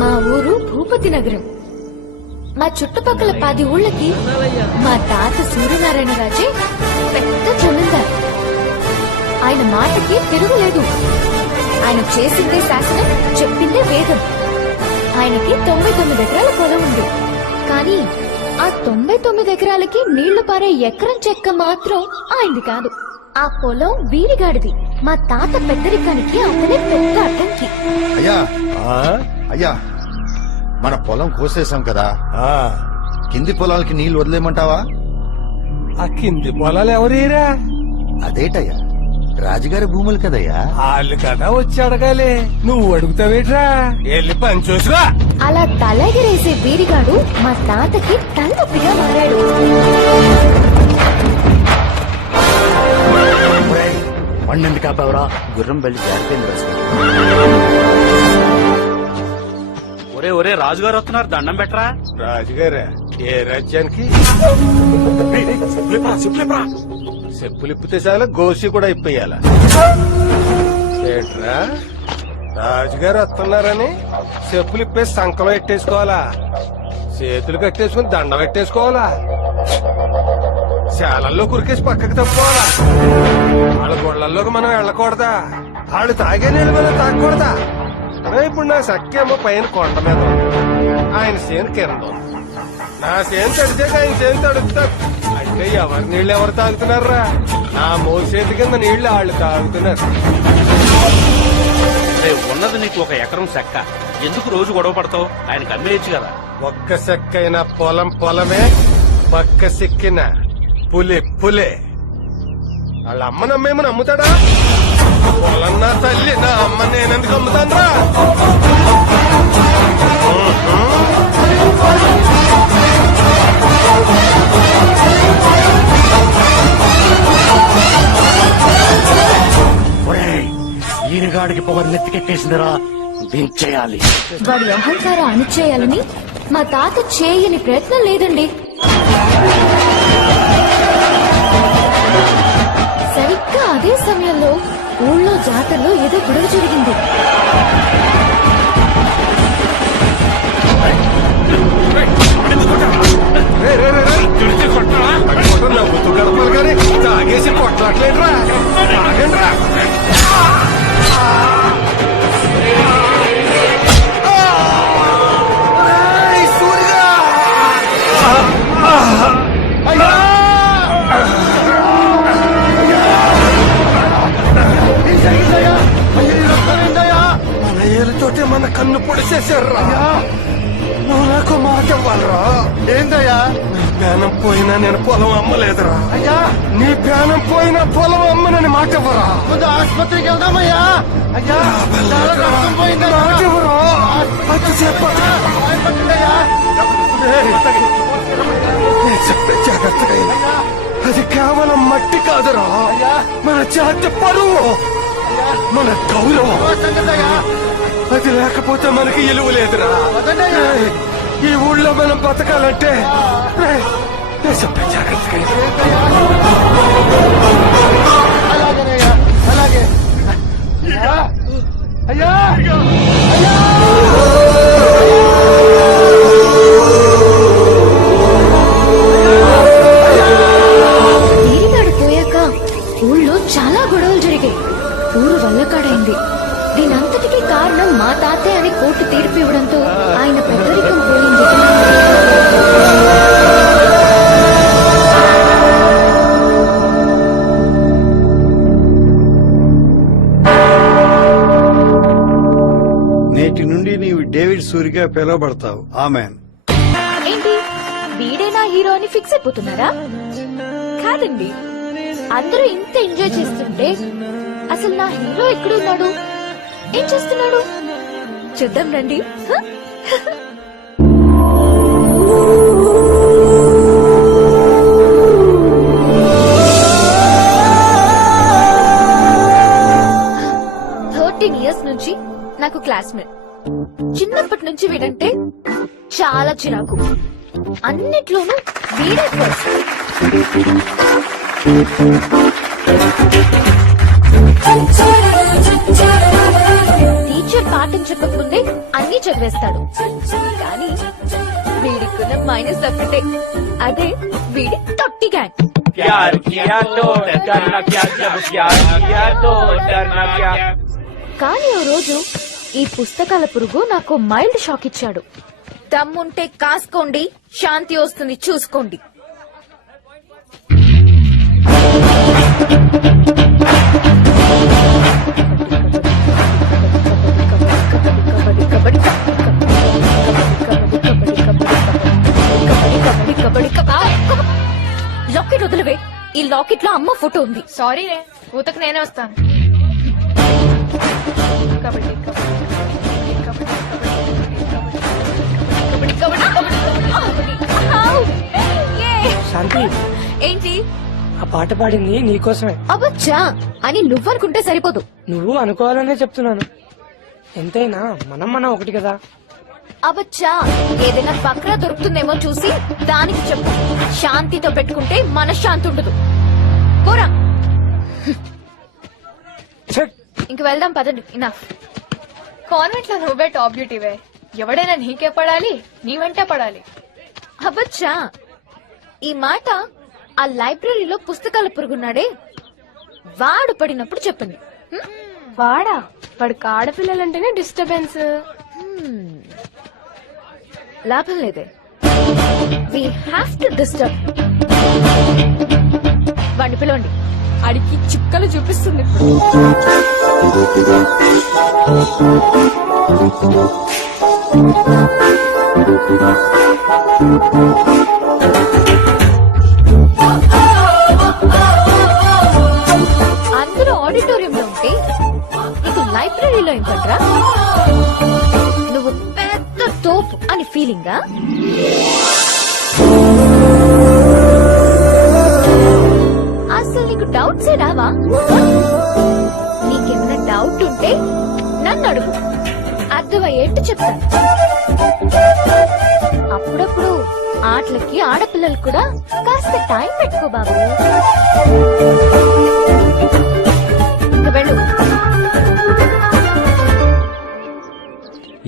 మా ఊరు భూపతి నగరం. మా చుట్టుపక్కల 10 ఊళ్ళకి మా తాత సూర్యనారాయణ రాజే పెద్ద జమీందారు. ఆయన మాటకి తిరుగులేదు. ఆయన చేసిందే శాసనం, చెప్పిందే వేదం. ఆయనకి 99 ఎకరాల పొలం ఉంది. కానీ ఆ 99 ఎకరాలకి నీళ్లు పారే ఎకరం చెక్క మాత్రం ఆయనది కాదు. ఆ పొలం వీరిగాడిది. మా తాత పెద్దరికానికి అతనే పెద్ద అడ్డంకి. అయ్యా మన పొలం కోసేసాం కదా, కింది పొలాలకి నీళ్లు వదిలేమంటావా? ఆ కింది పొలాలు ఎవరేరా? అదేటయ్యా, రాజుగారి భూములు కదయ్యా. వాళ్ళు కదా వచ్చి అడగాలి, నువ్వు అడుగుతావేట్రా? వెళ్ళి పని చూసిరా. అలా తలగిరేసే వీరిగాడు మా తాతకి తలనొప్పిగా మారాడు. పండింది కాపావరా, గుర్రం బెల్లి జారిపోయింది. ఒరే ఒరే రాజుగారు వస్తున్నారు, దండం పెట్టరా. రాజుగారా? ఏ రాజ్యానికి? చెప్పులిప్పితే చాలా గోసి కూడా ఇప్పేయాల. ఏట్రా, రాజుగారు వస్తున్నారని చెప్పులిప్పేసి సంకలో ఎట్టేసుకోవాలా? చేతులు కట్టేసుకుని దండం పెట్టేసుకోవాలా? శాలల్లో కురికేసి పక్కకి తప్పుకోవాలా? వాళ్ళ గొళ్ళల్లోకి మనం వెళ్ళకూడదా? వాళ్ళు తాగే నీళ్ళు మనం తాగకూడదా? ఇప్పుడు నా సఖ్యేమో పైన కొండ మీద ఉంది, ఆయన సేను కింద ఉంది. నా సేను తడితే ఆయన సేను తడుస్తారు. అంటే ఎవరి నీళ్ళు ఎవరు తాగుతున్నారా? నా మోసి చేతి కింద నీళ్లు వాళ్ళు తాగుతున్నారు. ఉన్నది నీకు 1 ఎకరం చెక్క, ఎందుకు రోజు గొడవ పడతావు? ఆయనకు అమ్మేయచ్చు కదా. ఒక్క సెక్కైన పొలం పొలమే, పక్క సిక్కిన పులి పులే. వాళ్ళ అమ్మ నమ్మేమని అమ్ముతాడా? పొలం నా తల్లి, నా అమ్మ నేనెందుకు అమ్ముతానరా? ఈయనగాడికి పొగరు నెత్తికెక్కేసిందిరా, దించేయాలి. వాడి అహంకారం అణిచేయాలని మా తాత చేయని ప్రయత్నం లేదండి. సరిగ్గా అదే సమయంలో ఊళ్ళో జాతరలో ఏదో గొడవ జరిగింది. నవ్వుతూ గడపాలి కానీ తాగేసి కొట్టట్లేదురా. తాగండ్రా. తోటే మన కన్ను పొడిచేశారా? నువ్వు నాకు మాట ఇవ్వాలరా. ఏందయ్యా? ప్రాణం పోయినా నేను పొలం అమ్మలేదురా. అయ్యా నీ ప్రాణం పోయినా పొలం అమ్మనని మాట ఇవ్వరా. ముందు ఆసుపత్రికి వెళ్దామయ్యా. అయ్యా చాలా రక్తం పోయిందయ్యా. మాట ఇవ్వరా. అది చెప్పరా. నేను చెప్పే జాగ్రత్తగా విను. అది కేవలం మట్టి కాదురా, మన జాతి పరువు, మన గౌరవం. అది లేకపోతే మనకి ఇలువ లేదురా. ఈ ఊళ్ళో మనం బతకాలంటే నేను చెప్పే జాగ్రత్తగా అలాగేనయ్యా, అలాగే. అయ్యా అయ్యా అయ్యా. వీరిగాడు పోయాక ఊళ్ళో చాలా గొడవలు జరిగాయి. ఊరు వల్లకాడైంది. దీనంతటికీ కారణం మా తాతే అని కోర్టు తీర్పు ఇవ్వడంతో ఆయన పెద్దరికం పోయింది. నేటి నుండి నీవు డేవిడ్ సూరిగా పిలువబడతావు. ఆమెన్. ఏంటి, వీడేనా హీరో అని ఫిక్స్ అయిపోతున్నారా? కాదండి, అందరూ ఇంత ఎంజాయ్ చేస్తుంటే అసలు నా హీరో ఎక్కడున్నాడు, ఏం చేస్తున్నాడు చూద్దాం రండి. ఇయర్స్ నుంచి నాకు క్లాస్మేట్. చిన్నప్పటి నుంచి వీడంటే చాలా చిరాకు. అన్నిట్లోనూ వీడే ఫస్ట్. టీచర్ పాఠం చెప్పకముందే అన్ని చదివేస్తాడు. కానీ వీడికున్న మైనస్ ఒక్కటే, అదే వీడి తొట్టి గ్యాంగ్. ప్యార్ కియా తో డర్నా క్యా, జబ్ ప్యార్ కియా తో డర్నా క్యా. కానీ ఓ రోజు ఈ పుస్తకాల పురుగు నాకు మైల్డ్ షాక్ ఇచ్చాడు. దమ్ముంటే కాసుకోండి, శాంతి వస్తుంది చూసుకోండి. లాకెట్ వదిలివే. ఈ లాకెట్ లో అమ్మ ఫోటో ఉంది. సారీ రే, ఊతకు నేనే వస్తాను. కబడ్డీ శాంతి, ఏంటి ఆ పాట పాడింది నీకోసమే. అబ్బచ్చా అని నువ్వనుకుంటే సరిపోదు. నువ్వు అనుకోవాలనే చెప్తున్నాను. ఎంతైనా మనం ఒకటి కదా. అబ్బచ్చా ఏదైనా పక్రా దొరుకుతుందేమో చూసి దానికి చెప్పు. శాంతితో పెట్టుకుంటే మనశ్శాంతి ఉండదు. పోరా, ఛట్! ఇంక వెళ్దాం పదండి. ఇనఫ్. కాన్వెంట్ లో నువ్వే టాప్ బ్యూటీవే. ఎవడైనా నీకే పడాలి, నీ వెంటే పడాలి. అబ్బచ్చా ఈ మాట ఆ లైబ్రరీలో పుస్తకాల పురుగున్నాడే వాడు పడినప్పుడు చెప్పండి. వాడా? వాడికి ఆడపిల్లలంటేనే డిస్టర్బెన్స్. లాభం లేదే. We have to disturb. వాడిని పిలవండి. అడిగి చుక్కలు చూపిస్తుంది. అందరూ ఆడిటోరియంలో ఉంటే నీకు లైబ్రరీలో ఏం పడ్రా? నువ్వు పెద్ద తోపు అని ఫీలింగా? అసలు నీకు డౌట్స్ ఏ రావా? నీకేమైనా డౌట్ ఉంటే నన్ను అడుగు, అర్థమయ్యేట్టు చెప్తాను. అప్పుడప్పుడు ఆటలకి ఆడపిల్లలు కూడా కాస్త టైం పెట్టుకో బాబు. ఇంక వెళ్ళు.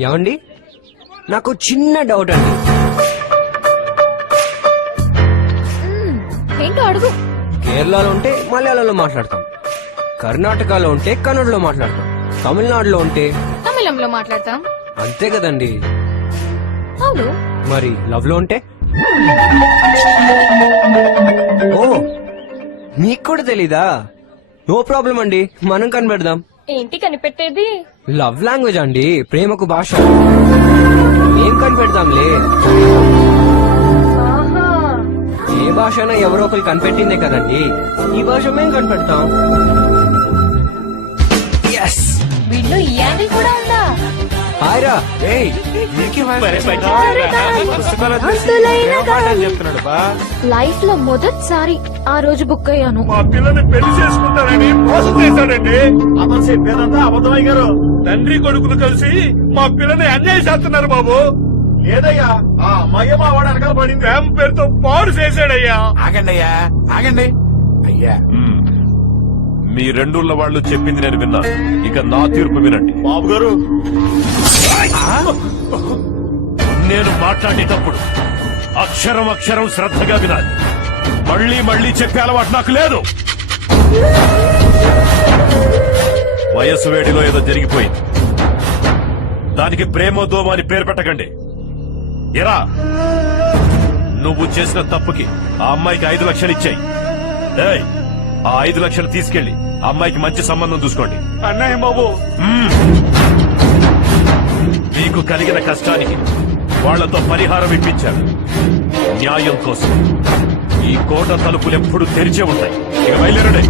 ఏమండి, నాకు చిన్న డౌట్ అండి. ఏంటో అడుగు. కేరళలో ఉంటే మలయాళంలో మాట్లాడతాం, కర్ణాటకలో ఉంటే కన్నడలో మాట్లాడతాం, తమిళనాడులో ఉంటే తమిళంలో మాట్లాడతాం. అంతే కదండి. అవును. మరి లవ్ లో ఉంటే? ఓ, మీకు కూడా తెలీదా? నో ప్రాబ్లం అండి, మనం కనిపెడదాం. ఏంటి కనిపెట్టేది? లవ్ లాంగ్వేజ్ అండి, ప్రేమకు భాష. ఏం కనిపెడదాంలే. ఏ భాషనో ఎవరో ఒకరు కనిపెట్టిందే కదండి, ఈ భాష మేం కనిపెడతాం. వీళ్ళు ఈ యాంగిల్ కూడా ఉందా? హాయ్రా. ఏయ్, చెప్తున్నాడు బా. లైఫ్ లో మొదటిసారి ఆ రోజు బుక్ అయ్యాను. మా పిల్లని పెళ్లి చేసుకుంటారని మోసం చేశాడండి. అతను చెప్పేదంతా అబద్ధమయ్య గారు. తండ్రి కొడుకులు కలిసి మా పిల్లని అన్యాయం చేస్తున్నారు బాబు. లేదయ్యా, ఆ అమ్మాయి మా వాడు వెనకాల పడింది. ప్రేమ పేరుతో పాడు చేశాడయ్యా. ఆగండి అయ్యా, ఆగండి అయ్యా. మీ రెండుళ్ళ వాళ్ళు చెప్పింది నేను విన్నాను. ఇక నా తీర్పు వినండి. బాబు గారు, నేను మాట్లాడేటప్పుడు అక్షరం అక్షరం శ్రద్ధగా వినాలి. మళ్ళీ మళ్ళీ చెప్పే అలవాటు నాకు లేదు. వయసు వేడిలో ఏదో జరిగిపోయింది, దానికి ప్రేమ దోమ అని పేరు పెట్టకండి. ఎరా, నువ్వు చేసిన తప్పుకి ఆ అమ్మాయికి 5 లక్షలు ఇచ్చాయి. ఏయ్, ఆ 5 లక్షలు తీసుకెళ్లి ఆ అమ్మాయికి మంచి సంబంధం చూసుకోండి. అన్నయ్య బాబు, మీకు కలిగిన కష్టానికి వాళ్లతో పరిహారం ఇప్పించారు. న్యాయం కోసం ఈ కోట తలుపులు ఎప్పుడు తెరిచే ఉంటాయి. ఇక బయలుదేరండి.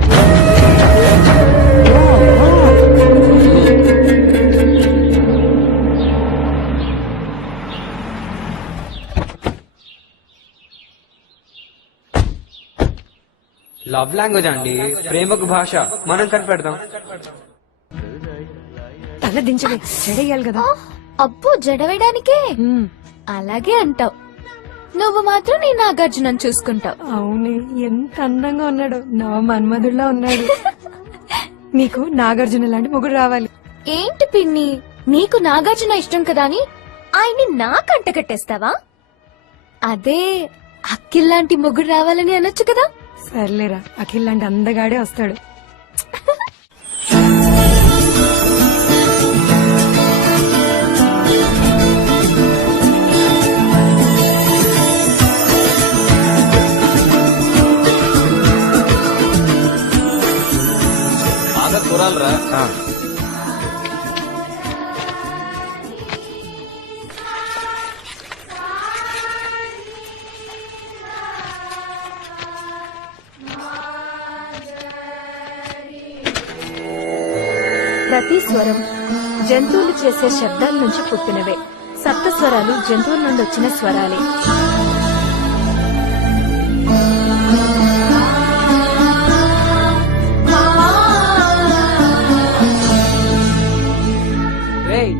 లవ్ లాంగ్వేజ్ అండి, ప్రేమకు భాష, మనం కనిపెడతాం. తల దించలే, చెడేయాలి కదా. అబ్బో జడవేయడానికే? అలాగే అంటావు. నువ్వు మాత్రం నీ నాగార్జునని చూసుకుంటావు. అవును, ఎంత అందంగా ఉన్నాడు. నా మన్మధుడిలా ఉన్నాడు. నీకు నాగార్జున లాంటి మొగుడు రావాలి. ఏంటి పిన్ని నీకు నాగార్జున ఇష్టం కదా అని ఆయన్ని నా కంట కట్టేస్తావా? అదే అఖిల్ లాంటి మొగుడు రావాలని అనొచ్చు కదా. సర్లేరా, అఖిల్ లాంటి అందగాడే వస్తాడు. ప్రతి స్వరం జంతువులు చేసే శబ్దాల నుంచి పుట్టినవే. సప్త స్వరాలు జంతువుల నుండి వచ్చిన స్వరాలే. రేయ్,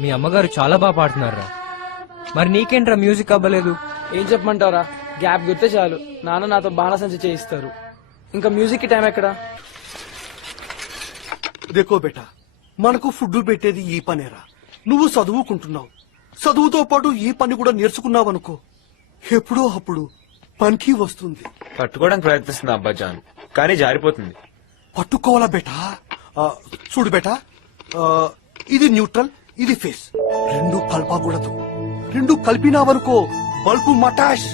మీ అమ్మగారు చాలా బాగా పాడుతున్నారా? మరి నీకేంట్రా మ్యూజిక్ అవ్వలేదు? ఏం చెప్పమంటారా, గ్యాప్ గుర్తే చాలు నాన్న నాతో బాణసంచి చేయిస్తారు. ఇంకా మ్యూజిక్ కి టైం ఎక్కడా? దేకో బేటా, మనకు ఫుడ్ పెట్టేది ఈ పనేరా. నువ్వు చదువుకుంటున్నావు, చదువుతో పాటు ఈ పని కూడా నేర్చుకున్నావనుకో, ఎప్పుడో అప్పుడు పనికి వస్తుంది. పట్టుకోవడానికి ప్రయత్నిస్తుంది అబ్బాజాన్, కానీ జారిపోతుంది. పట్టుకోవాలా బేటా? చూడు బేటా, ఇది న్యూట్రల్, ఇది ఫేస్, రెండు కలపకూడదు. రెండు కలిపినావనుకో బల్బు మటాష్.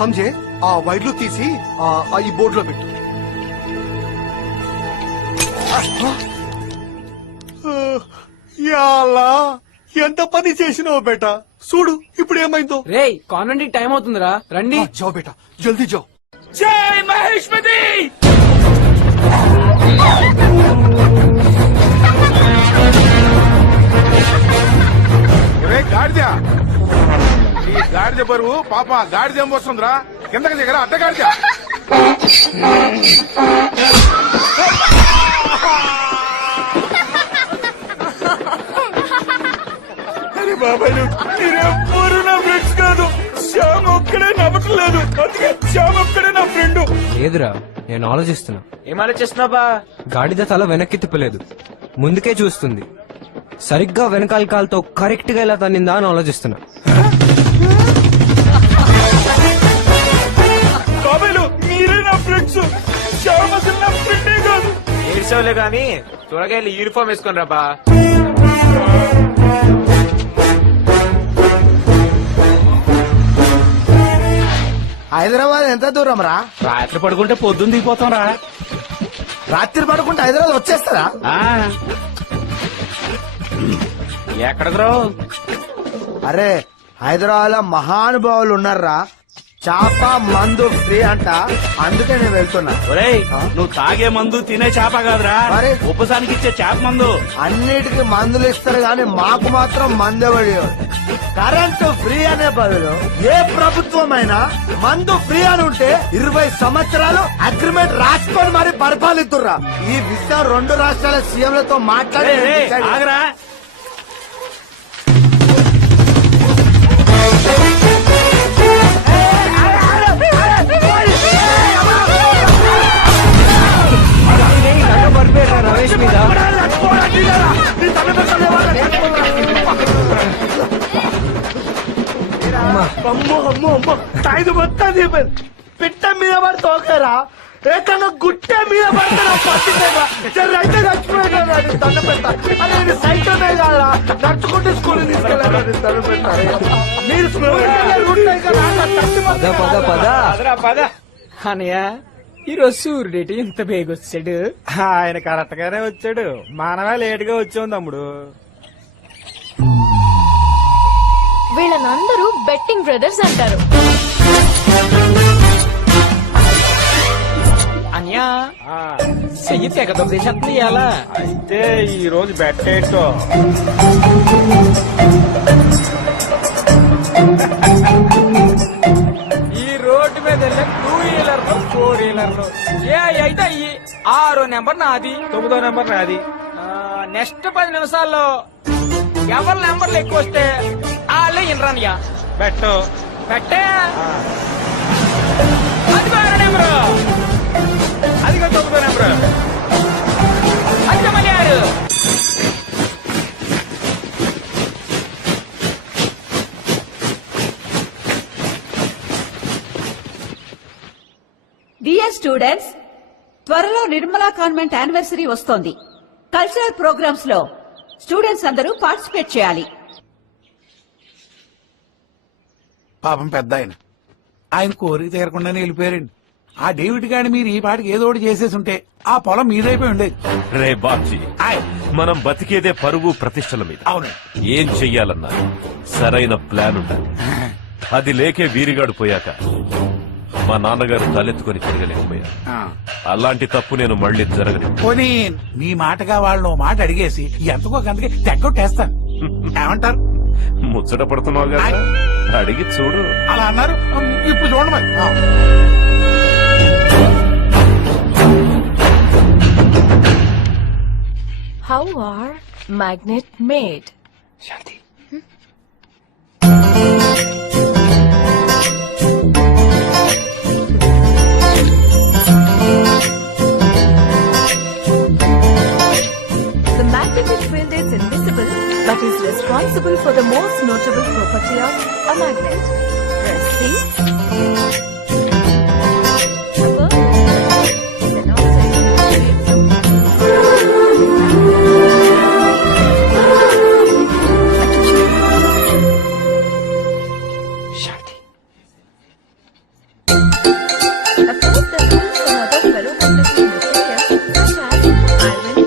సంజే, ఆ వైర్లు తీసి ఈ బోర్డులో పెట్టు. యాలా, ఎంత పని చేసినావు బేటా. చూడు ఇప్పుడు ఏమైందో. రేయ్, కాన్వెంట్ టైం అవుతుందిరా, రండి. జాओ బేటా, జల్దీ జాओ. జై మహేష్మతి. గాడిద, ఈ గాడిద బరువు పాప గాడిద ఏం వస్తుందిరా, కిందకి దగ్గర అడ్డ గాడిద. అరే బాబాయ్, మీరెవ్వరు నా ఫ్రెండ్స్ కాదు. శ్యామ్ ఒక్కడే నవ్వట్లేదు, అందుకే శ్యామ్ ఒక్కడే నా ఫ్రెండ్. లేదురా, నేను ఆలోచిస్తున్నా. ఏం ఆలోచిస్తున్నావా? గాడిద తల వెనక్కి తిప్పలేదు, ముందుకే చూస్తుంది. సరిగ్గా వెనకాల కాలుతో కరెక్ట్ గా ఇలా తన్నిందా అని ఆలోచిస్తున్నా. బాబాయ్లు మీరే నా ఫ్రెండ్స్, శ్యామ్ అసలు నా ఫ్రెండే కాదు. ఏడ్చవలే గాని త్వరగా వెళ్ళి యూనిఫామ్ వేసుకొని రాబా. హైదరాబాద్ ఎంత దూరం రా? రాత్రి పడుకుంటే పొద్దున్న దిగిపోతాం రా. రాత్రి పడుకుంటే హైదరాబాద్ వచ్చేస్తారా? ఎక్కడికి రావు? అరే, హైదరాబాద్ లో మహానుభావులు ఉన్నారా, చాప మందు ఫ్రీ అంట, అందుకే నేను వెళ్తున్నా. ఒరేయ్, నువ్వు తాగే మందు తినే చేప కాదురా, మరి? ఉపసానికి ఇచ్చే చేప మందు. అన్నిటికీ మందులు ఇస్తారు గాని మాకు మాత్రం మందేవాడి. కరెంటు ఫ్రీ అనే బదులు ఏ ప్రభుత్వమైనా మందు ఫ్రీ అని ఉంటే 20 సంవత్సరాలు అగ్రిమెంట్ రాసుకొని మరి పరిపాలిస్తుర్రా. ఈ విషయం 2 రాష్ట్రాల సీఎంలతో మాట్లాడి ఆగరా, రమేష్ మీద అమ్మో అమ్మో అమ్మో, ఐదు మొత్తం పిట్ట మీద పడి తోకరా, ఏకంగా గుట్ట మీద పడతారా, అయితే చచ్చిపోయాడు. దండ పెట్టా, అదే నేను సైకిల్ మీద కాదా నడుచుకుంటే స్కూల్ తీసుకెళ్ళాలి. దండ పెట్టారు మీరు పద పద పద. పద. అనయ్య, ఈ రోజు సూర్యుడేటి ఇంత బేగొచ్చాడు. ఆయన కరెక్ట్ గానే వచ్చాడు, మనమే లేట్ గా వచ్చాం తమ్ముడు. వీళ్ళనందరూ బెట్టింగ్ బ్రదర్స్ అంటారు. అన్యా, చెయ్యి తెగ దొబ్బేసేస్తుంది ఎలా? అయితే ఈ రోజు బెట్టేటో. ఈ రోడ్డు మీద వెళ్ళే 2 వీలర్లు 4 వీలర్లు ఏ అయితే అయ్యి 6వ నెంబర్ నాది, 9వ నెంబర్ నాది. నెక్స్ట్ 10 నిమిషాల్లో ఎవరి నెంబర్లు ఎక్కువ వస్తే వాళ్ళే ఇన్రానియా బెట్టు. పెట్టే. అది 6వ నెంబరు, అదిగో 9వ నెంబర్. అది మళ్ళీ 6. డియర్ స్టూడెంట్స్, త్వరలో నిర్మలా కాన్వెంట్ యానివర్సరీ వస్తోంది. కల్చరల్ ప్రోగ్రామ్స్ లో స్టూడెంట్స్ అందరూ పార్టిసిపేట్ చేయాలి. పాపం పెద్ద ఆయన కోరిక తీరకుండానే వెళ్ళిపోయారండి. ఆ డేవిడ్ గాని మీరు ఈ పాటికి ఏదో ఒకటి చేసేసి ఉంటే ఆ పొలం మీదైపోయి ఉండేది. రే బాబ్జీ, ఆయ్, మనం బతికేదే పరువు ప్రతిష్టల మీద. అవునండి. ఏం చెయ్యాలన్నా సరైన ప్లాన్ ఉండాలి. అది లేకే వీరిగాడు పోయాక మా నాన్నగారు తలెత్తుకొని తిరగలేకపోయారు. ఆ. అలాంటి తప్పు నేను మళ్ళీ జరగని. పోనీ మీ మాటగా వాళ్ళని ఓ మాట అడిగేసి ఎంతకో గంతకి తెగ్గొట్టేస్తాను. ఏమంటారు? ముచ్చట పడుతున్నావు కదా, అడిగి చూడు. అలా అన్నారు. ఇప్పుడు చూడండి మరి. How are magnet made? Shanti, The magnetic field is invisible but is responsible for the most notable property of a magnet. Pressing. Shanti. Oppose the rules from other ferromagnetic materials such as iron and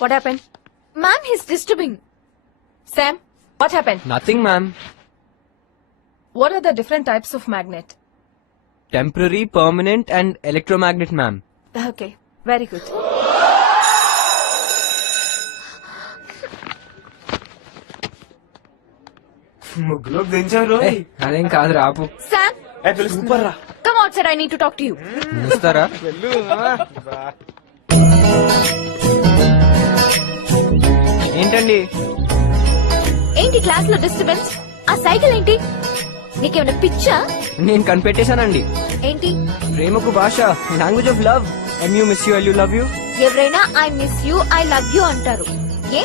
What happened? Ma'am, he's disturbing. Sam, what happened? Nothing ma'am. What are the different types of magnet? Temporary, permanent and electromagnet ma'am. Okay, very good. ముగ్గులోకి దించారు. అదేం కాదు Rao. Sam, super రా. come outside. I need to talk to you. చూస్తారా? ఏంటండి? ఏంటి class లో disturbance? ఆ cycle ఏంటి? నీకేమైనా పిచ్చా? నేను కనిపెట్టేశానండి. ఏంటి? ప్రేమకు భాష, language of love. MU miss you, LU love you. ఎవరైనా I miss you, I love you అంటారు. ఏ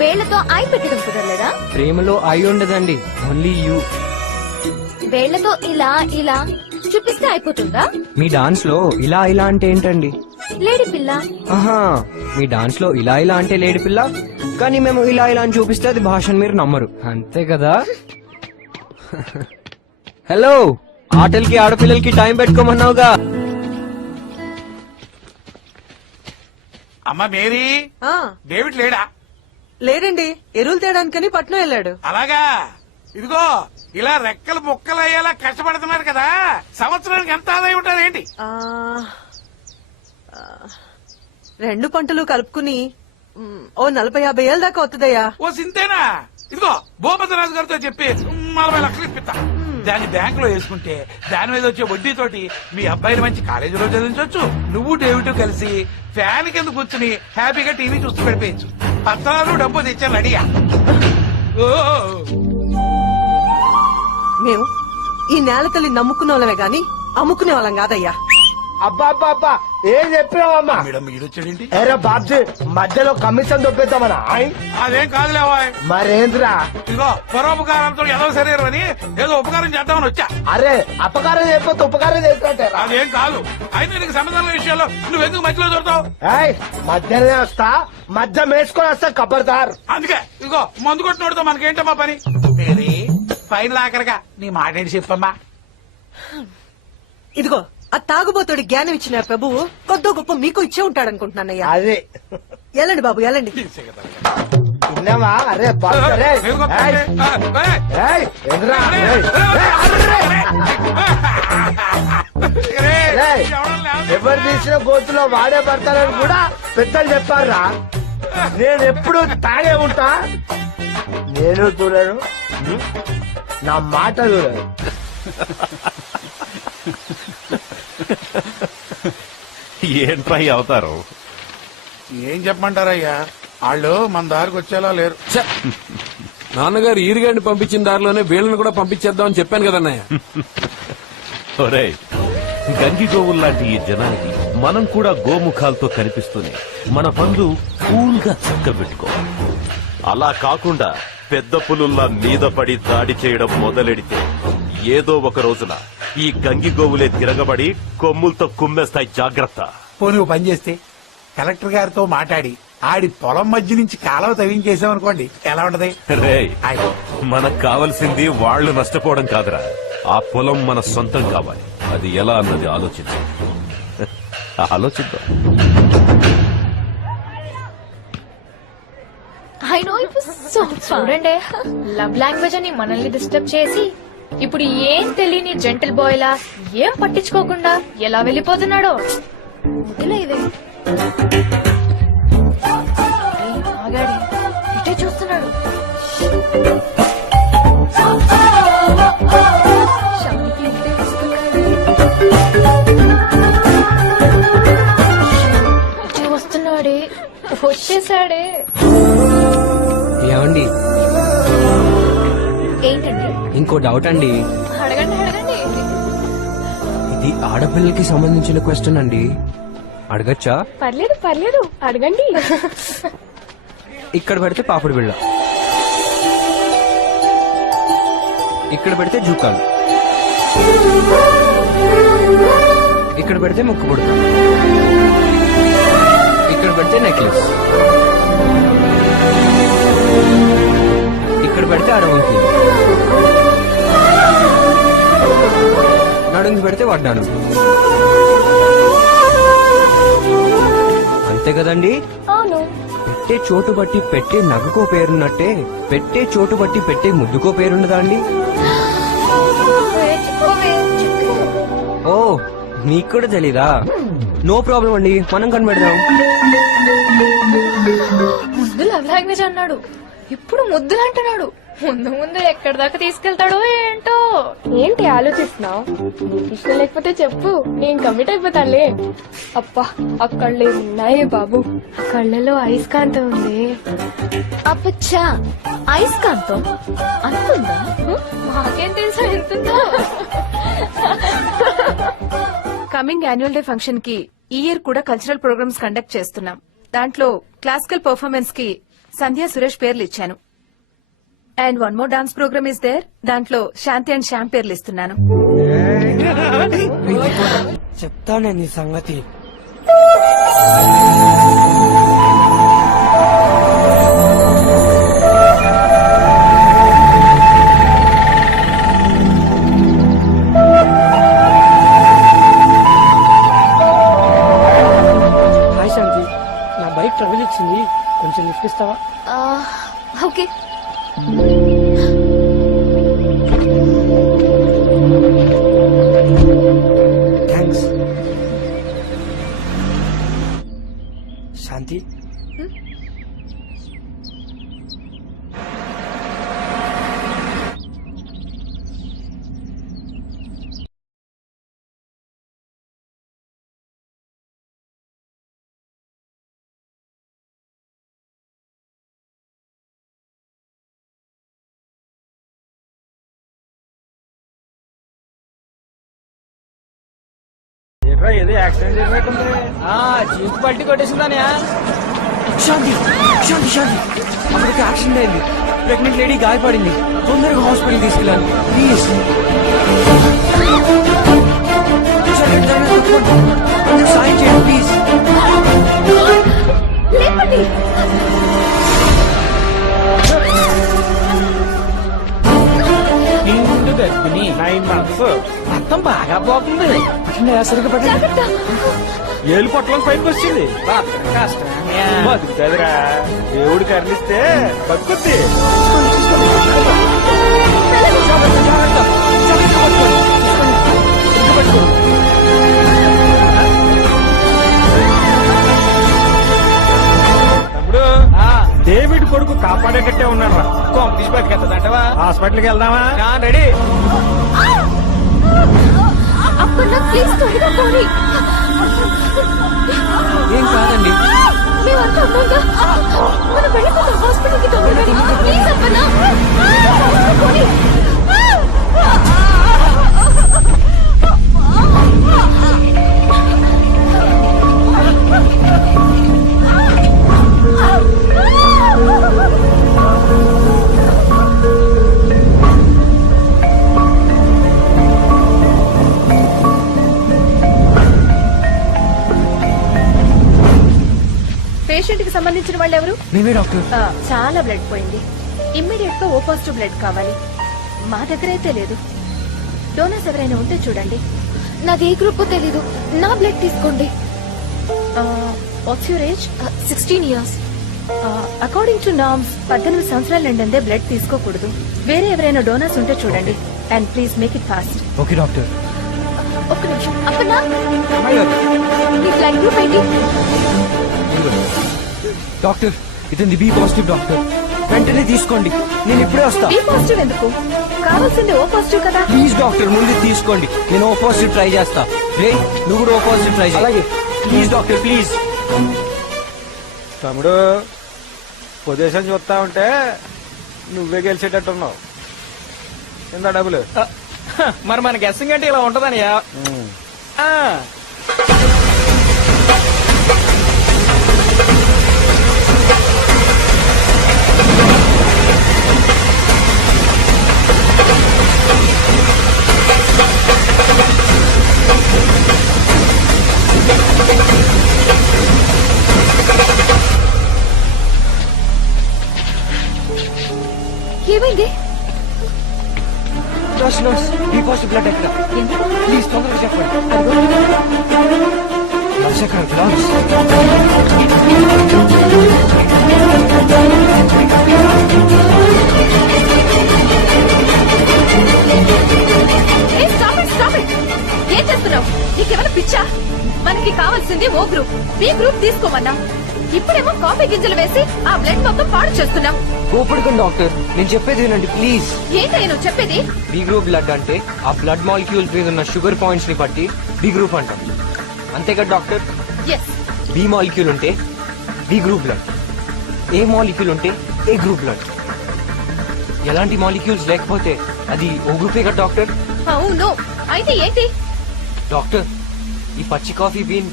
వేళ్లతో ఐ పెట్టడం కుదరలేదా? ప్రేమలో ఐ ఉండదండి, ఓన్లీ యూ. వేళ్లతో ఇలా ఇలా చూపిస్తే అయిపోతుందా? మీ డాన్స్ లో ఇలా ఇలా అంటే ఏంటండి? లేడి పిల్ల. ఆహా, మీ డాన్స్ లో ఇలా ఇలా అంటే లేడి పిల్ల, కానీ మేము ఇలా ఇలా అని చూపిస్తే అది భాషను మీరు నమ్మరు, అంతే కదా? హలో, ఆటలకి ఆడపిల్లలకి టైం పెట్టుకోమన్నావుగా. అమ్మ మేరీ, డేవిడ్ లేడా? లేదండి, ఎరువులు తేడానికని పట్నం వెళ్ళాడు. అలాగా. ఇదిగో ఇలా రెక్కలు ముక్కలు అయ్యేలా కష్టపడుతున్నారు కదా, సంవత్సరానికి ఎంత ఆదాయం ఉంటుంది ఏంటి? 2 పంటలు కలుపుకుని ఓ 40-50 ఏళ్ళ దాకా వస్తుందయ్యా. ఓ సింతేనా? ఇదిగో భూపతిరాజు గారితో చెప్పి 40 లక్షలు ఇప్పిస్తా. దాన్ని బ్యాంక్ లో వేసుకుంటే దాని మీద వచ్చే వడ్డీతోటి మీ అబ్బాయిని మంచి కాలేజీలో చదివించవచ్చు. నువ్వు డేవిడ్ కలిసి ఫ్యాన్ కింద కూర్చుని హ్యాపీగా టీవీ చూస్తూ గడిపేయచ్చు. పత్రాలు డబ్బు తెచ్చాను అడిగా. మేము ఈ నేల తల్లి నమ్ముకునే వాళ్ళమే గాని అమ్ముకునే వాళ్ళం కాదయ్యా. అబ్బా అబ్బా అబ్బా, ఏం చెప్పినావమ్మా? మేడం ఈడొచ్చాడేంటి? ఏరా బాబ్జీ, మధ్యలో కమిషన్ దొబ్బేద్దామనా? అదేం కాదులేవా. మరేంద్రా? ఇదిగో పరోపకారంతో ఏదో శరీరం అని ఏదో ఉపకారం చేద్దామని వచ్చా. అరే, అపకారం చేయకపోతే ఉపకారం చేసినట్టే. అదేం కాదు. అయినా నీకు సంబంధాల విషయాల్లో నువ్వెందుకు మధ్యలో దొరుకుతావు? మధ్యనే వస్తా, మధ్య వేసుకొని వస్తా కబర్దార్. అందుకే ఇదిగో మందు కొట్టినోడితో మనకేంటమ్మా పని? మేరీ, ఫైన్ లాకరగా నీ మాట ఏంటి చెప్పమ్మా. ఇదిగో ఆ తాగుబోతుడి జ్ఞానం ఇచ్చిన ప్రభువు కొద్దో గొప్ప మీకు ఇచ్చే ఉంటాడు అనుకుంటున్నానయ్యా. అదే వెళ్ళండి బాబు వెళ్ళండి. తిన్నావా? అరే బాబు, అరే. ఏయ్, ఎదురా, ఏయ్. ఏయ్, ఎవరు తీసిన గోతులో వాడే పడతారని కూడా పెద్దలు చెప్పారా? నేను ఎప్పుడు తాగే ఉంటా. నేను చూడను, నా మాట చూడను. ఏంట్రా ఈ అవతారం? ఏం చెప్పమంటారయ్యా, వాళ్ళు మన దారికి వచ్చేలా లేరు. నాన్నగారు ఈరిగాడిని పంపించిన దారిలోనే వీళ్ళని కూడా పంపించేద్దామని చెప్పాను కదన్నయ్య. ఒరేయ్, గంగి గోవుల్లాంటి ఈ జనానికి మనం కూడా గోముఖాలతో కనిపిస్తూనే మన పనులు కూల్గా చక్కబెట్టుకోవాలి. అలా కాకుండా పెద్ద పులుల్లా మీద పడి దాడి చేయడం మొదలెడితే ఏదో ఒక రోజున ఈ గంగి గోవులే తిరగబడి కొమ్ములతో కుమ్మేస్తాయి. జాగ్రత్త. పోనీ ఓ పని చేస్తే కలెక్టర్ గారితో మాట్లాడి ఆడి పొలం మధ్య నుంచి కాలువ తవ్వించేసామనుకోండి, ఎలా ఉంటది? రేయ్, మనకు కావలసింది వాళ్ళు నష్టపోవడం కాదురా, ఆ పొలం మన సొంతం కావాలి. అది ఎలా అన్నది ఆలోచిద్దాం. I know it was so చూడండి, లవ్ లాంగ్వేజ్ అని మనల్ని డిస్టర్బ్ చేసి ఇప్పుడు ఏం తెలియని జెంటల్ బాయ్ లా ఏం పట్టించుకోకుండా ఎలా వెళ్ళిపోతున్నాడో. ఇలా ఇదే ఆగాడి, ఇటే చూస్తున్నాడు. శాంతికి ఇటే వస్తున్నాడే, వచ్చేసాడే. ఏమండి, ఏంటండి? ఇంకో డౌట్ అండి. అడగండి అడగండి. ఇది ఆడపిల్లకి సంబంధించిన క్వశ్చన్ అండి, అడగచ్చా? పర్లేదు పర్లేదు, అడగండి. ఇక్కడ పెడితే పాపిడి బిళ్ళ, ఇక్కడ పెడితే జూకాలు, ఇక్కడ పెడితే ముక్కు పుడక, ఇక్కడ పెడితే నెక్లెస్, ఇక్కడ పెడితే అడవంకి, నడుంకి పెడితే వడ్డాను. అంతే కదండి? అవును. పెట్టే చోటు బట్టి పెట్టే నగకో పేరున్నట్టే పెట్టే చోటు బట్టి పెట్టే ముద్దుకో పేరున్నదా అండి? ఓ, మీకు కూడా తెలీదా? నో ప్రాబ్లం అండి, మనం కనిపెడదాం. ముందు లవ్ లాంగ్వేజ్ అన్నాడు, ఇప్పుడు ముద్దులు అంటున్నాడు. ముందు ముందు ఎక్కడి దాకా తీసుకెళ్తాడో ఏంటో. ఏంటి ఆలోచిస్తున్నావు? ఇష్టం లేకపోతే చెప్పు, నేను కమిట్ అయిపోతానులే. అబ్బా, ఆ కళ్ళు ఉన్నాయే బాబు, ఆ కళ్ళలో అయస్కాంతం ఉంది. అప్పచ్చా, అయస్కాంతం అంతుందా? మాకేం తెలుసా ఎంతుందో. కమింగ్ యాన్యువల్ డే ఫంక్షన్ కి ఈ ఇయర్ కూడా కల్చరల్ ప్రోగ్రామ్స్ కండక్ట్ చేస్తున్నాం. దాంట్లో క్లాసికల్ పర్ఫార్మెన్స్ కి సంధ్య సురేష్ పేర్లు ఇచ్చాను. And one more dance program is there, దాంట్లో శాంతి అండ్ శ్యామ్ పేర్లు ఇస్తున్నాను. చెప్తానే నీ సంగతి. హాయ్ శాంతి, నా బైక్ ట్రబుల్ ఇచ్చింది, కొంచెం లిఫ్ట్ ఇస్తావా? ఓకే. థ్యాంక్స్. శాంతి, ఏదో యాక్సిడెంట్ జరిగినట్టుంది. జీప్ పల్టీ కొట్టేసిందానే. శాంతి శాంతి శాంతి, అక్కడికి యాక్సిడెంట్ అయింది. ప్రెగ్నెంట్ లేడీ గాయపడింది, తొందరగా హాస్పిటల్ తీసుకెళ్ళాలి ప్లీజ్. సాయం చేయండి ప్లీజ్. లేపండి. నిండు గర్భిణి 9 months. రక్తం బాగా పోతుంది సరిగ్గా పట్టండి. జాగ్రత్త. ఏలు పొట్టలోకి పైకి వచ్చింది బతుకుతుందిరా దేవుడు కర్ణిస్తే బతుకుద్ది తమ్ముడు డేవిడ్ కొడుకు కాపాడేటట్టే ఉన్నాడు రా తీసి బతికెత్తదంటవా హాస్పిటల్కి వెళ్దామా రెడీ అప్పన్న ప్లీజ్ త్వరగా పోనీ. ఏం కాదండి. మేమంతా ఉన్నాగా. మనం వెళ్ళిపోతాం హాస్పిటల్కి తొందరగా. ప్లీజ్ అప్పన్న పోనీ. పేషెంట్ కి సంబంధించిన వాళ్ళు ఎవరు? మేమే డాక్టర్. చాలా బ్లడ్ పోయింది. ఇమ్మీడియట్ గా ఓ పాజిటివ్ బ్లడ్ కావాలి. మా దగ్గర అయితే లేదు. డోనర్స్ ఎవరైనా ఉంటే చూడండి. నాది ఏ గ్రూప్ తెలీదు. నా బ్లడ్ తీసుకోండి. What's your age? 16 years. According to norms 18 సంవత్సరాల నిండిందే బ్లడ్ తీసుకోకూడదు. వేరే ఎవరైనా డోనర్స్ ఉంటే చూడండి. And please make it fast. Okay doctor. ఒక్క నిమిషం. అప్పన్న నీ బ్లడ్ గ్రూప్ ఏంటి? డాక్టర్ ఇతని బి పాజిటివ్ డాక్టర్. వెంటనే తీసుకోండి. నేను ఇప్పుడే వస్తా. బి పాజిటివ్ ఎందుకు? కావాల్సింది ఓ పాజిటివ్ కదా. ప్లీజ్ డాక్టర్ ముందు తీసుకోండి. నేను ఓ పాజిటివ్ ట్రై చేస్తా. రే నువ్వు కూడా ఓ పాజిటివ్ ట్రై చేయి. అలాగే ప్లీజ్ డాక్టర్ ప్లీజ్. తమ్ముడు పొజిషన్ చూస్తా ఉంటే నువ్వే గెలిచేటట్టున్నావు. ఎంత డబ్బులు మరి మన గెస్సింగ్ అంటే ఇలా ఉంటదనియా. ఏమైంది? బి పాజిటివ్ బ్లడ్ ఎక్కడ? ప్లీజ్ తొందరగా చెప్పండి. ఎక్కడ గ్లాస్? ఏం చేస్తున్నావు? నీకేమైనా పిచ్చా? మనకి కావాల్సింది ఓ గ్రూప్. బి గ్రూప్ తీసుకోమన్నా. ఇప్పుడేమో కాఫీ గింజలు వేసి ఆ బ్లడ్ మొత్తం పాడు చేస్తున్నాం. కోపడుకోండి డాక్టర్. నేను చెప్పేది వినండి ప్లీజ్. ఏంటయ్య నువ్వు చెప్పేది? బి గ్రూప్ బ్లడ్ అంటే ఆ బ్లడ్ మాలిక్యూల్స్ మీద ఉన్న షుగర్ పాయింట్స్ ని బట్టి బి గ్రూప్ అంటాం. అంతే కదా డాక్టర్? ఎస్. బి మాలిక్యూల్ ఉంటే B group blood, A molecule ఉంటే ఏ గ్రూప్ బ్లడ్. ఎలాంటి మాలిక్యూల్స్ లేకపోతే అది ఓ గ్రూపే కదా డాక్టర్? అవును. అయితే ఏంటి డాక్టర్? ఈ పచ్చి కాఫీ బీన్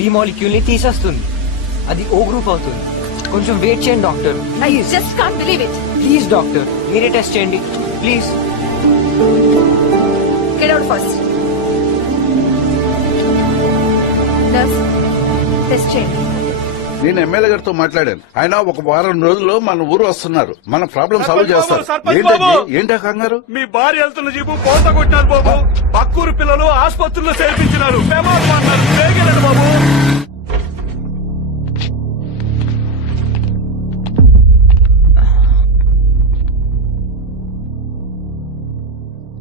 బి మాలిక్యూల్ ని తీసేస్తుంది. అది ఓ గ్రూప్ అవుతుంది. కొంచెం వెయిట్ చేయండి doctor. I just can't believe it. Please doctor మీరే టెస్ట్ చేయండి please. Get out first. Nurse test చేయండి. నేను ఎమ్మెల్యే గారితో మాట్లాడాను. ఆయన ఒక వారం రోజుల్లో మన ఊరు వస్తున్నారు. మన ప్రాబ్లం సాల్వ్ చేస్తారు. ఏంటా కంగారు? మీ భార్య వెళ్తున్న జీపు పోత కొట్టినారు బాబు. పక్కూరు పిల్లలు ఆసుపత్రుల్లో చేర్పించినారు. బాబు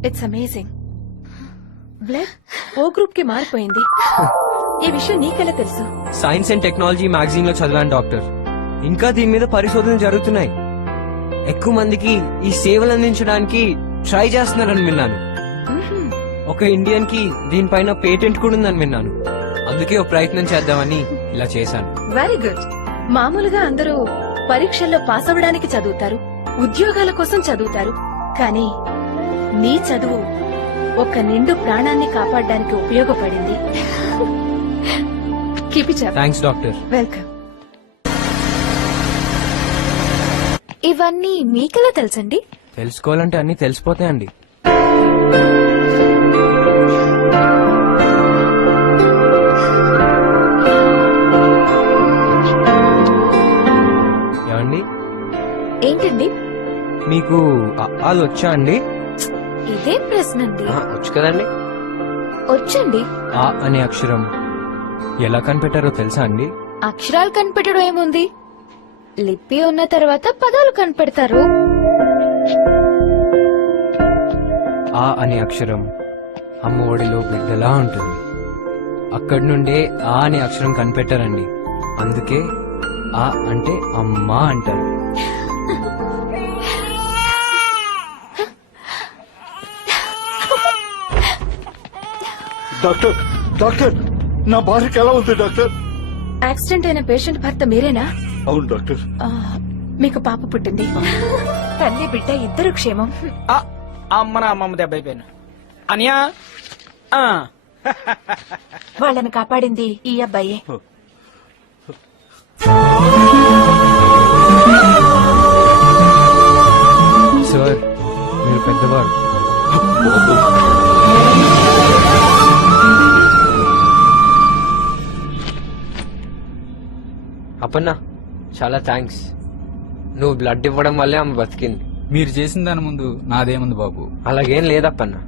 it's amazing. Blood O group కి మారిపోయింది. ఈ విషయం నీకెలా తెలుసు? సైన్స్ అండ్ టెక్నాలజీ మ్యాగజైన్ లో చదివాను డాక్టర్. ఇంకా దీని మీద పరిశోధనలు జరుగుతున్నాయి. ఎక్కువ మందికి ఈ సేవలు అందించడానికి ట్రై చేస్తున్నారని విన్నాను. ఒక ఇండియన్ కి దీనిపైన పేటెంట్ కూడా ఉందని విన్నాను. అందుకే ఓ ప్రయత్నం చేద్దామని ఇలా చేశాను. Very good. మామూలుగా అందరూ పరీక్షల్లో పాస్ అవ్వడానికి చదువుతారు, ఉద్యోగాల కోసం చదువుతారు. కానీ నీ చదువు ఒక నిండు ప్రాణాన్ని కాపాడడానికి ఉపయోగపడింది. Keep it up. Thanks doctor. Welcome. ఇవన్నీ మీకెలా తెలుసండి? తెలుసుకోవాలంటే అన్ని తెలిసిపోతాయండి. ఏమండి? ఏంటండి? మీకు అది వచ్చా అండి? ఇదేం ప్రశ్న అండి? వచ్చు కదండి. వచ్చండి. ఆ అనే అక్షరం ఎలా కనిపెట్టారో తెలుసా అండి? అక్షరాలు కనిపెట్టడం ఏముంది, లిపి ఉన్న తర్వాత పదాలు కనిపెడతారు. ఆ అనే అక్షరం అమ్మ ఒడిలో బిడ్డలా ఉంటుంది. అక్కడి నుండే ఆ అనే అక్షరం కనిపెట్టారండి. అందుకే ఆ అంటే అమ్మ అంటారు. డాక్టర్ డాక్టర్ నా భార్యకి ఎలా ఉంది డాక్టర్? యాక్సిడెంట్ అయిన పేషెంట్ భర్త మీరేనా? అవును డాక్టర్. ఆ, మీకు పాప పుట్టింది. తల్లి బిడ్డ ఇద్దరు క్షేమం. అమ్మ నా అమ్మమ్మ దెబ్బ అయిపోయాను. అనియా వాళ్ళని కాపాడింది ఈ అబ్బాయే. సార్, మీరు పెద్దవారు. అప్పన్నా, చాలా థ్యాంక్స్. నువ్వు బ్లడ్ ఇవ్వడం వల్లే ఆమె బతికింది. మీరు చేసిన దాని ముందు నాదేముంది బాబు. అలాగేం లేదప్పన్నా.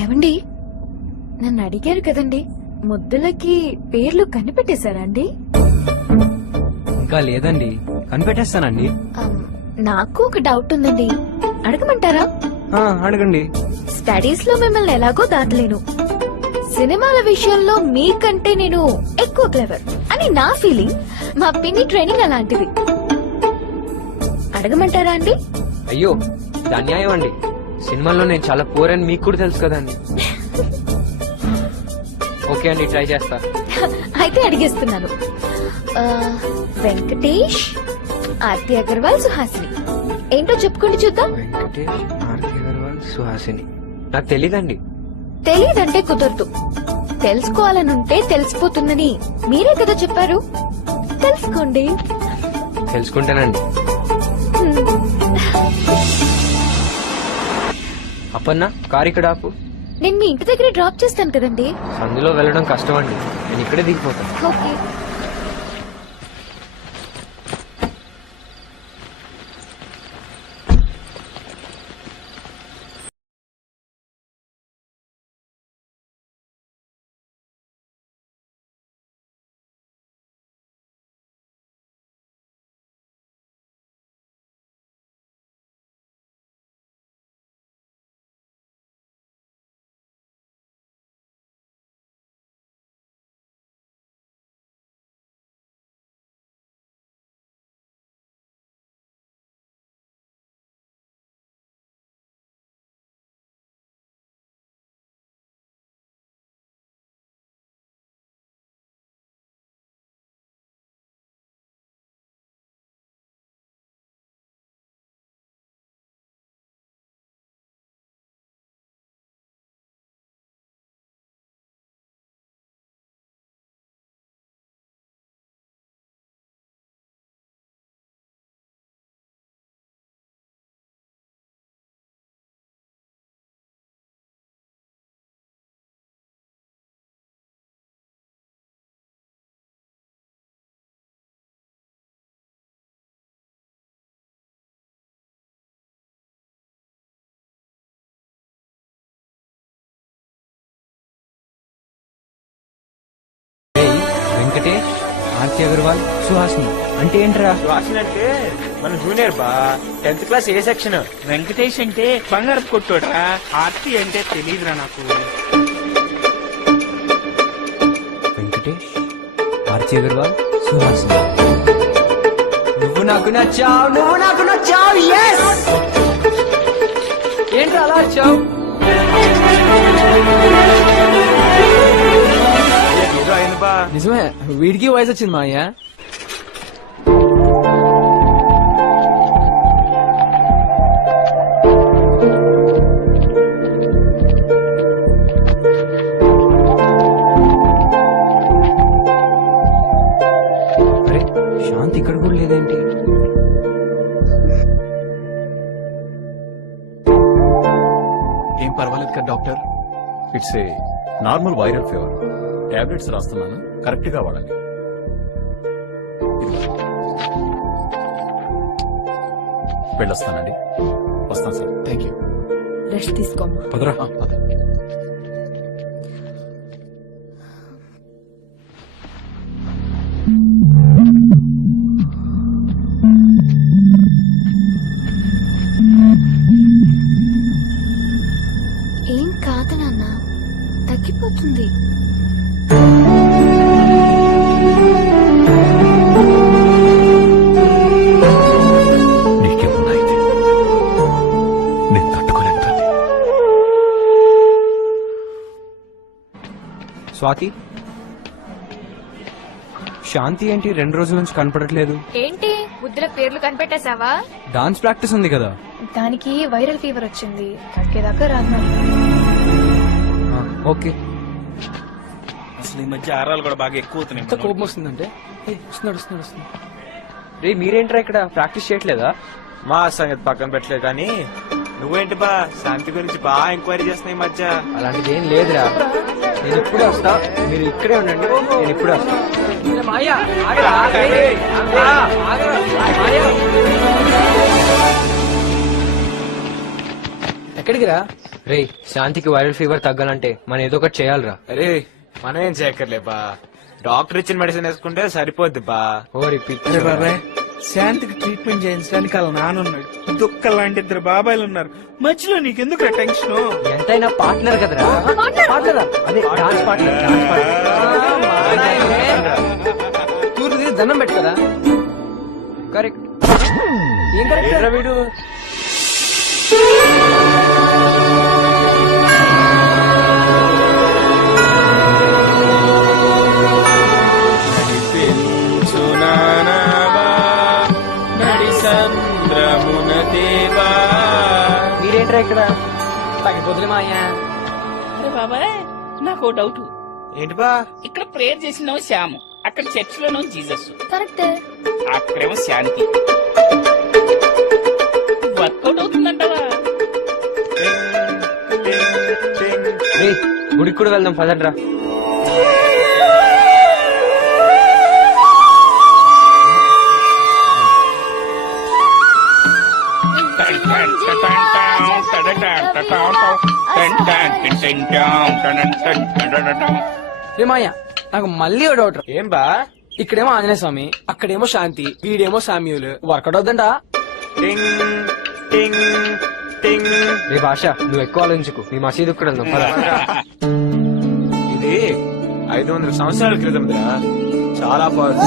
ఏమండి, నన్ను అడిగారు కదండి, ముద్దులకి పేర్లు కనిపెట్టేశారా అండి? ఇంకా లేదండి, కనిపెట్టేస్తానండి. నాకు ఒక డౌట్ ఉందండి, అడగమంటారా? అడగండి. స్టడీస్ లో మిమ్మల్ని ఎలాగో దాటలేను, సినిమాల విషయంలో మీకంటే నేను ఎక్కువ క్లెవర్ అని నా ఫీలింగ్. మా పిన్ని ట్రైనింగ్ అలాంటిది. అడగమంటారా అండి? అయ్యో, ఇది అన్యాయం అండి. సినిమాల్లో నేను చాలా పూర్ అని మీకు కూడా తెలుసు కదండి. ఓకే అండి, ట్రై చేస్తా. అయితే అడిగేస్తున్నాను. వెంకటేష్, ఆర్తి అగర్వాల్, సుహాసిని. ఏంటో చెప్పుకోండి చూద్దాం. వెంకటేష్, ఆర్తి అగర్వాల్, సుహాసిని. నాకు తెలీదండి. తెలీదంటే కుదరదు. తెలుసుకోవాలనుంటే తెలిసిపోతుందని మీరే కదా చెప్పారు. తెలుసుకోండి. తెలుసుకుంటానండి. అప్పన్నా, కారు ఇక్కడ ఆపు. నేను మీ ఇంటి దగ్గర డ్రాప్ చేస్తాను కదండి. అందులో వెళ్ళడం కష్టం అండి, నేను ఇక్కడే దిగిపోతాను. ఓకే. వెంకటేష్, ఆర్తి అగర్వాల్, సుహాసిని అంటే ఏంట్రా? సుహాసిని అంటే మన జూనియర్ బా, 10th క్లాస్ ఏ సెక్షన్. వెంకటేష్ అంటే బంగారు కొట్టురా. ఆర్తి అంటే తెలియదురా నాకు. వెంకటేష్, ఆర్తి అగర్వాల్, సుహాసిని. నువ్వు నాకు నచ్చావు, నువ్వు నాకు నచ్చావు. yes! ఏంట్రా అలా వచ్చావు? ఏదో అయింది బా. నిజమే, వీడికి వయసు వచ్చింది మా అయ్యా. అరే, శాంతి ఇక్కడ కూడా లేదేంటి? ఏం పర్వాలేదు కదా doctor? It's a normal viral fever. Tablets రాస్తున్నాను, కరెక్ట్ గా వాడాలి. వెళ్ళొస్తానండి. వస్తాను సార్. Thank you. రెస్ట్ తీసుకోమ్మా. పదరా. పద. ఏం కాదు నాన్న, తగ్గిపోతుంది. నీకేమన్నా అయితే నేను తట్టుకోలేను తల్లి. స్వాతి, శాంతి ఏంటి 2 రోజుల నుంచి కనపడట్లేదు? ఏంటి బుద్ధుల పేర్లు కనిపెట్టేశావా? డాన్స్ ప్రాక్టీస్ ఉంది కదా. దానికి వైరల్ ఫీవర్ వచ్చింది, తగ్గేదాకా రాదు మరి. ఆ, ఓకే. అసలు ఈ మధ్య ఆరాలు కూడా బాగా ఎక్కువ ఎంత అవుతున్నాయి. కోపం వస్తుందంటే వస్తున్నాడు. రే మీరేంట్రా ఇక్కడ ప్రాక్టీస్ చేయట్లేదా? మా సంగతి పక్కన పెట్టలేదు కానీ నువ్వేంటి బా శాంతి గురించి బాగా ఎంక్వైరీ చేస్తున్నాయి ఈ మధ్య. అలాంటిది ఏం లేదురా. నేను ఇప్పుడే వస్తా, మీరు ఇక్కడే ఉండండి. నేను ఇప్పుడే వస్తా. ఎక్కడికి రా? రే శాంతికి వైరల్ ఫీవర్ తగ్గాలంటే మనం ఏదో ఒకటి చేయాలిరా. అరే మనం ఏం చేయక్కర్లే బా, డాక్టర్ ఇచ్చిన మెడిసిన్ వేసుకుంటే సరిపోద్ది బా. ఓరి పిచ్చి. బాబాయ్ శాంతికి ట్రీట్మెంట్ చేయించడానికి వాళ్ళ నాన్నున్నాడు, దుఃఖ లాంటి 2 బాబాయిలు ఉన్నారు. మధ్యలో నీకెందుకు టెన్షన్? ఎంతైనా పార్ట్నర్ కదరా. అదే డాన్స్ పార్ట్నర్. తూర్పు దండం పెట్టుకదా. కరెక్ట్. ఏం కరెక్ట్ వీడు మీరేంట్రా ఇక్కడ? తగ్గిపోతులే మా అయ్యా. అరే బాబాయ్, నాకు ఓ డౌట్. ఏంటి బా? ఇక్కడ ప్రేయర్ చేసినావు శ్యాము, అక్కడ చర్చ్ లోనో జీసస్, కరెక్టే. అక్కడేమో శాంతి. వర్కౌట్ అవుతుందంటావా? రే గుడికి కూడా వెళ్దాం పదండ్రా. రే మాయా, నాకు మళ్ళీ ఓ డౌట్. ఏం బా? ఇక్కడేమో ఆంజనేయ స్వామి, అక్కడేమో శాంతి, వీడేమో సామ్యూల్. వర్కౌట్ అవుతుందంట. టింగ్ టింగ్ టింగ్. రే భాష, నువ్వు ఎక్కువ ఆలోచించుకు. నీ మసీదు కూడా వెళ్దాం పద. ఇది 500 సంవత్సరాల క్రితం చాలా పవర్ఫుల్.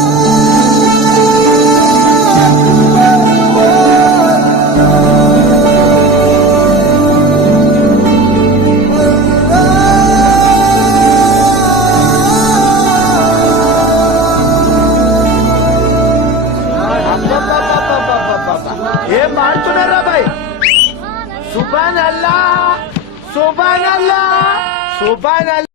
ఏం మాడుతున్నారా బాయ్? సుబాన్ అల్లా, సుబాన్ అల్లా, సుబాన్ అల్లా.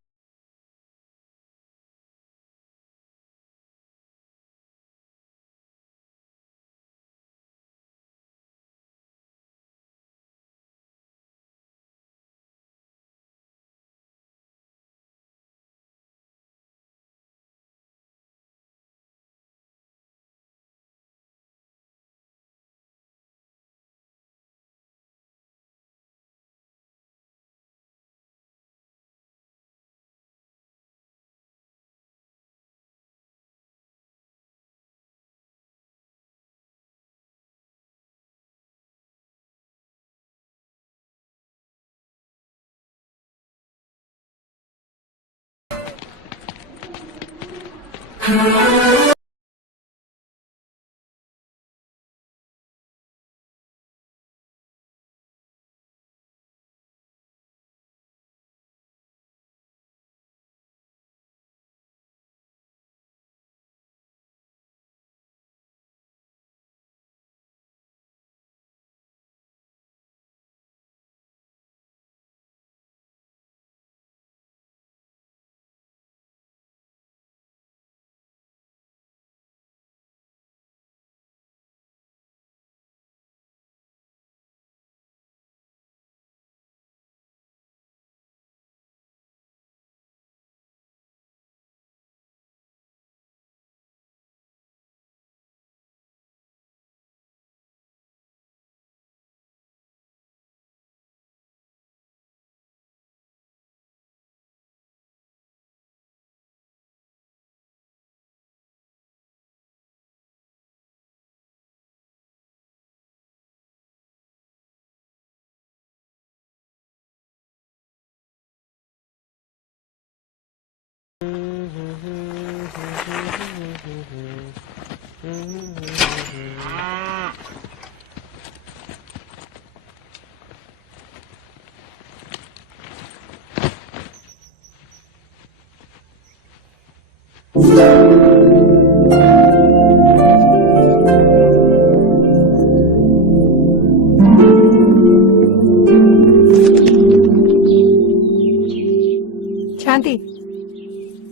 శాంతి,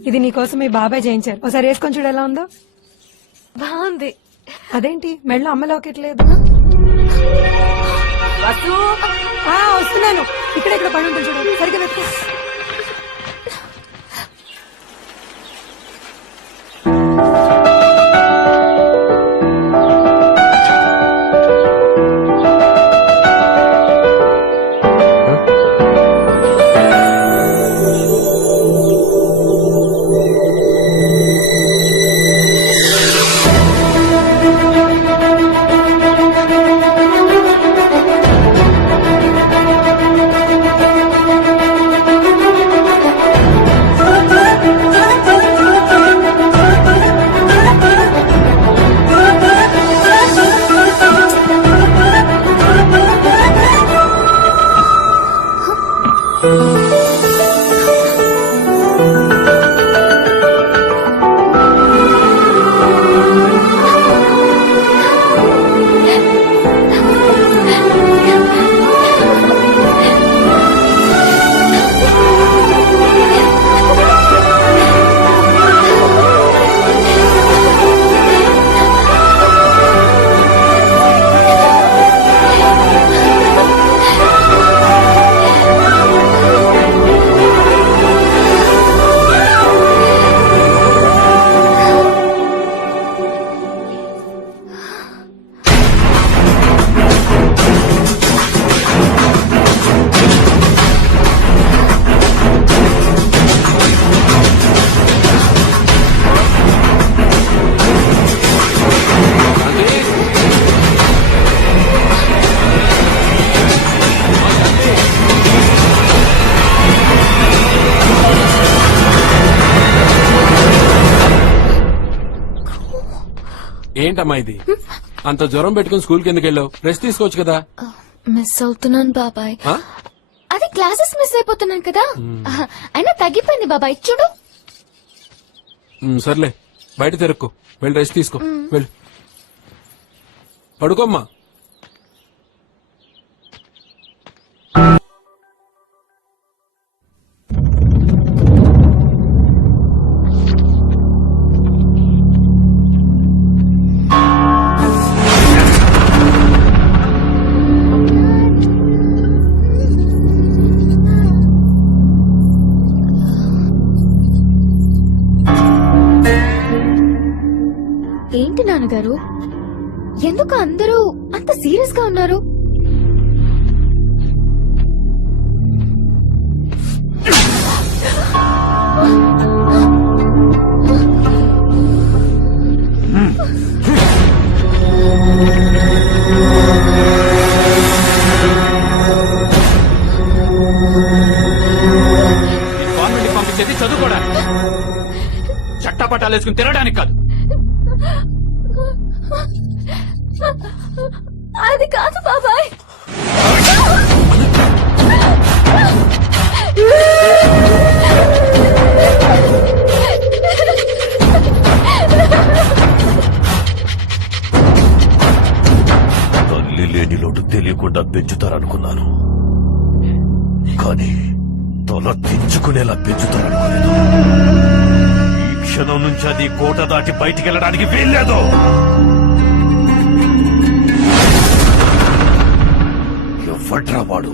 ఇది నీకోసం మీ బాబాయ్ చేయించారు. ఒకసారి వేసుకొని చూడు ఎలా ఉందో. బాగుంది. అదేంటి మెళ్ళో అమ్మలోకెట్లేదు? వస్తున్నాను. ఇక్కడ పడి ఉంటుంది చూడు, సరిగ్గా పెట్టుకో. ఏంటమ్మా ఇది? అంత జ్వరం పెట్టుకుని స్కూల్కి ఎందుకు వెళ్ళావు? రెస్ట్ తీసుకోవచ్చు కదా. మిస్ అవుతున్నాను బాబాయ్. అది క్లాసెస్ మిస్ అయిపోతున్నాను కదా. అయినా తగ్గిపోయింది బాబాయ్, చూడు. సర్లే, బయట తిరక్కు, వెళ్ళి రెస్ట్ తీసుకో. వెళ్ళు, పడుకోమ్మా. ఏంటి నాన్నగారు, ఎందుకు అందరూ అంత సీరియస్ గా ఉన్నారు? గవర్నమెంట్ పంపించేది చదువుకోవడానికి, చట్టపట్టాలు వేసుకుని తినడానికి కాదు. అది కాదు బాబాయ్. తల్లి లేని లోటు తెలియకుండా పెంచుతారనుకున్నాను, కానీ తల తెంచుకునేలా పెంచుతారనుకోలేదు. ఈ క్షణం నుంచి అది కోట దాటి బయటికి వెళ్ళడానికి వీల్లేదు. ఎవడ్రా వాడు?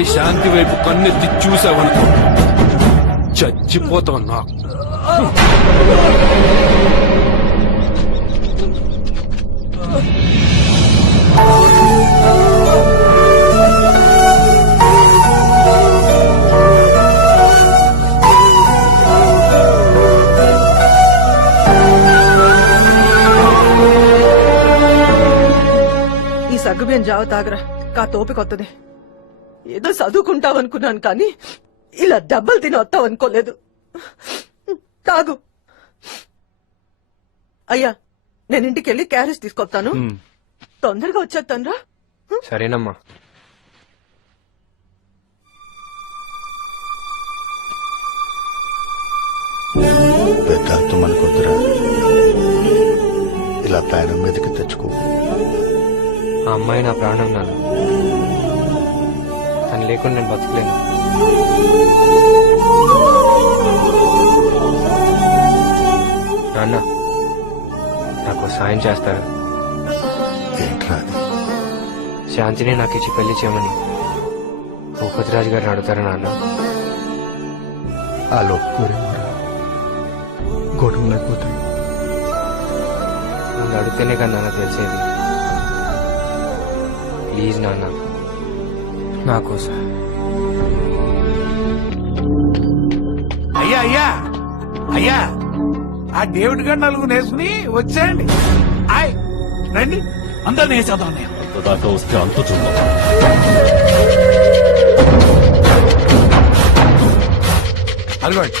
ఇంకొకసారి శాంతి వైపు కన్నెత్తి చూసావనుకో చచ్చిపోతావు నాకు. ఈ సగ్గుబియ్యం జావ తాగరా కా తోపి కొత్తది. ఏదో చదువుకుంటావనుకున్నాను కానీ ఇలా దెబ్బలు తిని వస్తావనుకోలేదు. తాగు. అయ్యా నేను ఇంటికెళ్ళి క్యారేజ్ తీసుకొస్తాను. తొందరగా వచ్చేస్తాను. సరేనమ్మా. పెద్దాలతో మనకొద్దురా, ఇలా ప్రాణం మీదకి తెచ్చుకో. ఆ అమ్మాయి నా ప్రాణం నాన్న. తను లేకుండా నేను బతకలేను. నాన్న నాకు సాయం చేస్తారా? ఏంట్రా అది? శాంతిని నాకు ఇచ్చి పెళ్లి చేయమని భూపతిరాజు గారిని అడుగుతారా నాన్న? ఆ లోపుకోరేమోరా, గొడవలు అయిపోతాయి. నన్ను అడిగితేనే కదా నాన్న తెలిసేది. ప్లీజ్ నాన్న నా కోసం. అయ్యా అయ్యా అయ్యా ఆ డేవిడ్ గారు నలుగురు నేసుకుని వచ్చేయండి. ఆయ్ రండి అందరు నేసేద్దాం అన్నయ్య. దాకా వస్తే అంతు చూద్దాం. అదిగోండి.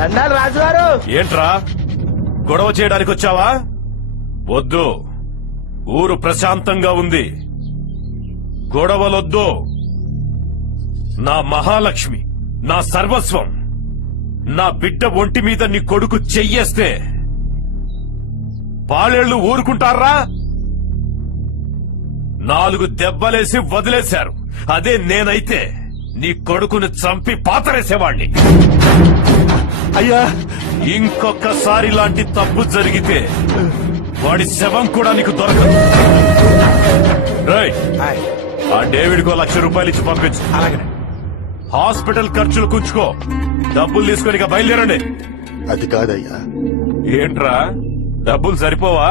దండాలు రాజుగారు. ఏంట్రా గొడవ చేయడానికి వచ్చావా? వద్దు, ఊరు ప్రశాంతంగా ఉంది. గొడవలొద్దు. నా మహాలక్ష్మి, నా సర్వస్వం, నా బిడ్డ ఒంటి మీద నీ కొడుకు చెయ్యేస్తే పాలేళ్లు ఊరుకుంటారా? 4 దెబ్బలేసి వదిలేశారు. అదే నేనైతే నీ కొడుకుని చంపి పాతరేసేవాణ్ణి. అయ్యా, ఇంకొకసారి ఇలాంటి తప్పు జరిగితే వాడి శవం కూడా నీకు దొరకదు. రేయ్, ఆయ్ ఆ డేవిడ్ కో ₹1,00,000 ఇచ్చి పంపించు. అలాగే. హాస్పిటల్ ఖర్చులు కూర్చుకో. డబ్బులు తీసుకొని ఇక బయలుదేరండి. అది కాదయ్యా. ఏంట్రా డబ్బులు సరిపోవా?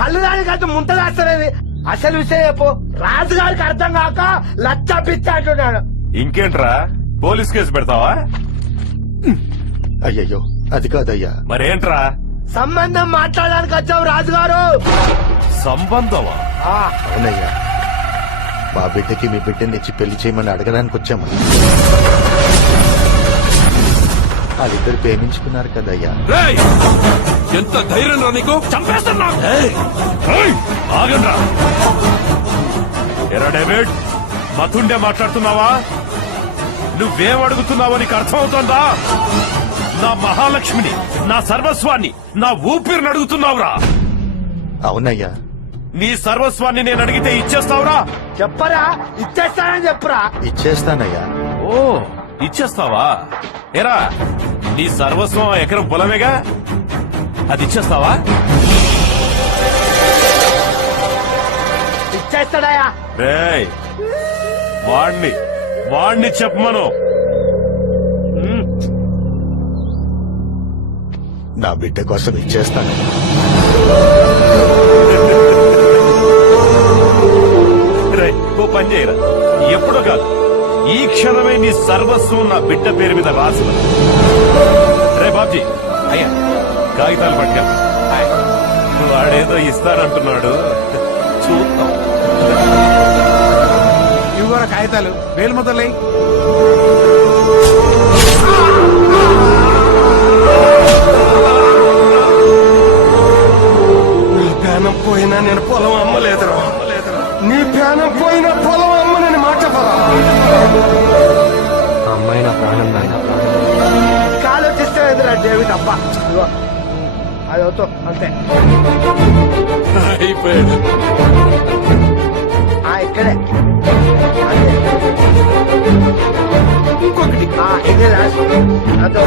కళ్ళు దానికంటే ముంత దాస్తలేదు. అసలు విషయం చెప్పు. రాజుగారికి అర్థం కాక లచ్చ పిచ్చ అంటున్నాడు. ఇంకేంట్రా పోలీస్ కేసు పెడతావా? అయ్యయ్యో, అది కాదయ్యా. మరేంట్రా? సంబంధం మాట్లాడడానికి వచ్చావు రాజుగారు. సంబంధమా? అవునయ్యా, మా బిడ్డకి మీ బిడ్డని ఇచ్చి పెళ్లి చేయమని అడగడానికి వచ్చామని. వాళ్ళిద్దరు ప్రేమించుకున్నారు కదయ్యా. రేయ్, ఎంత ధైర్యం రా నీకు? చంపేస్తున్నా. ఆగండ్రా. ఎరా డేవిడ్, మతుండే మాట్లాడుతున్నావా? నువ్వేం అడుగుతున్నావో నీకు అర్థమవుతోందా? నా మహాలక్ష్మిని, నా సర్వస్వాన్ని, నా ఊపిరిని అడుగుతున్నావురా? అవునయ్యా. నీ సర్వస్వాన్ని నేను అడిగితే ఇచ్చేస్తావురా? చెప్పరా, ఇచ్చేస్తానని చెప్పురా. ఇచ్చేస్తానయ్యా. ఓ, ఇచ్చేస్తావా? ఎరా, నీ సర్వస్వం ఎకరం పొలమేగా, అది ఇచ్చేస్తావా? ఇచ్చేస్తాడయా. రేయ్, వాణ్ణి చెప్పమను. నా బిడ్డ కోసం ఇచ్చేస్తాను. రేయ్, ఓ పని చేయరా, ఎప్పుడో కాదు ఈ క్షణమే నీ సర్వస్వం నా బిడ్డ పేరు మీద రాసు. రే బాబ్జీ, అయ్యా కాగితాలు పట్టుక. వాడేదో ఇస్తానంటున్నాడు, చూద్దాం. ఇవి కూడా కాగితాలు. వేలు మొదలై నీ ప్రాణం పోయినా నేను పొలం అమ్మలేదురా. నీ ప్రాణం పోయినా పొలం అమ్మనని మాట పరా. ఆ అమ్మాయి నా ప్రాణం నాన్న. ఆలోచిస్తే డేవిడ్ అబ్బా. ఇదిగో, అది అవుతావు అంతే. అయిపోయాడు. ఇక్కడే ఇంకొకటి. ఇదే లాస్ట్. అదో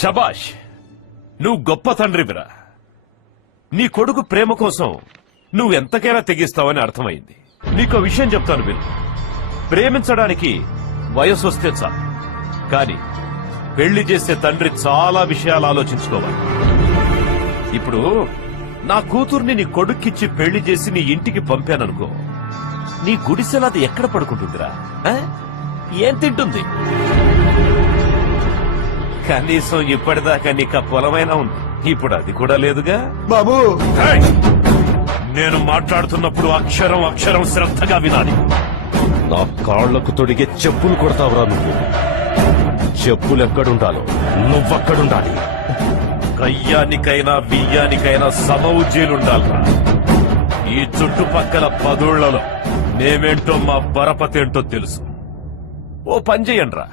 శబాష్, నువ్వు గొప్ప తండ్రివిరా. నీ కొడుకు ప్రేమ కోసం నువ్వు ఎంతకైనా తెగిస్తావని అర్థమైంది. నీకో విషయం చెప్తాను విను. ప్రేమించడానికి వయసు వస్తే చాలు, కానీ పెళ్లి చేసే తండ్రి చాలా విషయాలు ఆలోచించుకోవాలి. ఇప్పుడు నా కూతుర్ని నీ కొడుక్కిచ్చి పెళ్లి చేసి నీ ఇంటికి పంపాననుకో, నీ గుడిసెలు అది ఎక్కడ పడుకుంటుందిరా? ఆ? ఏం తింటుంది? కనీసం ఇప్పటిదాకా నీకు ఆ పొలమైనా ఉంది. ఇప్పుడు అది కూడా లేదుగా బాబు. ఏయ్! నేను మాట్లాడుతున్నప్పుడు అక్షరం అక్షరం శ్రద్ధగా వినాలి. నా కాళ్లకు తొడిగే చెప్పులు కొడతావురా నువ్వు. చెప్పులు ఎక్కడుండాలో నువ్వక్కడుండాలి. కయ్యానికైనా బియ్యానికైనా సమవుజ్జీలుండాలరా. ఈ చుట్టుపక్కల 10 ఊళ్ళలో మేమేంటో మా పరపతేంటో తెలుసు. ఓ పని చెయ్యండ్రా,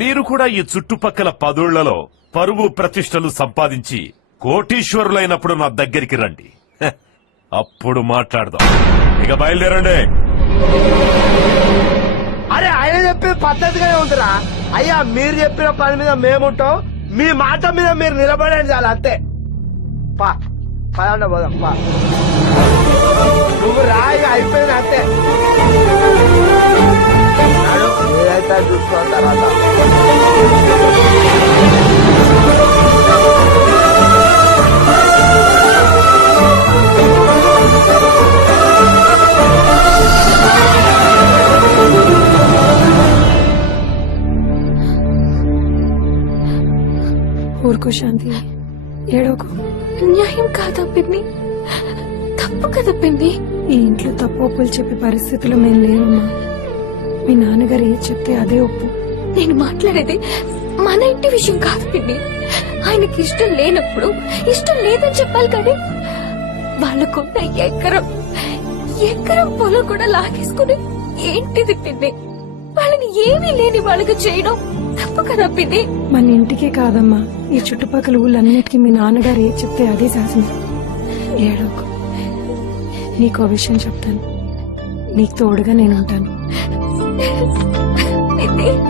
మీరు కూడా ఈ చుట్టుపక్కల 10 ఊళ్ళలో పరువు ప్రతిష్టలు సంపాదించి కోటీశ్వరులైనప్పుడు నా దగ్గరికి రండి. హె, అప్పుడు మాట్లాడదాం. ఇక బయలుదేరండి. అరే ఆయన చెప్పిన పద్ధతిగానే ఉందిరా. అయ్యా మీరు చెప్పిన పని మీద మేముంటాం, మీ మాట మీద మీరు నిలబడండి చాలు, అంతే. పా పదండి పోదాం. పా నువ్వు రాయి అయిపోయింది, అంతే. ఏదైతే చూసుకోవాలి తర్వాత. ఊరుకో శాంతి, ఏడోకు. న్యాయం కాదా పిన్ని? తప్పు కదా పిన్ని. ఈ ఇంట్లో తప్పు ఒప్పులు చెప్పే పరిస్థితిలో మేము లేవమ్మా. మీ నాన్నగారు ఏది చెప్తే అదే ఒప్పు. నేను మాట్లాడేది మన ఇంటి విషయం కాదు పిన్ని. ఆయనకి ఇష్టం లేనప్పుడు ఇష్టం లేదని చెప్పాలి కానీ వాళ్ళకున్న ఎకరం పొలం కూడా లాగేసుకుని ఏంటిది పిన్ని? వాళ్ళని ఏమీ లేని వాళ్ళకి చేయడం తప్పు కదా పిన్ని. మన ఇంటికే కాదమ్మా, ఈ చుట్టుపక్కల ఊళ్ళన్నిటికీ మీ నాన్నగారు ఏది చెప్తే అదే శాసనం. ఏడోకు, నీకో విషయం చెప్తాను. నీకు తోడుగా నేనుంటాను.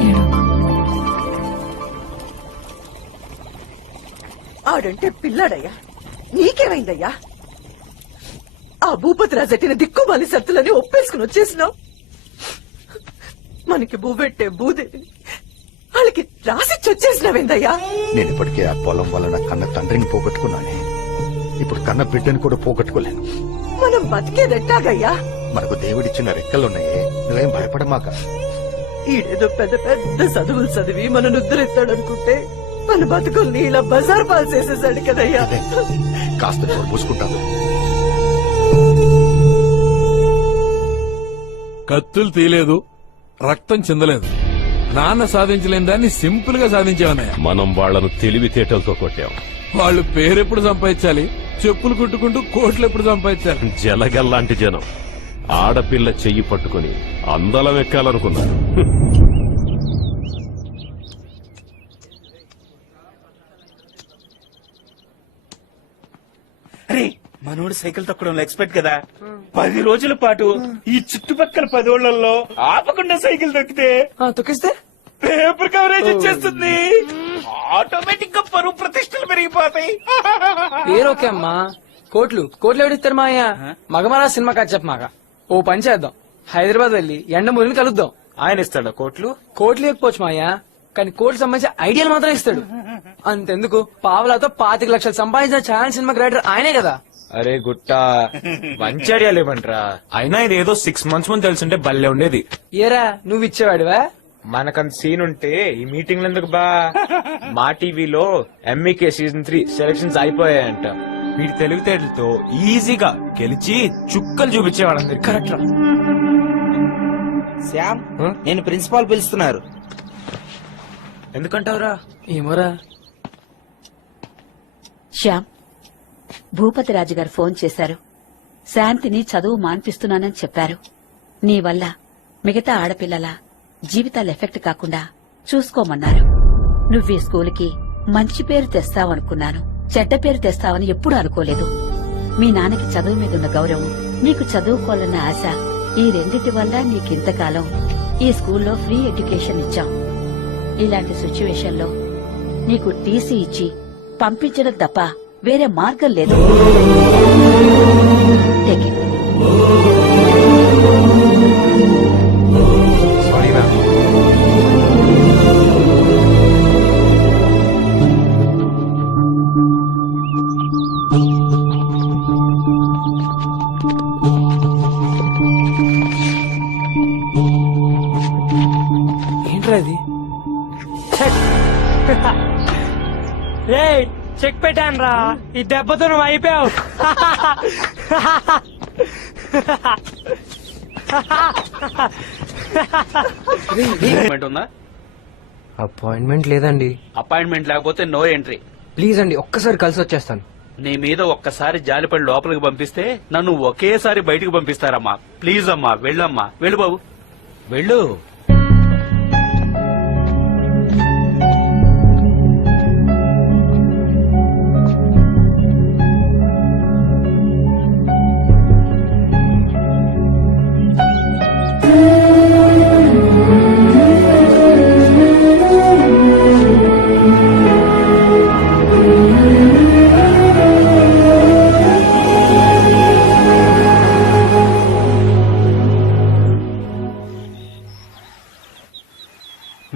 ఏడోకు. ఆడంటే పిల్లాడయ్యా, నీకేమైందయ్యా? ఆ భూపతి రాజట్టిన దిక్కుమాలి సత్తులని ఒప్పేసుకుని వచ్చేసినావు. మనకి భూపెట్టే భూదేవి వాళ్ళకి రాసిచ్చి వచ్చేసినావేందయ్యా? నేను ఇప్పటికే ఆ పొలం వలన కన్న తండ్రిని పోగొట్టుకున్నానే. ఇప్పుడు కన్న బిడ్డను కూడా పోగొట్టుకోలేను. మనం బతికేదెట్టాగయ్యా? మనకు దేవుడిచ్చిన రెక్కలున్నాయే, నువ్వేం భయపడమాక. ఈడేదో పెద్ద పెద్ద చదువులు చదివి మన నుద్దరెత్తాడనుకుంటే మన బతుకుల్ని ఇలా బజార్ పాలు చేసేసాడు కదయ్యా. కాస్త చోటు పూసుకుంటాను. కత్తులు తీయలేదు, రక్తం చిందలేదు. నాన్న సాధించలేని దాన్ని సింపుల్ గా సాధించామన్నయ్య. మనం వాళ్లను తెలివితేటలతో కొట్టాం. వాళ్ళు పేరెప్పుడు సంపాదించాలి, చెప్పులు కుట్టుకుంటూ కోట్లు ఎప్పుడు సంపాదించాలి. జలగల్లాంటి జనం ఆడపిల్ల చెయ్యి పట్టుకుని అందలం ఎక్కాలనుకున్నారు. అరే మనోడు సైకిల్ తొక్కడంలో ఎక్స్పర్ట్ కదా. 10 రోజుల పాటు ఈ చుట్టుపక్కల 10 ఊళ్ళల్లో ఆపకుండా సైకిల్ తొక్కితే తొక్కిస్తే పేపర్ కవరేజ్ ఇచ్చేస్తుంది. ఆటోమేటిక్ గా పరువు ప్రతిష్టలు పెరిగిపోతాయి. పేరు ఓకే అమ్మా, కోట్లు ఎవడిస్తారు మా అయ్య? మగమరా సినిమా కాదు చెప్ప మాక. ఓ పని చేద్దాం, హైదరాబాద్ వెళ్లి ఎండమూరిని కలుద్దాం. ఆయన ఇస్తాడా కోట్లు? కోట్లు ఇవ్వకపోవచ్చు మా అయ్య, కానీ కోట్లు సంబంధించిన ఐడియాలు మాత్రం ఇస్తాడు. అంతెందుకు, పావలాతో 25 లక్షలు సంపాదించిన ఛానల్ సినిమా క్రియేటర్ ఆయనే కదా. అరే గుట్ట, మంచి ఐడియా లేవంట్రా. అయినా ఇదేదో 6 months ముందు తెలుసుంటే భలే ఉండేది. ఏరా నువ్వు ఇచ్చేవాడివా? మనకంత సీన్ ఉంటే ఈ మీటింగ్ ఎందుకు బా? మా టీవీలో ఎంఈకే సీజన్ 3 సెలక్షన్స్ అయిపోయాయంట. వీడి తెలివితేటలతో ఈజీగా గెలిచి చుక్కలు చూపించేవాడు. కరెక్ట్ రా. శ్యామ్, నేను ప్రిన్సిపాల్ పిలుస్తున్నారు. ఎందుకంటావురా? ఏమోరా. శ్యామ్, భూపతి రాజు గారు ఫోన్ చేశారు. శాంతిని చదువు మాన్పిస్తున్నానని చెప్పారు. నీ వల్ల మిగతా ఆడపిల్లల జీవితాలు ఎఫెక్ట్ కాకుండా చూసుకోమన్నారు. నువ్వీ స్కూలుకి మంచి పేరు తెస్తావనుకున్నాను, చెడ్డ పేరు తెస్తావని ఎప్పుడూ అనుకోలేదు. మీ నాన్నకి చదువు మీదున్న గౌరవం, నీకు చదువుకోవాలన్న ఆశ, ఈ రెండిటి వల్ల నీకింతకాలం ఈ స్కూల్లో ఫ్రీ ఎడ్యుకేషన్ ఇచ్చాం. ఇలాంటి సిచ్యువేషన్ లో నీకు టీసీ ఇచ్చి పంపించడం తప్ప వేరే మార్గం లేదు. Take it. Sorry ma'am. ఏంట్రా ఇది? రే చెక్ పెట్టాను రా, ఈ దెబ్బతో నువ్వు అయిపోయావు. ఉందా? అపాయింట్మెంట్ లేదండి. అపాయింట్మెంట్ లేకపోతే నో ఎంట్రీ. ప్లీజ్ అండి, ఒక్కసారి కలిసి వచ్చేస్తాను. నీ మీద ఒక్కసారి జాలిపడి లోపలికి పంపిస్తే నన్ను ఒకేసారి బయటికి పంపిస్తారమ్మా. ప్లీజ్ అమ్మా, వెళ్ళమ్మా, వెళ్ళు బాబు, వెళ్ళు.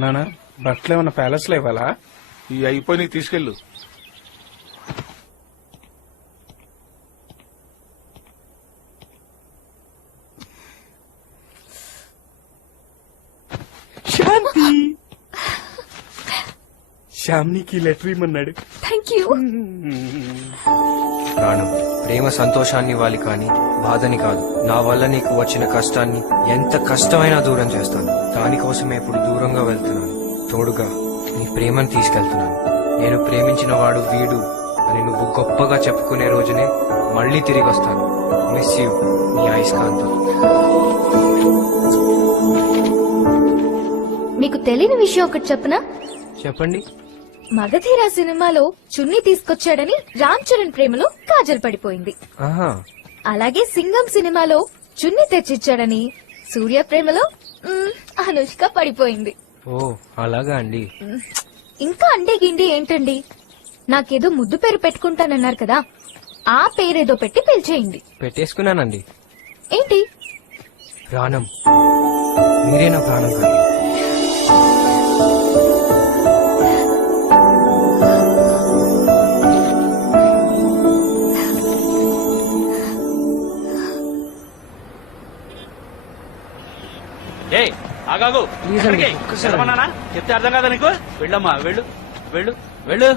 నానా బట్టలు ఏమన్నా ప్యాలెస్ లో ఇవ్వాలా? ఈ అయిపోయి నీకు తీసుకెళ్ళు. శాంతి, శ్యామ్నికి లెటర్ ఇమ్మన్నాడు. Thank you. ప్రాణం, ప్రేమ సంతోషాన్ని ఇవ్వాలి కానీ బాధని కాదు. నా వల్ల నీకు వచ్చిన కష్టాన్ని ఎంత కష్టమైనా దూరం చేస్తాను. దానికోసమే ఇప్పుడు దూరంగా వెళ్తున్నాను. తోడుగా నీ ప్రేమను తీసుకెళ్తున్నాను. నేను ప్రేమించిన వాడు వీడు అని నువ్వు గొప్పగా చెప్పుకునే రోజునే మళ్ళీ తిరిగి వస్తాను. మిస్ యూ, నీ అయస్కాంతం. మీకు తెలియని విషయం ఒకటి చెప్పనా? చెప్పండి. మగధీర సినిమాలో చున్నీ తీసుకొచ్చాడని రామ్ చరణ్ ప్రేమలో కాజల్ పడిపోయింది. ఆహా, అలాగే సింగం సినిమాలో చున్నీ తెచ్చిచ్చాడని సూర్య ప్రేమలో అనుష్క పడిపోయింది. ఓ అలాగా అండి. ఇంకా అండే గిండి ఏంటండి? నాకేదో ముద్దు పేరు పెట్టుకుంటానన్నారు కదా, ఆ పేరేదో పెట్టి పిలిచేయండి. పెట్టేసుకున్నానండి. ఏంటి? ప్రాణం. మీరే నా ప్రాణం కాదు. ఏ ఆగాగు, ప్లీజ్ అండి, ఎక్కడికి? ఒక్కసారి. వెళ్ళమన్నానా? చెప్తే అర్థం కాదా నీకు? వెళ్ళమ్మా, వెళ్ళు, వెళ్ళు, వెళ్ళు.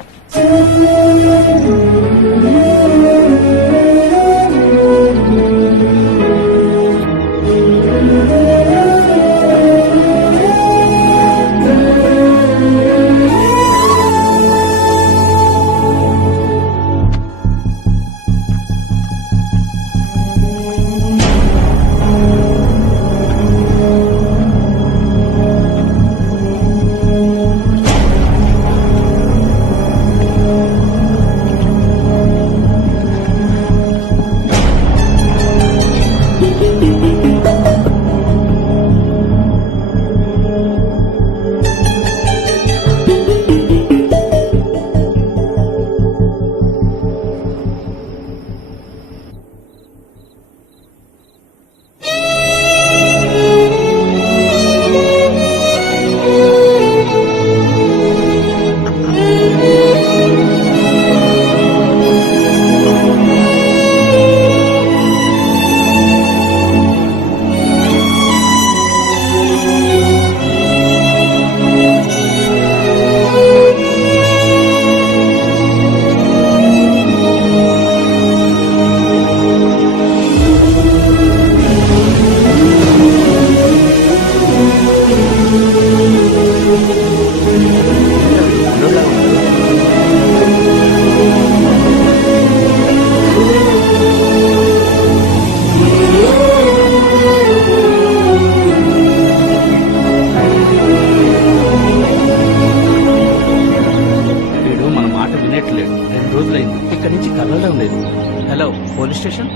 పోలీస్ స్టేషన్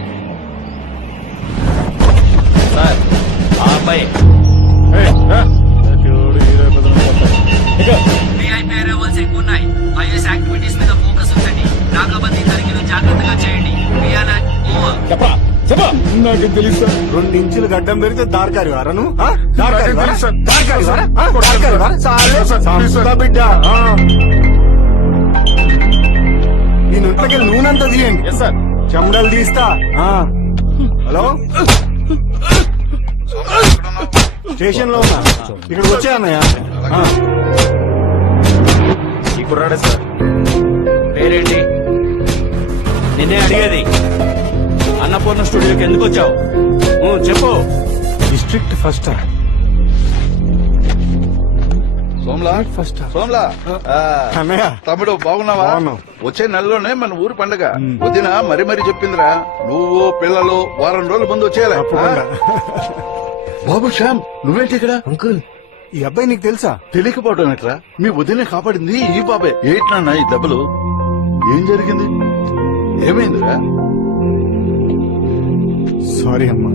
సార్, ఆ అబ్బాయి ఏయ్, రా. చూడు, హీరో పెద్దలు. ఇక. ప్రిపేర్ అవ్వాల్సి ఎక్కువ ఉన్నాయి. ఐఎస్ యాక్టివిటీస్ మీద ఫోకస్ ఉంచండి. నాకాబందీ తనిఖీలు జాగ్రత్తగా చేయండి. చెప్పరా చెప్పా నాకు తెలుసు 2 ఇంచులు గడ్డం పెరిగితే దార్కారి వారా నువ్వు బిడ్డ నేను ఇంట్లోకి నూనెంతా తీయండి సార్, చెమడలు తీస్తా. హలో, స్టేషన్ లో ఉన్నా, ఇక్కడికి వచ్చా అన్నయ్య. ఈ కుర్రాడే సార్. పేరేంటి? నిన్నే అడిగేది. అన్నపూర్ణ స్టూడియోకి ఎందుకు వచ్చావు? చెప్పు. డిస్ట్రిక్ట్ ఫస్ట్ సోమ్లా సోమ్లా అన్నయ్య. తమ్ముడు బాగున్నావా? బాగున్నాం. వచ్చే నెలలోనే మన ఊరు పండగ. వదిన మరి చెప్పిందిరా, నువ్వు పిల్లలు వారం రోజుల ముందు వచ్చేయాలి. తప్పకుండా. బాబు శ్యామ్, నువ్వేంటి ఇక్కడ? అంకుల్, ఈ అబ్బాయి నీకు తెలుసా? తెలియకపోవడం ఎట్రా? మీ వదిన కాపాడింది ఈ బాబే. ఏంటన్నా ఈ దెబ్బలు? ఏం జరిగింది? ఏమైందిరా? సారీ అమ్మా.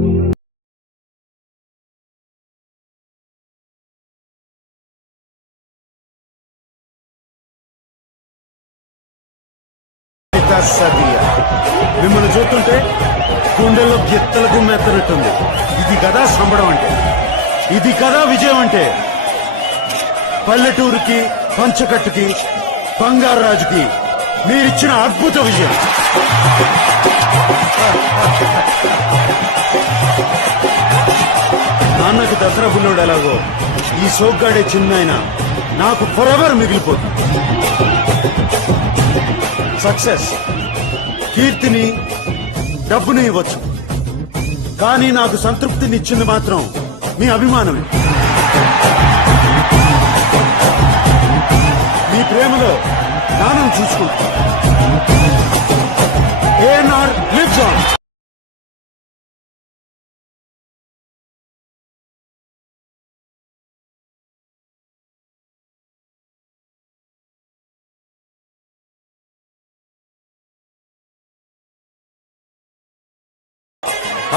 మిమ్మల్ని చూస్తుంటే గుండెల్లో గిత్తలకు మెత్తనట్టుంది. ఇది కదా సంబడం అంటే, ఇది కదా విజయం అంటే. పల్లెటూరుకి, పంచకట్టుకి, బంగారు రాజుకి మీరిచ్చిన అద్భుత విజయం. నాన్నకి దసరా బుల్లోడు ఎలాగో ఈ సోగ్గాడే చిన్నాయన నాకు ఫరెవర్ మిగిలిపోతుంది. సక్సెస్, కీర్తిని, డబ్బుని ఇవ్వచ్చు, కానీ నాకు సంతృప్తిని ఇచ్చింది మాత్రం మీ అభిమానమే. మీ ప్రేమలో నాన్నను చూసుకుంటా. ANR lives on.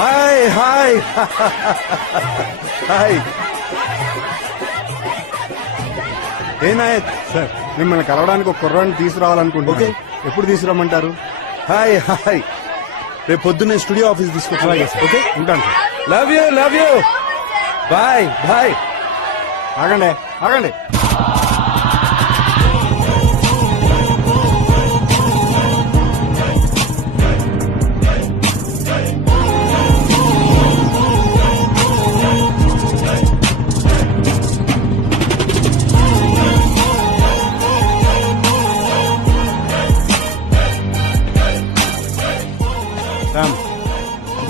Hi hi hi. ఏ నాయక్ సార్, మిమ్మల్ని కలవడానికి ఒక కుర్రాన్ని తీసుకురావాలనుకుంటున్నా. ఎప్పుడు తీసుకురామంటారు? హాయ్ హాయ్, రేపు పొద్దున్నే స్టూడియో ఆఫీస్ తీసుకొచ్చి. ఓకే, ఉంటాను sir. Love you bye bye. ఆగండి ఆగండి.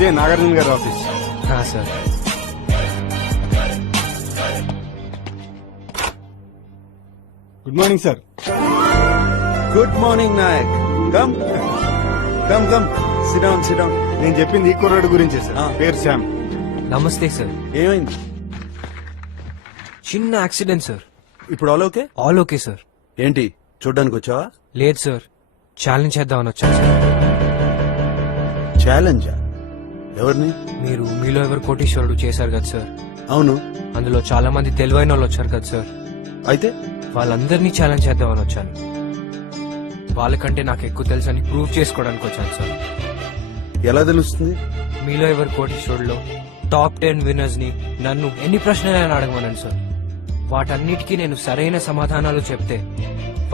ఇదే నాగార్జున గారి office. Sir. Good morning sir. Good morning Nayak. Come come come, sit down sit down. నేను చెప్పింది ఈ కుర్రాడు గురించే సార్. పేరు శ్యామ్. నమస్తే సార్. ఏమైంది? చిన్న యాక్సిడెంట్ సార్. ఇప్పుడు all okay? All okay sir. ఏంటి చూడ్డానికి వచ్చావా? లేదు సార్, ఛాలెంజ్ చేద్దామని వచ్చాను సార్. ఛాలెంజా? ఎవరిని? మీరు మీలో ఎవరు కోటీశ్వరుడు చేశారు కదా సార్. అవును. అందులో చాలా మంది తెలివైన వాళ్ళు వచ్చారు కదా సార్. అయితే వాళ్ళందరినీ ఛాలెంజ్ చేద్దామని వచ్చాను. వాళ్ళకంటే నాకు ఎక్కువ తెలుసని ప్రూవ్ చేసుకోవడానికి వచ్చాను సార్. ఎలా తెలుస్తుంది? మీలో ఎవరు కోటీశ్వరుడులో టాప్ 10 విన్నర్స్ ని నన్ను ఎన్ని ప్రశ్నలైనా అడగమన్నాను సార్. వాటన్నిటికీ నేను సరైన సమాధానాలు చెప్తే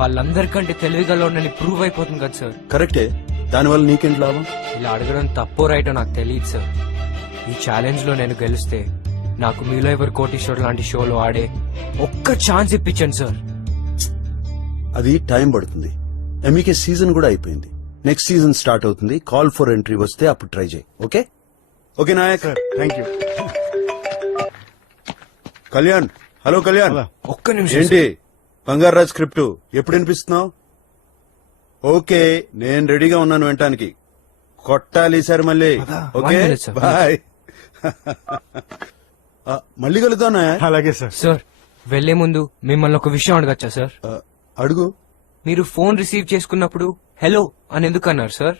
వాళ్ళందరికంటే తెలివిగలనని ప్రూవ్ అయిపోతుంది కదా సార్. కరెక్టే, దానివల్ల నీకేంటి లాభం? ఇలా అడగడం తప్పో రైటో నాకు తెలియదు సార్. ఈ ఛాలెంజ్ లో నేను గెలిస్తే నాకు మీలో ఎవరు కోటీశ్వరుడు లాంటి షోలో ఆడే ఒక్క ఛాన్స్ ఇప్పించండి సార్. అది టైం పడుతుంది. ఎంఈకే సీజన్ కూడా అయిపోయింది. నెక్స్ట్ సీజన్ స్టార్ట్ అవుతుంది. కాల్ ఫర్ ఎంట్రీ వస్తే అప్పుడు ట్రై చేయి. Okay okay Nayak. Thank you. Kalyan, hello Kalyan. ఒక్క నిమిషం ఏంటి బంగారాజ్ స్క్రిప్ట్ ఎప్పుడు వినిపిస్తున్నావు? ఓకే, నేను రెడీగా ఉన్నాను వినటానికి. కొట్టాలి సార్ మళ్ళీ. Okay 1 minute, sir. బాయ్. మళ్ళీ కలుద్దానా? అలాగే సార్. సార్, వెళ్లే ముందు మిమ్మల్ని ఒక విషయం అడగచ్చా సార్? అడుగు. మీరు ఫోన్ రిసీవ్ చేసుకున్నప్పుడు హలో అని ఎందుకు అన్నారు సార్?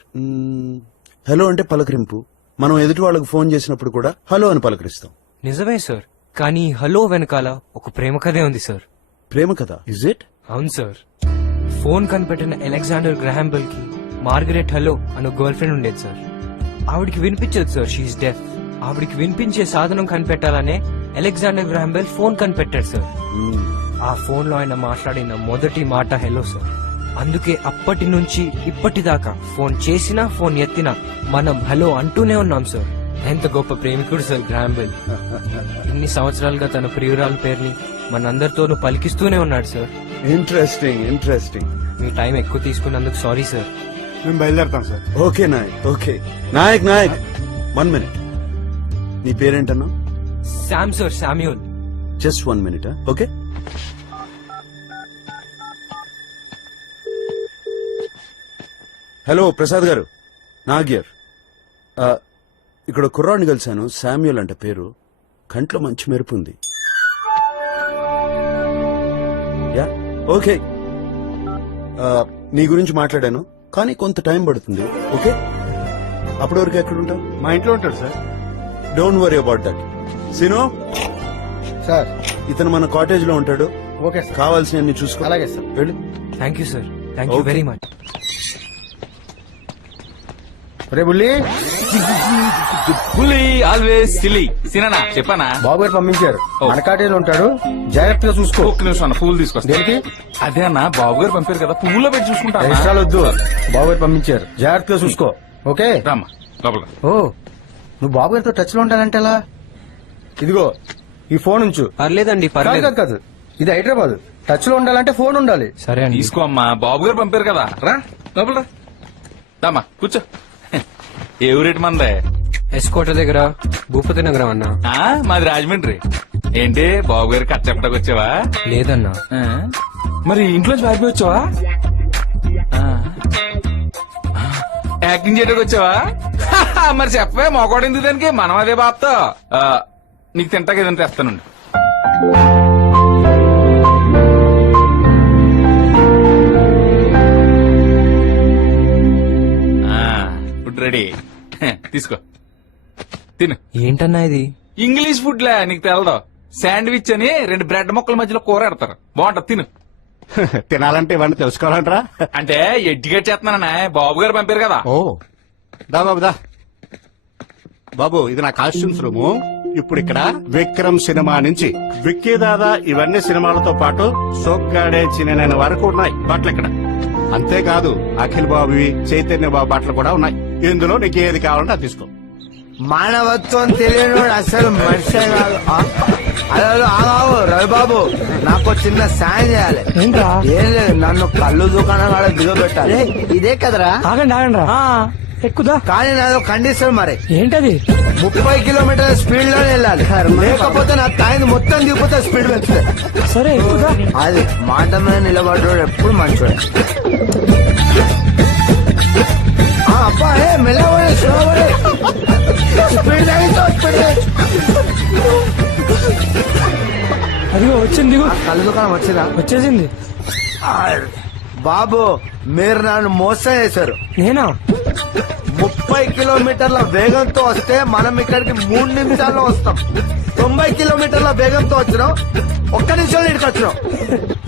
హలో అంటే పలకరింపు. మనం ఎదుటి వాళ్ళకు ఫోన్ చేసినప్పుడు కూడా హలో అని పలకరిస్తాం. నిజమే సార్, కానీ హలో వెనకాల ఒక ప్రేమ కథే ఉంది సార్. ప్రేమ కథ? Is it? అవును సార్. ఫోన్ కనిపెట్టిన అలెగ్జాండర్ గ్రహాం బెల్ కి మార్గరెట్ హలో అనే గర్ల్ ఫ్రెండ్ ఉండేది సార్. ఆవిడికి వినిపించదు సార్, షీఈస్ డెఫ్. ఆవిడికి వినిపించే సాధనం కనిపెట్టాలనే అలెగ్జాండర్ గ్రహాం బెల్ ఫోన్ కనిపెట్టాడు సార్. ఆ ఫోన్ లో ఆయన మాట్లాడిన మొదటి మాట హలో సార్. అందుకే అప్పటి నుంచి ఇప్పటిదాకా ఫోన్ చేసినా ఫోన్ ఎత్తినా మనం హలో అంటూనే ఉన్నాం సార్. ఎంత గొప్ప ప్రేమికుడు సార్ గ్రహాం బెల్. ఇన్ని సంవత్సరాలుగా తన ప్రియురాల పేరుని మనందరితోనూ పలికిస్తూనే ఉన్నాడు సార్. ఇంట్రెస్టింగ్. మీ టైం ఎక్కువ తీసుకున్నందుకు సారీ సార్. మేము బయలుదేరుతాం సార్. Okay Nayak 1 minute. నీ పేరేంటన్నా? Sam sir, Samuel. Just 1 minute. Okay. Hello Prasad garu, నాగ్యర్. ఇక్కడ కుర్రాడిని కలిశాను, శామ్యూల్ అంటే పేరు. కంట్లో మంచి మెరుపు ఉంది. Yeah okay. నీ గురించి మాట్లాడాను, కానీ కొంత టైం పడుతుంది. ఓకే, అప్పటి వరకు ఎక్కడ ఉంటావు? మా ఇంట్లో ఉంటాడు sir. Don't worry about that. సినో సార్, ఇతను మన కాటేజ్ లో ఉంటాడు. Okay sir. కావాల్సినవన్నీ చూసుకో. అలాగే సార్. వెళ్ళు. Thank you sir, thank you Okay. Very much. రే బుల్లి, ఆల్వేస్ సిలీ సినా చెప్పానా? బాబు గారు పంపించారు. మన కాటేజీలో ఉంటాడు, జాగ్రత్తగా చూసుకో. ఒక్క నిమిషం అన్న, పువ్వులు తీసుకొస్తా. దేనికి? అదే అన్న, బాబు గారు పంపారు కదా, పువ్వులో పెట్టి చూసుకుంటా. ఎక్స్ట్రాలు వద్దు, బాబు గారు పంపించారు, జాగ్రత్తగా చూసుకో. ఓకే. రామ్మా లోపల. ఓ, నువ్వు బాబు గారితో టచ్ లో ఉంటానంటే ఎలా? ఇదిగో ఈ ఫోన్ ఉంచు. పర్లేదండి, కాదు పర్లేదు. కాదు కాదు, ఇది హైదరాబాద్. టచ్ లో ఉండాలంటే ఫోన్ ఉండాలి. సరే అండి. తీసుకో అమ్మా, బాబు గారు పంపారు కదా. రా లోపల రా. రామ్మా కూర్చో. ఏ ఊరేటి మందే? ఎస్కోట దగ్గర భూపతి నగరం అన్నా. మాది రాజమండ్రి. ఏంటి బాబు గారికి కథ చెప్పడానికి వచ్చావా? లేదన్నా. ఆ? మరి ఇంట్లోంచి పారిపోయి వచ్చావా? యాక్టింగ్ చేయడానికి వచ్చావా? మరి చెప్పవే, మొగోడు ఎందుకు దానికి, మనం అదే బాబుతో. నీకు తింటాక ఏదంటే తెస్తానండి. ఫుడ్ రెడీ, తీసుకో తిను. ఏంటన్నా ఇది? ఇంగ్లీష్ ఫుడ్ లా, నీకు తెలదు. శాండ్విచ్ అని 2 బ్రెడ్ ముక్కల మధ్యలో కూర పెడతారు, బాగుంటది, తిను. తినాలంటే ఇవన్నీ తెలుసుకోవాలంటారా? అంటే ఎడ్యుకేట్ చేస్తున్నానన్నా, బాబు గారు పంపారు కదా. ఓ, దా బాబు దా. బాబు, ఇది నా కాస్ట్యూమ్స్ రూము. ఇప్పుడు ఇక్కడ విక్రమ్ సినిమా నుంచి విక్కీ దాదా ఇవన్నీ సినిమాలతో పాటు సోగ్గాడే చిన్న వరకు ఉన్నాయి బట్టలు ఇక్కడ. అంతేకాదు అఖిల్ బాబువి, చైతన్య బాబు బట్టలు కూడా ఉన్నాయి. ఇందులో నీకు ఏది కావాలంటే అది తీసుకో. మానవత్వం తెలియని అసలు మనిషే కాదు. అలా ఆగావు రవిబాబు, నాకు చిన్న సాయం చేయాలి. ఏం లేదు, నన్ను కళ్ళు దుకాణం కాడ దిగబెట్టాలి. ఇదే కదరా? ఆగండి రా, ఎక్కుదా. కానీ నాదో కండిషన్ మరి. ఏంటది? 30 కిలోమీటర్ల స్పీడ్ లోనే వెళ్ళాలి, లేకపోతే నా తాయిని మొత్తం దిగిపోతే స్పీడ్ పెంచుతుంది. సరే ఎక్కుదా. అది మాట మీద నిలబడ్డాడు ఎప్పుడు మంచోడు. అబ్బా మెల్లబడి స్లోబడి స్పీడ్ స్పీడ్. అదిగో వచ్చింది, కళ్ళు దుకాణం వచ్చిందా? వచ్చేసింది. బాబు, మీరు నన్ను మోసం చేశారు. నేనా? 30 కిలోమీటర్ల వేగంతో వస్తే మనం ఇక్కడికి 3 నిమిషాల్లో వస్తాం. 90 కిలోమీటర్ల వేగంతో వచ్చినాం, 1 నిమిషంలో ఇక్కడికి వచ్చినాం.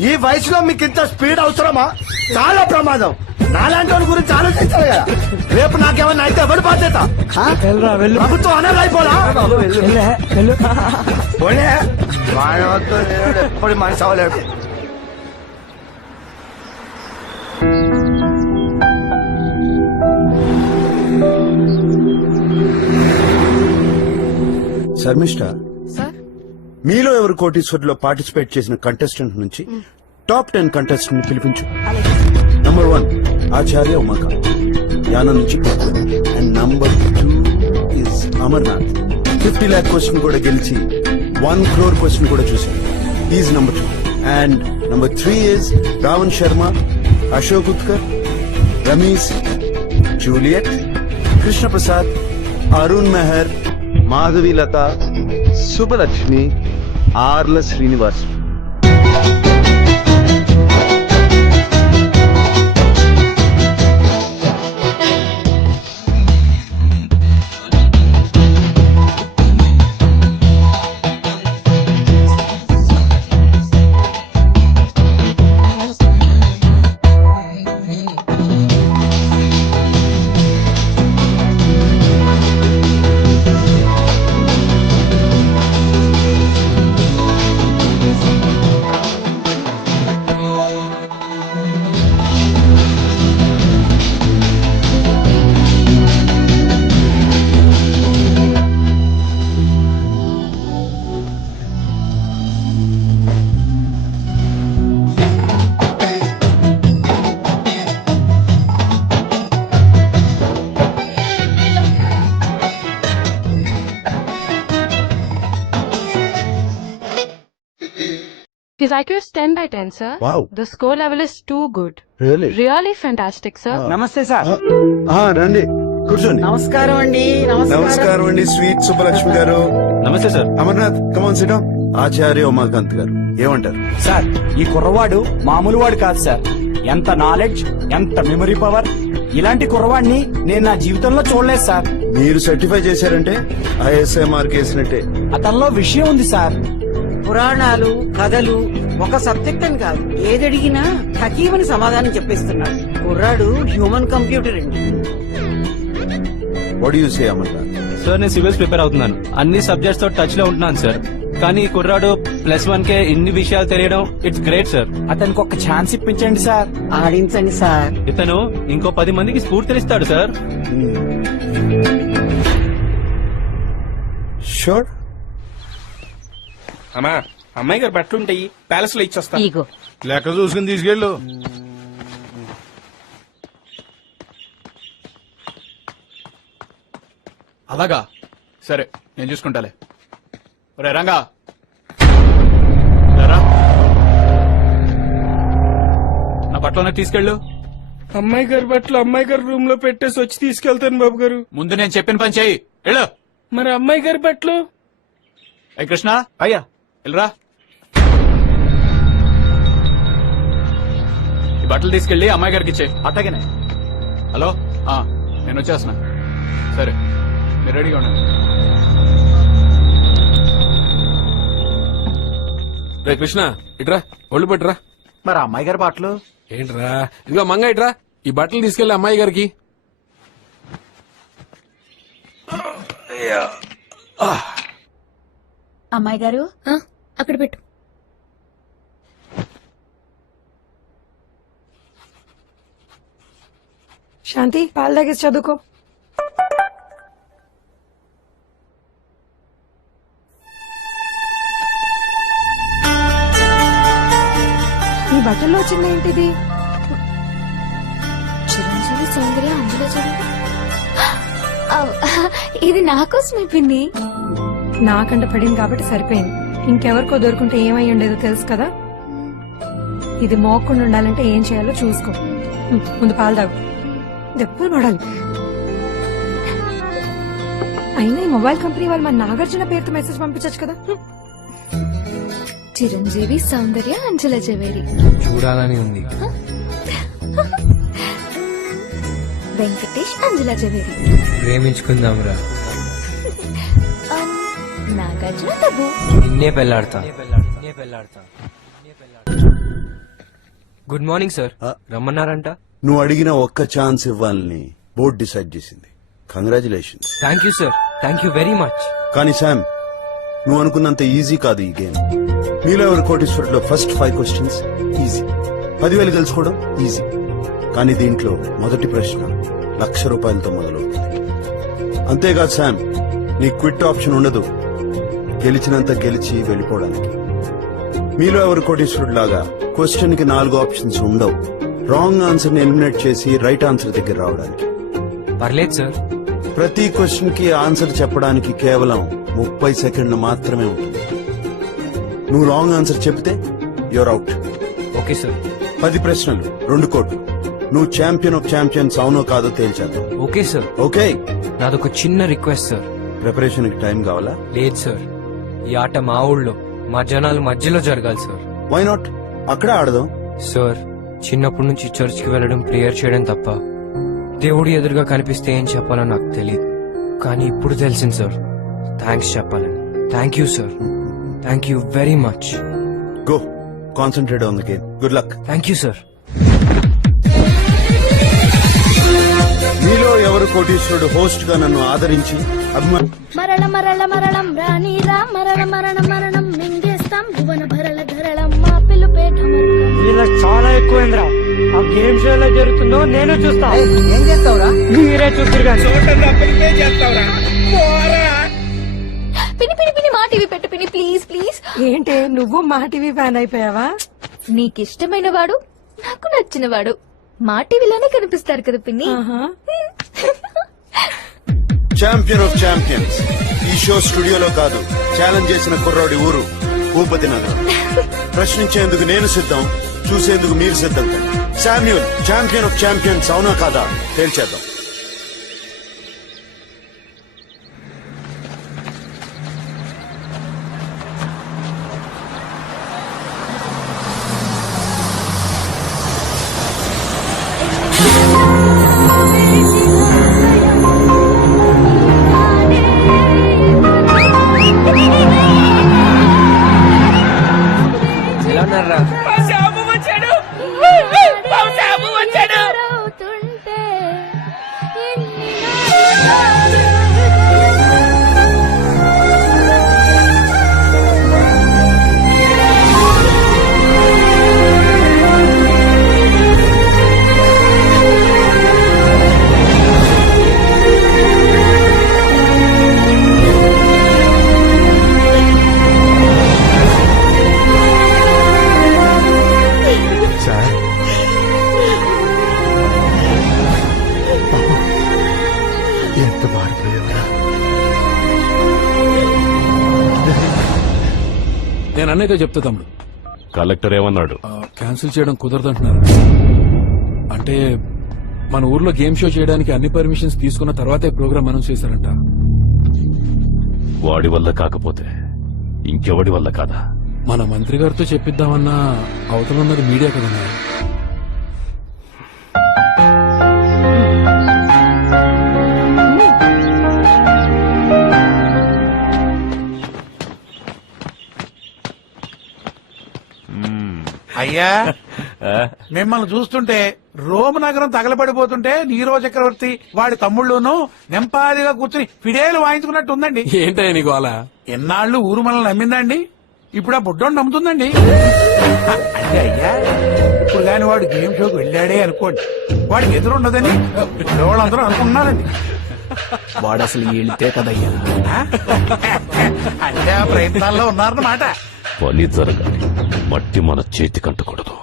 ఈ వయసులో మీకు ఇంత స్పీడ్ అవసరమా? చాలా ప్రమాదం. నాలాంటి వాళ్ళ గురించి ఆలోచించాలి కదా. రేపు నాకేమన్నా అయితే ఎవరు బాధ్యత? ప్రభుత్వం అనేది అయిపోలా. పోనీ మానవత్వం లేనివాడు ఎప్పుడు మనిషి అవ్వలేడు. శర్మిష్ట, మీలో ఎవరు కోటీశ్వరులో పార్టిసిపేట్ చేసిన కంటెస్టెంట్ నుంచి టాప్ 10 కంటెస్టెంట్ పిలిపించు. నంబర్ 1 ఆచార్య ఉమాకా, యానం నుంచి పుట్టుకుంది. And number 2 is Amarnath. 50 lakh question కూడా గెలిచి 1 crore క్వశ్చన్ కూడా చూశారు. Is number 2. And number 3 is Ravan Sharma, Ashok Utkar, Ramesh, Juliet, Krishna Prasad, Arun Meher, Madhavilatha, Subbalakshmi, Arla Srinivas. His IQ is 10 by 10, sir. Wow. The score level is too good. Really Really fantastic, sir. నమస్తే sir. రండి కూర్చోండి. నమస్కారం అండి. నమస్కారం అండి sweet Subbalakshmi garu. Namaste sir. Amarnath come on sit down. Acharya Umakant garu ఏమంటారు? సార్ ఈ కుర్రవాడు మామూలు వాడు కాదు సార్. ఎంత నాలెడ్జ్, ఎంత మెమరీ పవర్. ఇలాంటి కుర్రవాడిని నేను నా జీవితంలో చూడలేదు సార్. మీరు సర్టిఫై చేశారంటే ఐఎస్ఐ మార్క్ వేసినట్టే. అతనిలో విషయం ఉంది సార్. పురాణాలు కథలు ఒక సబ్జెక్ట్ అని కాదు, ఏది అడిగినా హకీమని సమాధానం చెప్పేస్తున్నాడు. కుర్రాడు హ్యూమన్ కంప్యూటర్ అండి. What you say Amarnath? Sir నేను సివిల్స్ ప్రిపేర్ అవుతున్నాను. అన్ని సబ్జెక్ట్స్ తో టచ్ లో ఉంటున్నాను సార్. కానీ ఈ కుర్రాడు +1 కే ఇన్ని విషయాలు తెలియడం ఇట్స్ గ్రేట్ సార్. అతనికి ఒక ఛాన్స్ ఇప్పించండి సార్. ఆడించండి సార్. ఇతను ఇంకో 10 మందికి స్ఫూర్తినిస్తాడు సార్. షూర్. అమ్మా అమ్మాయి గారు బట్టలు ఉంటాయి, ప్యాలెస్ లో ఇచ్చొస్తా. ఇగో లెక్క చూసుకుని తీసుకెళ్ళు. అలాగా సరే నేను చూసుకుంటాలే. ఒరే రంగా రా. నా బట్టలు తీసుకెళ్ళు. అమ్మాయి గారి బట్టలు అమ్మాయి గారి రూమ్ లో పెట్టేసి వచ్చి తీసుకెళ్తాను బాబు గారు. ముందు నేను చెప్పిన పని చెయ్యి. వెళ్ళు. మరి అమ్మాయి గారి బట్టలు? అయ్య కృష్ణ అయ్యా వెళ్ళరా. ఈ బట్టలు తీసుకెళ్లి అమ్మాయి గారికి ఇచ్చే. అట్టగనే. హలో నేను వచ్చేస్తున్నా. సరే మీరు రెడీగా ఉండండి. రే కృష్ణ ఇట్రా, ఒళ్ళు పట్టురా. మరి అమ్మాయి గారి బట్టలు ఏంట్రా? ఇదిగో మంగ ఇట్రా, ఈ బట్టలు తీసుకెళ్ళి అమ్మాయి గారికి. అమ్మాయి గారు అక్కడ పెట్టు. శాంతి పాలు తాగేసి చదువుకో. ఈ బట్టల్లో వచ్చింది ఏంటిది? చిరంజీవి సౌందర్య అందులో చదివి. ఇది నాకోసమే పిన్ని. నాకంట పడింది కాబట్టి సరిపోయింది. ఇంకెవరికో దొరుకుంటే ఏమై ఉండేదో తెలుసు కదా. ఇది మోకుండా ఉండాలంటే ఏం చేయాలో చూసుకో. ముందు పాలు తాగు. దెబ్బలు పడాలి. అయినా ఈ మొబైల్ కంపెనీ వాళ్ళు మన నాగార్జున పేరుతో మెసేజ్ పంపించచ్చు కదా. చిరంజీవి సౌందర్య అంజల జవేరి. చూడాలని ఉంది. వెంకటేష్ అంజల జవేరి. ప్రేమించుకుందాంరా. నాగార్జున డబ్బు. నిన్నే పెళ్లాడతా. Good morning sir. రమ్మన్నారంట. నువ్వు అడిగిన ఒక్క ఛాన్స్ ఇవ్వాలని బోర్డు డిసైడ్ చేసింది. Congratulations. Thank you sir. Thank you very much. కానీ శామ్, నువ్వు అనుకున్నంత ఈజీ కాదు ఈ గేమ్. మీలో ఎవరు కోటీశ్వరులో ఫస్ట్ 5 క్వశ్చన్స్ ఈజీ, 10,000 గెలుచుకోవడం ఈజీ. కానీ దీంట్లో మొదటి ప్రశ్న ₹1,00,000 మొదలవుతుంది. అంతేకాదు శామ్, నీ క్విట్ ఆప్షన్ ఉండదు. గెలిచినంత గెలిచి వెళ్ళిపోవడానికి. మీలో ఎవరు కోటీశ్వరుడు లాగా క్వశ్చన్ కి 4 ఆప్షన్స్ ఉండవు. రాంగ్ ఆన్సర్ ని ఎలిమినేట్ చేసి రైట్ ఆన్సర్ దగ్గర రావడానికి. పర్లేదు సార్. ప్రతి క్వశ్చన్ కి ఆన్సర్ చెప్పడానికి కేవలం 30 సెకండ్లు మాత్రమే ఉంటుంది. నువ్వు రాంగ్ ఆన్సర్ చెప్తే యూర్ అవుట్. Okay sir. 10 ప్రశ్నలు, 2 కోట్లు. నువ్వు ఛాంపియన్ ఆఫ్ ఛాంపియన్స్ అవునో కాదో తేల్చేద్దాం. Okay sir. ఓకే. నాదొక చిన్న రిక్వెస్ట్ సార్. ప్రిపరేషన్ కి టైం కావాలా? లేదు సార్. ఈ ఆట మా ఊళ్ళో మా జనాల మధ్యలో జరగాలి సార్. Why not? అక్కడే ఆడదాం. సార్ చిన్నప్పటి నుంచి చర్చ్ కి వెళ్ళడం, ప్రేయర్ చేయడం తప్ప దేవుడు ఎదురుగా కనిపిస్తే ఏం చెప్పాలో నాకు తెలియదు. కానీ ఇప్పుడు తెలిసింది సార్. థ్యాంక్స్ చెప్పాలని. Thank you sir. Thank you very much. Go, concentrate on the game. Good luck. Thank you sir. మీలో ఎవరు కోటీశ్వరుడు హోస్ట్ గా నన్ను ఆదరించి అభిమాని? మరణ మరణ మరణం రాణి రా మరణ మరణ మరణం మింగేస్తాం భువన భరళ ధరళం మా పిలుపే ఢమరుకం. వీళ్ళకి చాలా ఎక్కువైందిరా. ఆ గేమ్ షో ఎలా జరుగుతుందో నేను చూస్తా. ఏం చేస్తావురా? మీరే చూద్దరు పిని పిని పిని మా టీవీ పెట్టు పిని ప్లీజ్ ప్లీజ్. ఏంటి నువ్వు మా టీవీ ఫ్యాన్ అయిపోయావా? నీకిష్టమైన వాడు నాకు నచ్చిన వాడు మా టీవీలోనే కనిపిస్తారు కదా పిన్ని. ఛాంపియన్ ఆఫ్ ఛాంపియన్స్ ఈ షో స్టూడియోలో కాదు, ఛాలెంజ్ చేసిన కుర్రాడి ఊరు భూపతి నగరం. ప్రశ్నించేందుకు నేను సిద్ధం, చూసేందుకు మీరు సిద్ధం. శామ్యూల్ ఛాంపియన్ ఆఫ్ ఛాంపియన్స్ అవునా కాదా తేల్చేద్దాం. ఎలా ఉన్నారా? సార్ ఎంత మారిపోయావరా. నేను అన్నయ్యతో చెప్తా తమ్ముడు. కలెక్టర్ ఏమన్నాడు? క్యాన్సిల్ చేయడం కుదరదంటున్నారు. అంటే మన ఊర్లో గేమ్ షో చేయడానికి అన్ని పర్మిషన్స్ తీసుకున్న తర్వాతే ప్రోగ్రామ్ అనౌన్స్ చేశారంట. వాడి వల్ల కాకపోతే ఇంకెవడి వల్ల కాదా? మన మంత్రి గారితో చెప్పిద్దామన్నా అవతల ఉన్నది మీడియా కదన్నా. అయ్యా మిమ్మల్ని చూస్తుంటే రోమ్ నగరం తగలబడిపోతుంటే నీరో చక్రవర్తి వాడి తమ్ముళ్ళును నెంపాదిగా కూర్చుని ఫిడేలు వాయించుకున్నట్టు ఉందండి. ఏంటయ్య నీకు అలా? ఎన్నాళ్ళు ఊరు మనల్ని నమ్మిందండి, ఇప్పుడు ఆ బుడ్డోని నమ్ముతుందండి. అంటే అయ్యా ఇప్పుడు గాని వాడు గేమ్ షోకి వెళ్ళాడే అనుకోండి, వాడికి ఎదురుండదని వాళ్ళందరూ అనుకుంటున్నారండి. వాడు అసలు వెళ్తే కదయ్యా. అంటే ఆ ప్రయత్నాల్లో ఉన్నారన్నమాట. పని జరగాలి, మట్టి మన చేతి కంటకూడదు.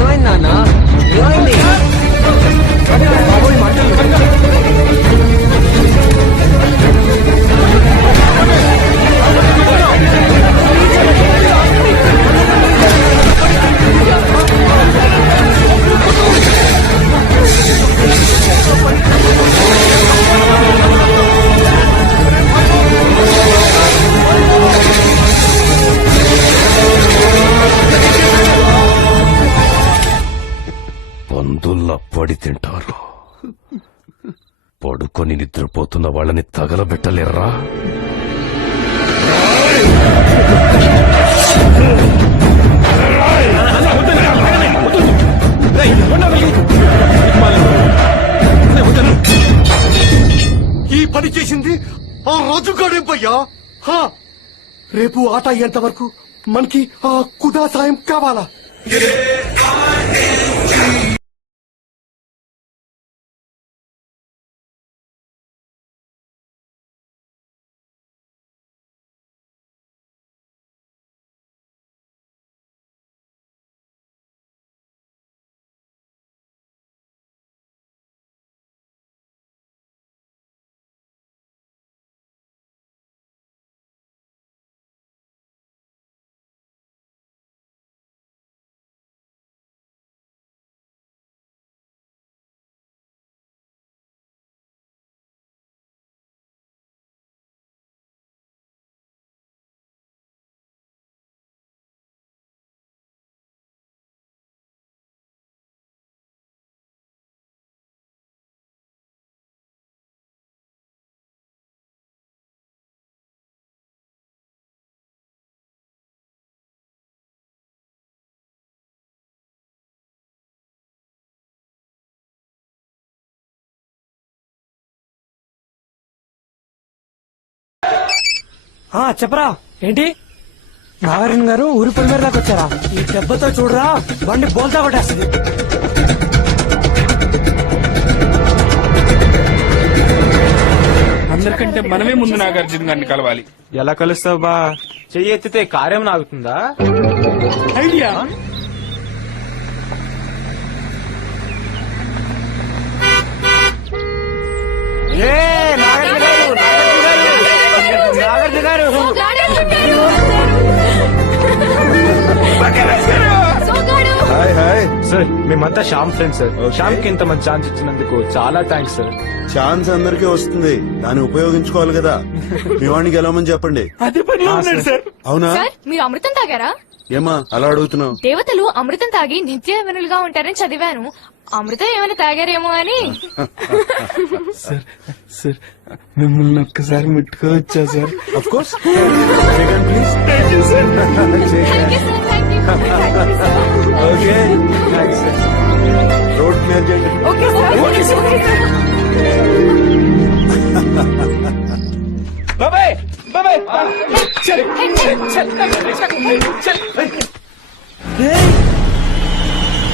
ఏమైంది నాన్న? ఏమైంది? పందుల్లా పడి తింటారు. పడుకొని నిద్రపోతున్న వాళ్ళని తగలబెట్టలేర్రా. ఈ పని చేసింది ఆ రాజుగాడేంపయ్యా. రేపు ఆట అయ్యేంత వరకు మనకి ఆ కుదా సాయం కావాలా? చెప్పరా ఏంటి నాగార్జున గారు ఊరి పొలిమేర దాకా వచ్చారా? ఈ దెబ్బతో చూడరా బండి బోల్తా కొట్టేస్తుంది. అందరికంటే మనమే ముందు నాగార్జున గారిని కలవాలి. ఎలా కలుస్తావు బా? చెయ్యి ఎత్తితే కార్యం నాగుతుందా? ఐడియా. Hi hi. సార్ మేమంతా శ్యామ్ ఫ్రెండ్స్ సార్. శ్యామ్ కి ఇంత మంచి ఛాన్స్ ఇచ్చినందుకు చాలా థ్యాంక్స్ సార్. ఛాన్స్ అందరికీ వస్తుంది, దాన్ని ఉపయోగించుకోవాలి కదా. మీ వాడిని గెలవమని చెప్పండి. అదే పనిలో ఉన్నాడు సార్. అవునా? సార్ మీరు అమృతం తాగారా? ఏమా అలా అడుగుతున్నావు? దేవతలు అమృతం తాగి నిత్యవనులుగా ఉంటారని చదివాను. అమృతం ఏమైనా తాగారేమో అని. సార్ మిమ్మల్ని ఒక్కసారి ముట్టుకోవచ్చా sir? Of course. Second please. Thank you sir, thank you. Okay, road clear చేయండి. Okay sir. బాబాయ్ బాబాయ్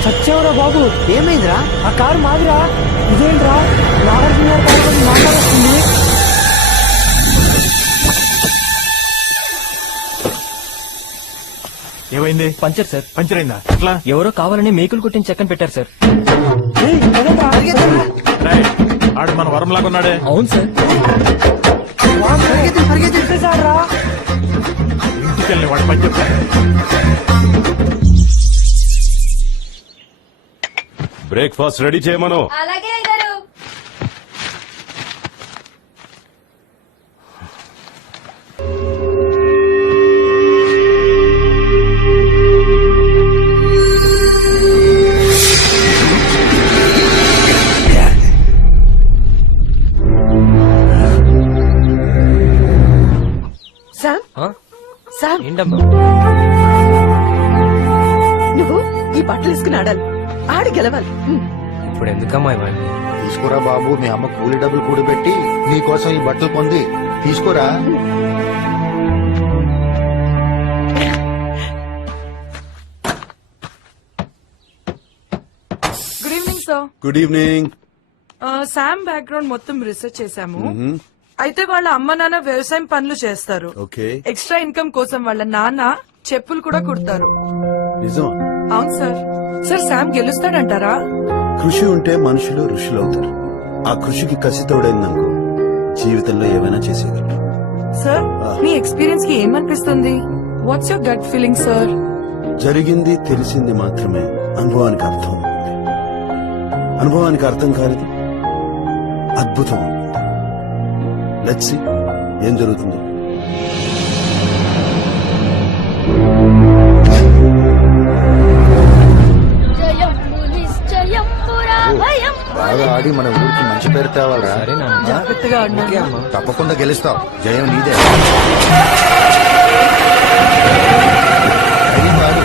చచ్చావురా బాబు. ఏమైందిరా? ఆ కారు మాదిరా. ఇదేంట్రా నాగార్జున గారి కారు కొంచెం మాట్లాడొస్తుంది. ఏమైంది? Puncture sir. పంచర్ అయిందా? ఎట్లా? ఎవరో కావాలని మేకులు కొట్టిన చెక్కని పెట్టారు సార్. ఆడు మన వరంలాగా ఉన్నాడే. అవును సార్. ఇంటికి వెళ్ళి వాడు పని చెప్తాడు. బ్రేక్ఫాస్ట్ రెడీ చేయమను. అలాగే అయ్యారు. సామ్ ఏంటమ్మా? నువ్వు ఈ బట్టలు వేసుకుని ఆడాలి. ఆడి గెలవాలి. ఇప్పుడు ఎందుకమ్మా ఇవన్నీ? తీసుకోరా బాబు, మీ అమ్మ కూలి డబ్బులు కూడబెట్టి నీకోసం ఈ బట్టలు పొంది తీసుకోరా. Good evening sir. Good evening. Sam background మొత్తం రీసెర్చ్ చేశాము. అయితే వాళ్ళ అమ్మ నాన్న వ్యవసాయం పనులు చేస్తారు. ఓకే. ఎక్స్ట్రా ఇన్కమ్ కోసం వాళ్ళ నాన్న చెప్పులు కూడా కుడతారు. నిజం. అవును సార్. Sir Sam గెలుస్తాడంటారా? కృషి ఉంటే మనుషులు ఋషులు అవుతారు. ఆ కృషికి కసి తోడైందనుకో జీవితంలో ఏమైనా చేసేయగలరు. సార్ మీ ఎక్స్పీరియన్స్ కి ఏమనిపిస్తుంది? What's your gut feeling sir? జరిగింది తెలిసింది మాత్రమే అనుభవానికి అర్థం ఉంటుంది. అనుభవానికి అర్థం కానిది అద్భుతం. లెట్స్ సీ ఏం జరుగుతుందో. బాగా ఆడి మన ఊరికి మంచి పేరు తేవాలరా. జాగ్రత్తగా ఆడినా. తప్పకుండా గెలుస్తావు. జయం నీదే. కాదు.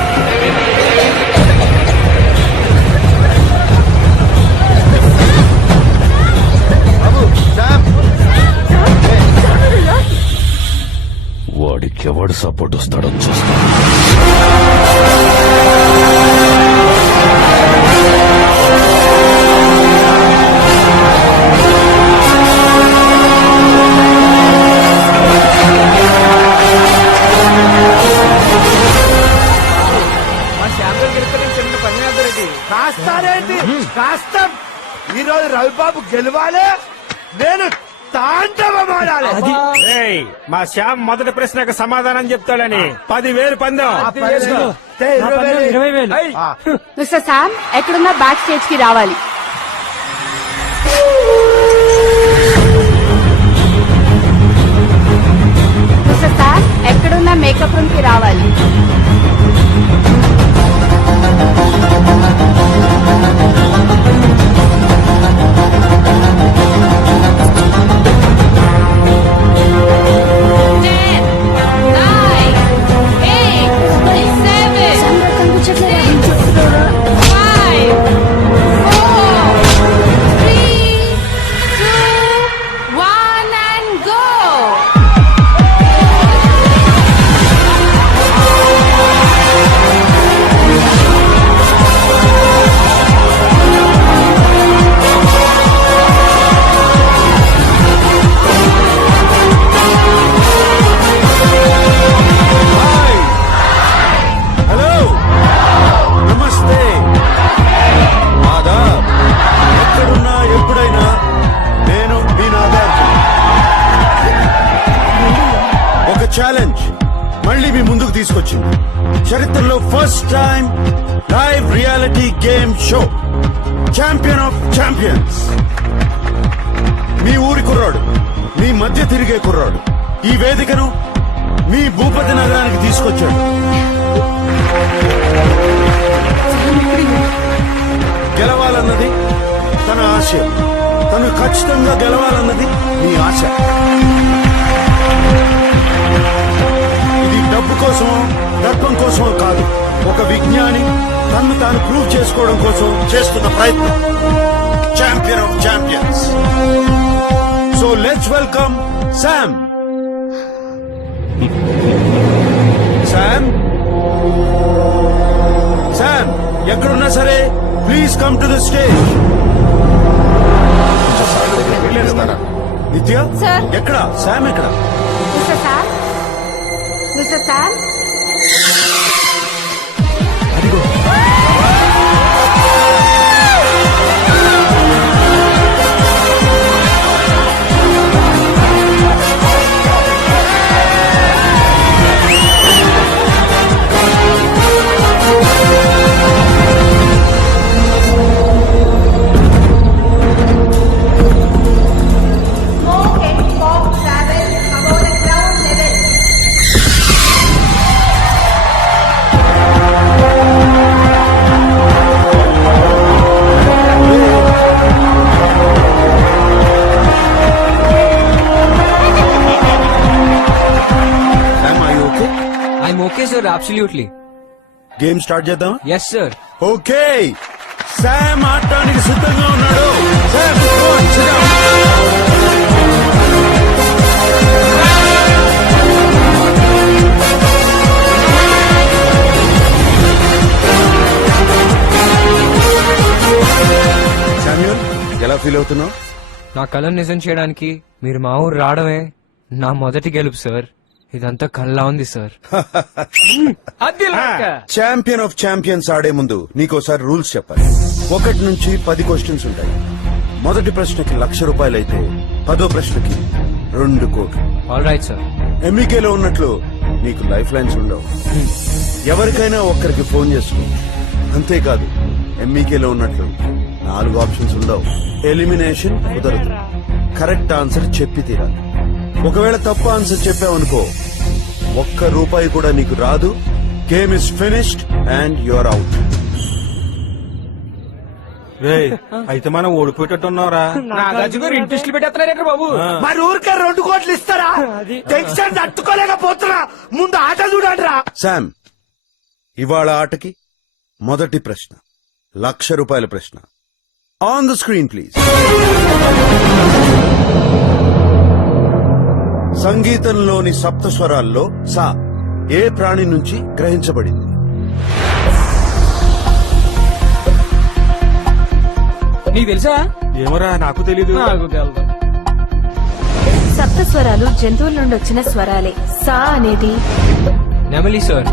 బాబు, శామ్. వాడికి ఎవడు సపోర్ట్ వస్తాడో చూస్తా. కాస్తారేంటి? కాస్తం. ఈ రోజు రవిబాబు గెలవాలి, నేను తాండవమాడాలి. మా శ్యామ్ మొదటి ప్రశ్నకు సమాధానం చెప్తాడని 10,000 పందెం. 20,000. మిస్టర్ శామ్ ఎక్కడున్నా బ్యాక్ స్టేజ్ కి రావాలి. మిస్టర్ శామ్ ఎక్కడున్నా మేకప్ రూమ్ కి రావాలి. నుంచి మళ్ళీ మీ ముందుకు తీసుకొచ్చింది. చరిత్రలో first time live reality game show champion of champions. మీ ఊరి కుర్రాడు, మీ మధ్య తిరిగే కుర్రాడు ఈ వేదికను మీ భూపతి నగరానికి తీసుకొచ్చాడు. గెలవాలన్నది తన ఆశయం, తను ఖచ్చితంగా గెలవాలన్నది మీ ఆశ. ఇది డబ్బు కోసమో దర్పం కోసమో కాదు, ఒక విజ్ఞాని తను తాను ప్రూవ్ చేసుకోవడం కోసం చేస్తున్న ప్రయత్నం. Champion of champions. So let's welcome Sam. Sam, Sam ఎక్కడున్నా సరే please come to the stage. Nitya sir. ఎక్కడ? శామ్ ఎక్కడ? Mister Sam, mister Sam. I'm okay sir, absolutely. Game start చేద్దాం. Yes sir. ఓకే, శామ్ ఆడటానికి సిద్ధంగా ఉన్నాడు. Sam, go on, sit down. Samuel, ఎలా feel అవుతున్నావు? నా కళను నిజం చేయడానికి మీరు మా ఊరు రావడమే నా మొదటి గెలుపు సార్. ఇదంతా కళ్ళ ఉంది సార్. అది లెక్క. ఛాంపియన్ ఆఫ్ ఛాంపియన్స్ ఆడే ముందు నీకోసారి రూల్స్ చెప్పాలి. 1 నుంచి 10 క్వశ్చన్స్ ఉంటాయి. మొదటి ప్రశ్నకి ₹1,00,000 అయితే 10వ ప్రశ్నకి 2 కోట్లు. All right sir. ఎంఈకేలో ఉన్నట్లు నీకు లైఫ్ లైన్స్ ఉండవు. ఎవరికైనా ఒక్కరికి ఫోన్ చేసుకో. అంతేకాదు, ఎంఈకేలో ఉన్నట్లు 4 ఆప్షన్స్ ఉండవు. ఎలిమినేషన్ కుదరదు. కరెక్ట్ ఆన్సర్ చెప్పి తీరాలి. ఒకవేళ తప్పు ఆన్సర్ చెప్పావనుకో ₹1 కూడా నీకు రాదు. Game is finished and you are out. అయితే మనం ఓడిపోయేటట్టున్నారా? నా గజ్జుగారు ఇంట్రెస్ట్ పెట్టేస్తున్నారేంటి బాబు? మరి ఊరికే 2 కోట్లు ఇస్తారా? టెన్షన్ తట్టుకోలేకపోతున్నా. ముందు ఆట చూడండి రా. శామ్, ఇవాళ ఆటకి మొదటి ప్రశ్న ₹1,00,000 ప్రశ్న. On the screen please. సంగీతంలోని సప్త స్వరాల్లో సా ఏ ప్రాణి నుంచి గ్రహించబడింది? నీకు తెలుసా? ఏమరా, నాకు తెలీదు. నాకు తెలుసు. సప్త స్వరాలు జంతువుల నుండి వచ్చిన స్వరాలే. సా అనేది నెమలి సార్.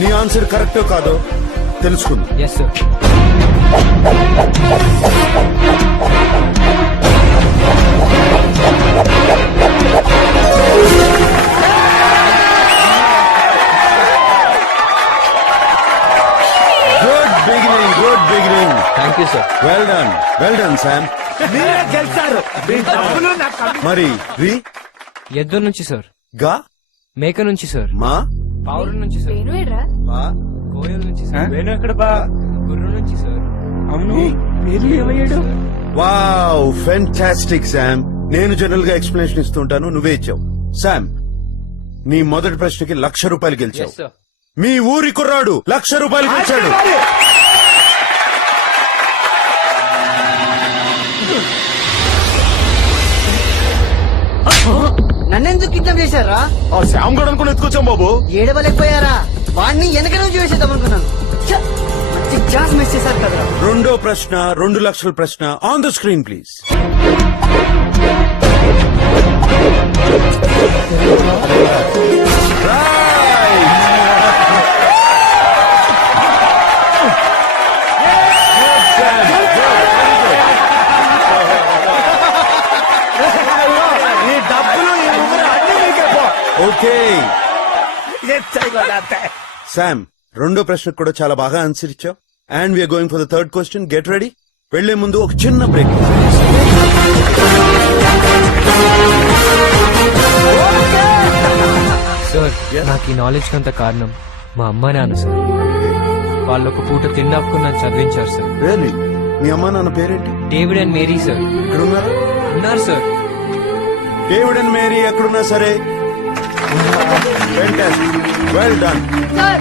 నీ ఆన్సర్ కరెక్టో కాదో తెలుసుకుందాం. Yes sir. Good beginning. Thank you sir. Well done Sam. మీరే గెలిచారు. మీ డబ్బులు నాకు మరి రి ఎద్దు నుంచి సార్. గా మేక నుంచి సార్. మా పావురం నుంచి సార్. వేణువేడ్రా? పా కోయల నుంచి సార్. వేణు ఎక్కడ బా? గుర్రం నుంచి సార్. అవును, వేణు ఏమయ్యాడు? Wow, fantastic Sam. నేను జనరల్ గా ఎక్స్ప్లెనేషన్ ఇస్తుంటాను, నువ్వే ఇచ్చావు. శామ్, నీ మొదటి ప్రశ్నకి ₹1,00,000 గెలిచావు. Yes sir. మీ ఊరి కుర్రాడు ₹1,00,000 గెలిచాడు. నన్నెందుకు కిడ్నాప్ చేశారా? ఆ శామ్ గడు అనుకుని ఎత్తుకొచ్చాం బాబు. ఏడవలేకపోయారా? వాడిని వెనక నుంచి చేసేద్దాం అనుకున్నాను. ఛ! మంచి ఛాన్స్ మిస్ చేశారు కదరా. రెండో ప్రశ్న ₹2,00,000 ప్రశ్న. On the screen please. ఈ ఓకే శామ్, రెండో ప్రశ్నకు కూడా చాలా బాగా ఆన్సర్ ఇచ్చావు. And we're going for the third question. Get ready. వెళ్లే ముందు ఒక చిన్న బ్రేక్. సార్ నాకు ఈ నాలెడ్జ్ అంత కారణం మా అమ్మా నాన్న సార్. వాళ్ళు ఒక పూట తిన్నప్పుడు నన్ను చదివించారు సార్. రియల్లీ? మీ అమ్మా నాన్న పేరేంటి? David and Mary sir. ఎక్కడున్నారు? ఉన్నారు సార్. డేవిడ్ అండ్ మేరీ ఎక్కడున్నా సరే. Well done. Sir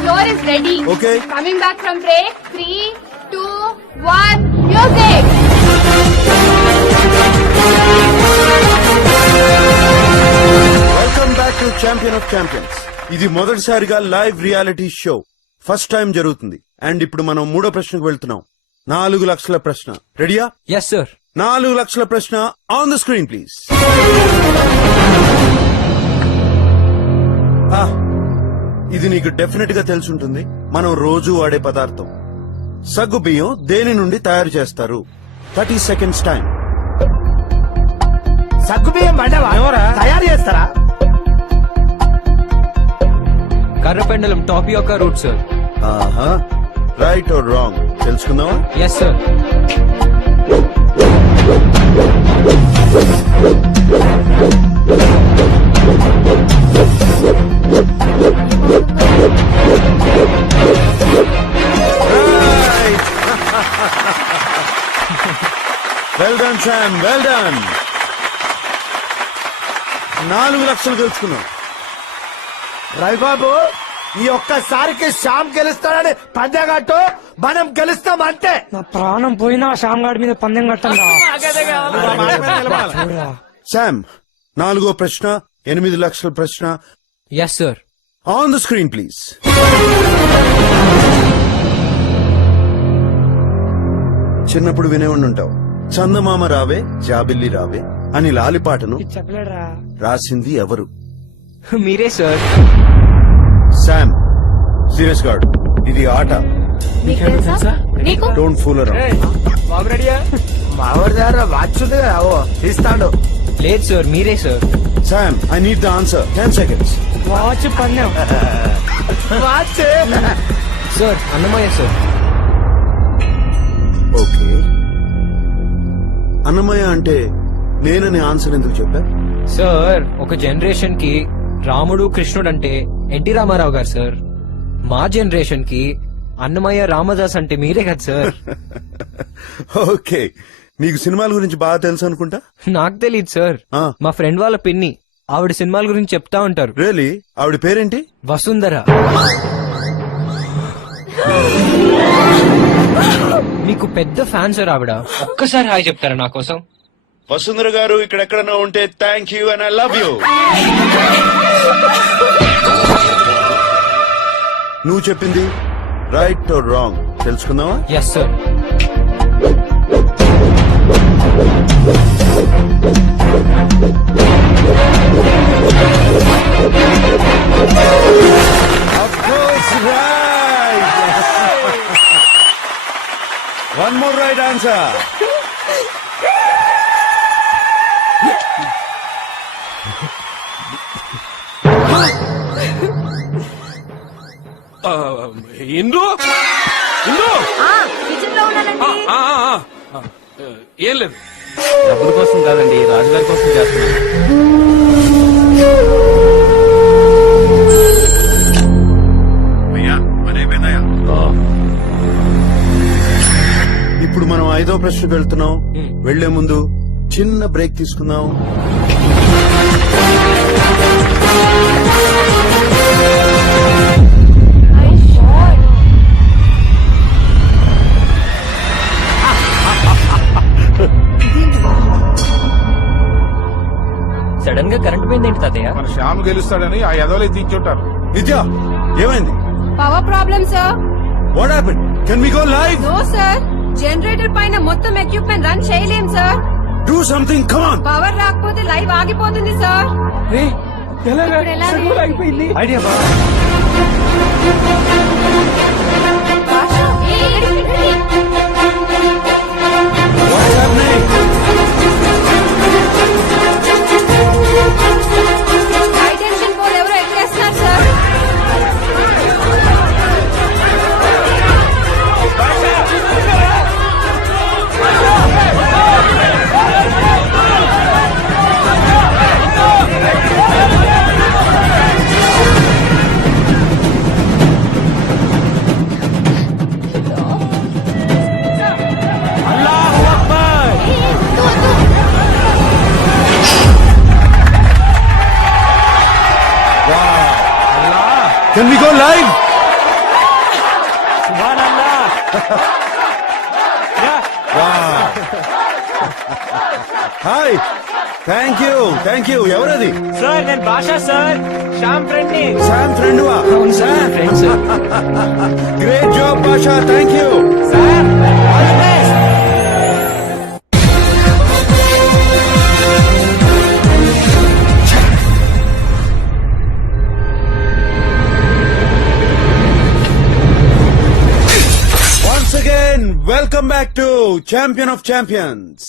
floor is ready. Okay. Coming back from break. 3, 2, 1 music. Welcome back to champion of champions. ఇది మొదటిసారిగా live reality show. First time జరుగుతుంది. And ఇప్పుడు మనం మూడో ప్రశ్నకు వెళ్తున్నాం. 4 లక్షల ప్రశ్న. రెడీయా? Yes sir. 4 లక్షల ప్రశ్న ఆన్ ద స్క్రీన్ ప్లీజ్. ఇది నీకు డెఫినెట్ గా తెలుసుంటుంది. మనం రోజు వాడే పదార్థం. సగ్గు బియ్యం దేని నుండి తయారు చేస్తారు? 30 seconds టైం. సగ్గుబియ్యం తయారు చేస్తారా? కర్రపెండలం టాపియోకా రూట్ సార్. ఆహా, రైట్ ఆర్ రాంగ్ తెలుసుకుందామా? Yes sir. Well done Sam, well done. 4 లక్షలు గెలుచుకున్నాం. రవిబాబు, ఈ ఒక్కసారికి శ్యామ్ గెలుస్తాడని పందెం కట్టు, మనం గెలుస్తాం అంతే. నా ప్రాణం పోయినా శ్యామ్ గాడి మీద పందెం కట్టండి. శామ్, 4వ ప్రశ్న 8 లక్షల ప్రశ్న. Yes sir. On the screen please. చిన్నప్పుడు వినే ఉండుంటావు, చందమామ రావే జాబిల్లి రావే అని లాలిపాటను రాసింది ఎవరు? మీరే సార్. శామ్, సీరియస్ గార్డ్, ఇది ఆట. నీకు డోంట్ ఫూల్ అరౌండ్. బాబు రెడీయా? మావాడి దగ్గర వాచ్ ఉంది కదా, ఓ తీస్తాడు. లేదు సార్, మీరే sir. Sam, I need the answer. 10 seconds. Watch పందెం. Watch sir Annamayya sir. Okay, Annamayya అంటే నేనని ఆన్సర్ ఎందుకు చెప్పా? సార్ ఒక జనరేషన్ కి రాముడు కృష్ణుడు అంటే ఎన్టీ రామారావు గారు సార్. మా జనరేషన్ కి అన్నమయ్య రామదాస్ అంటే మీరే కదా సార్. ఓకే, నీకు సినిమాల గురించి బాగా తెలుసు అనుకుంటా. నాకు తెలియదు సార్. ఆ. మా ఫ్రెండ్ వాళ్ళ పిన్ని ఆవిడ సినిమాల గురించి చెప్తా ఉంటారు. రియలీ? ఆవిడ పేరేంటి? వసుంధర. మీకు పెద్ద ఫ్యాన్ సార్ ఆవిడ. ఒక్కసారి హాయ్ చెప్తారా నా కోసం? వసుంధర గారు ఇక్కడెక్కడన్నా ఉంటే thank you and I love you. నువ్వు చెప్పింది రైట్ ఆర్ రాంగ్ తెలుసుకుందామా? Yes sir. Of course, right. One more right answer. Indu Indu kitchen లో ఉన్నానండి. ఏం లేదు, డబ్బుల కోసం కాదండి, రాజుగారి కోసం చేస్తున్నాను. ఇప్పుడు మనం 5వ ప్రశ్నకు వెళ్తున్నాం. వెళ్లే ముందు చిన్న బ్రేక్ తీసుకుందాం. సడన్ గా కరెంట్ పోయింది ఏంటి తాతయ్య? మన శ్యామ్ గెలుస్తాడని ఆ ఎదవలే తీర్చుంటారు. నిత్య, ఏమైంది? Power problem sir. What happened? Can we go live? No sir, generator పైన మొత్తం ఎక్విప్మెంట్ రన్ చేయలేం sir. Do something, come on. Power రాకపోతే లైవ్ ఆగిపోతుంది సార్. ఐడియా బా. What's happening? High tension can we go live? Hi, thank you. ఎవరది? Sir నేను Basha sir, Sam friend ని. Sam friend వా? అవును sir, friend sir. Great job Basha, thank you. Sir all the best. Once again, welcome back to Champion of Champions.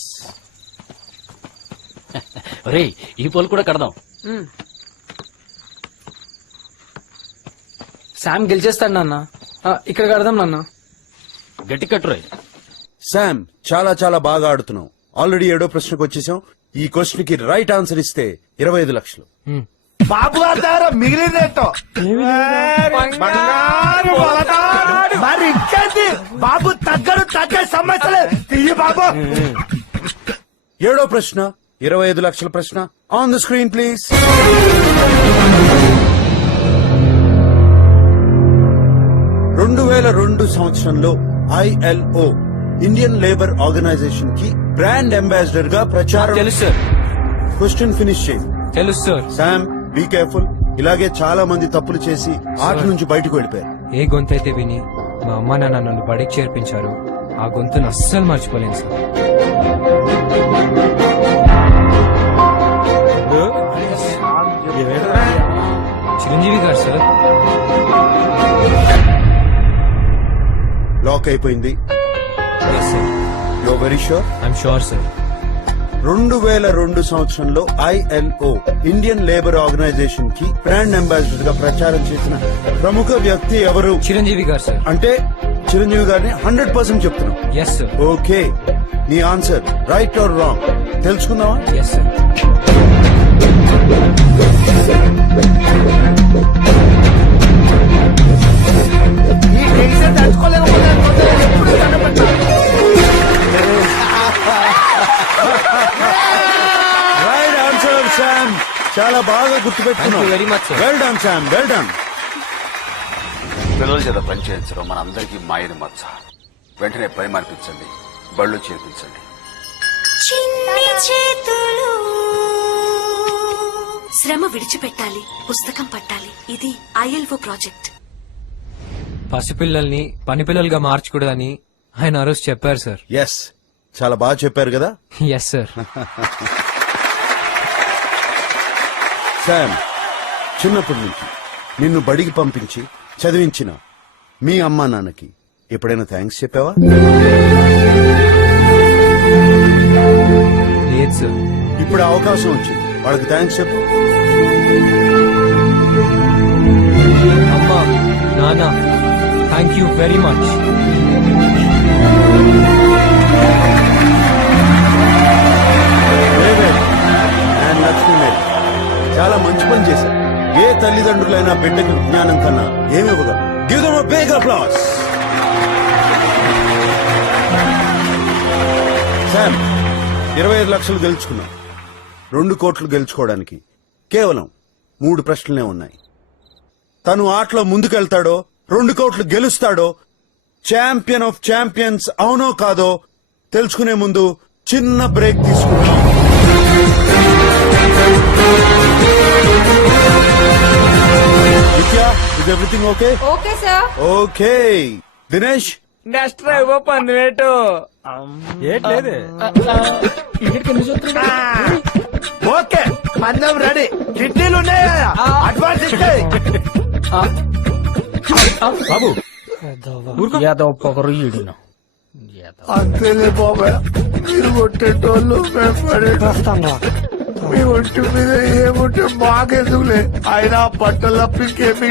ఒరేయ్ ఈ pole కూడా కడదాం. Sam గెలిచేస్తాడు నాన్న. ఇక్కడ కడదాం నాన్న. గట్టి కట్టురోయ్. శామ్, చాలా బాగా ఆడుతున్నావు. ఆల్రెడీ 7వ ప్రశ్నకు వచ్చేసాం. ఈ క్వశ్చన్ కి రైట్ ఆన్సర్ ఇస్తే 25 లక్షలు. బాబు గారు మిగిలిందేంటో మరి ఇంకేంటి బాబు, తగ్గే సమస్యలే తీయి బాబు. 7వ ప్రశ్న 25 లక్షల ప్రశ్న. On the screen please. 2002 సంవత్సరంలో ILO ఇండియన్ లేబర్ ఆర్గనైజేషన్ కి బ్రాండ్ అంబాసిడర్ గా ప్రచారం. తెలుసు సార్. క్వశ్చన్ ఫినిష్ చేయి. తెలుసు సార్. Sam, be careful. ఇలాగే చాలా మంది తప్పులు చేసి ఆట నుంచి బయటకు వెళ్ళిపోయారు. ఏ గొంతైతే విని మా అమ్మ నాన్న నన్ను బడికి చేర్పించారు, ఆ గొంతును అస్సలు మర్చిపోలేను సార్. చిరంజీవి గారు సార్. లాక్ అయిపోయింది. Yes sir, you very sure? I'm sure sir. 2002 సంవత్సరంలో ILO ఇండియన్ లేబర్ ఆర్గనైజేషన్ కి బ్రాండ్ అంబాసిడర్ గా ప్రచారం చేసిన ప్రముఖ వ్యక్తి ఎవరు? చిరంజీవి గారు సార్. అంటే చిరంజీవి గారిని 100% చెప్తున్నాం. Yes sir. ఓకే, నీ ఆన్సర్ రైట్ ఆర్ రాంగ్ తెలుసుకుందామా? Yes sir. ఈ టెన్షన్ తట్టుకోలేకపోతే ఎప్పుడు కనపడతాను. Right answer Sam. చాలా బాగా గుర్తుపెట్టుకున్నావు. Thank you very much, sir. Well done Sam, well done. పిల్లల చేత పనిచేయించడం మన అందరికీ మాయని మచ్చ. వెంటనే పని మార్పించండి, బళ్ళు చేర్పించండి. చిన్ని చేతులు శ్రమ విడిచిపెట్టాలి, పుస్తకం పట్టాలి. ఇది ILO ప్రాజెక్ట్. పసిపిల్లల్ని పని పిల్లలుగా మార్చకూడదని ఆయన ఆ రోజు చెప్పారు సార్. ఎస్, చాలా బాగా చెప్పారు కదా. Yes sir. శామ్, చిన్నప్పటి నుంచి నిన్ను బడికి పంపించి చదివించిన మీ అమ్మా నాన్నకి ఎప్పుడైనా థ్యాంక్స్ చెప్పావా? లేదు సార్. ఇప్పుడు ఆ అవకాశం వచ్చింది, వాళ్ళకి థ్యాంక్స్ చెప్పు. అమ్మా, నాన్న, thank you very much. And Lakshmi Mary, చాలా మంచి పని చేశారు. ఏ తల్లిదండ్రులైనా బిడ్డకి విజ్ఞానం కన్నా ఏమి ఇవ్వగలరు? Give them a big applause. Sam, 25 లక్షలు గెలుచుకున్నాం. 2 కోట్లు గెలుచుకోవడానికి కేవలం 3 ప్రశ్నలే ఉన్నాయి. తను ఆటలో ముందుకెళ్తాడో 2 కోట్లు గెలుస్తాడో, ఛాంపియన్ ఆఫ్ ఛాంపియన్స్ అవునో కాదో తెలుసుకునే ముందు చిన్న బ్రేక్ తీసుకుందాం. Vidya, is everything okay? Okay sir. Okay Dinesh, next drive పన్నువేటు. ఏంట్లేదు ఓకే, పందెం రెడీ. కిడ్నీలు ఉన్నాయా? అడ్వాన్స్ ఇచ్చాయి. బాబు అంతేలే బాబాయ్, మీరు కొట్టేటోళ్ళు మేము పడేటోస్తాం. మీ ఒంటి మీద ఏముంటే మాకెందుకులే. అయినా బట్టలు తప్పింకేమి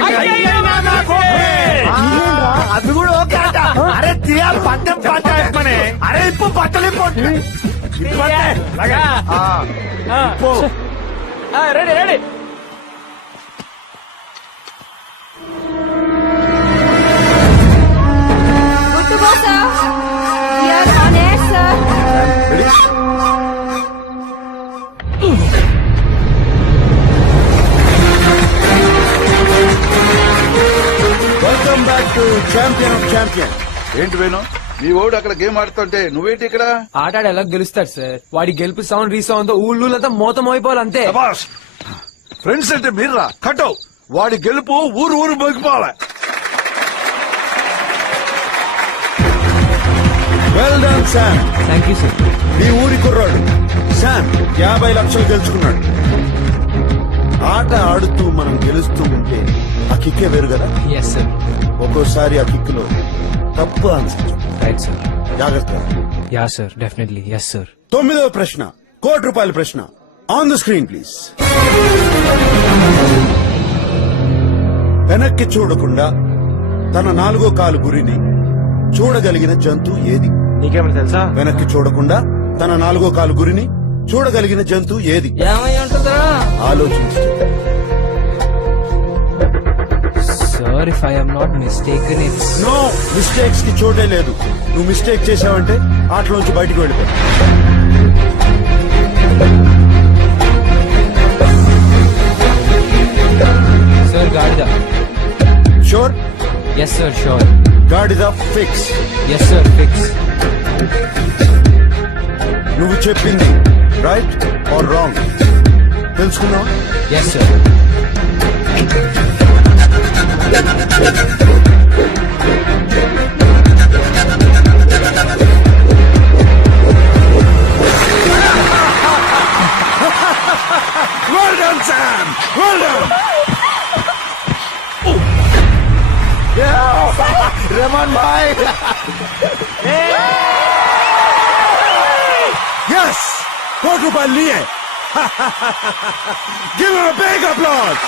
అది కూడా ఓకే అంట. అరే తీయా పందెం పాట. అరే ఇప్పుడు బట్టలు ready ready. Good to go, sir. We are on air, sir. Ready? To champion of champion. ఏంటి వేణు, మీ ఓడు అక్కడ గేమ్ ఆడుతుంటే నువ్వేంటి ఇక్కడ? ఆటాడు ఎలా గెలుస్తాడు సార్? వాడి గెలుపు సౌండ్ రీసౌండ్ తో ఊళ్ళూలంతా మోతం అయిపోవాలి అంతే. ఫ్రెండ్స్ అంటే మీర్రా కట్టవు. వాడి గెలుపు ఊరు ఊరు మోగిపోవాలి. Well done Sam. Thank you sir. మీ ఊరి కుర్రాడు శామ్ 50 లక్షలు గెలుచుకున్నాడు. ఆట ఆడుతూ మనం గెలుస్తూ ఉంటే ఆ కిక్కే వేరు కదా. Yes sir. ఒక్కోసారి ఆ కిక్ లో తప్పు ఆన్సర్. Right sir. జాగ్రత్త. Yeah sir, definitely. Yes sir. 9వ ప్రశ్న, ₹1,00,00,000 ప్రశ్న. On the screen please. వెనక్కి చూడకుండా తన 4వ కాలు గురిని చూడగలిగిన జంతువు ఏది? నీకేమైనా తెలుసా? వెనక్కి చూడకుండా తన 4వ కాలు గురిని చూడగలిగిన జంతువు ఏది? ఏమై ఉంటుందా? ఆలోచించు. Sir, if I am not mistaken it's... no, mistakes కి చోటే లేదు. నువ్వు మిస్టేక్ చేసావంటే ఆటలోంచి బయటకు వెళ్ళిపో. సార్, గాడిద. షూర్? Yes sir, sure. గాడిద ఫిక్స్. Yes sir, fix. నువ్వు చెప్పింది రైట్ ఆర్ రాంగ్ తెలుసుకున్నావా? Yes sir. Well done, Sam! Well done! रेमन भाई Yes! ₹1,00,00,000 लिए! Give him a big applause!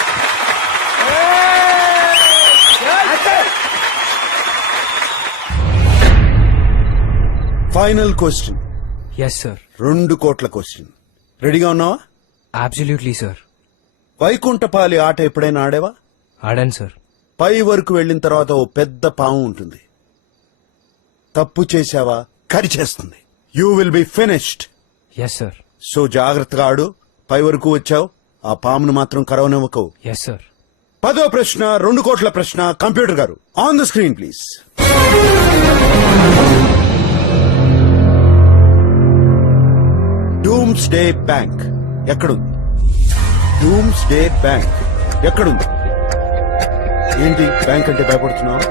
Final question. Yes sir. ₹2,00,00,000 question. రెడీగా ఉన్నావా? Absolutely sir. వైకుంఠపాలి ఆట ఎప్పుడైనా ఆడేవా? ఆడాను సార్. పై వరకు వెళ్ళిన తర్వాత ఓ పెద్ద పాము ఉంటుంది. తప్పు చేశావా కరిచేస్తుంది. You will be finished. Yes sir. So జాగ్రత్తగా ఆడు. పై వరకు వచ్చావు, ఆ పామును మాత్రం కరవనివ్వకు. Yes sir. 10వ ప్రశ్న, ₹2,00,00,000 ప్రశ్న. కంప్యూటర్ గారు on the screen please. Doomsday bank ఎక్కడుంది? డూమ్స్డే బ్యాంక్ ఎక్కడుంది? ఏంటి బ్యాంక్ అంటే భయపడుతున్నావు?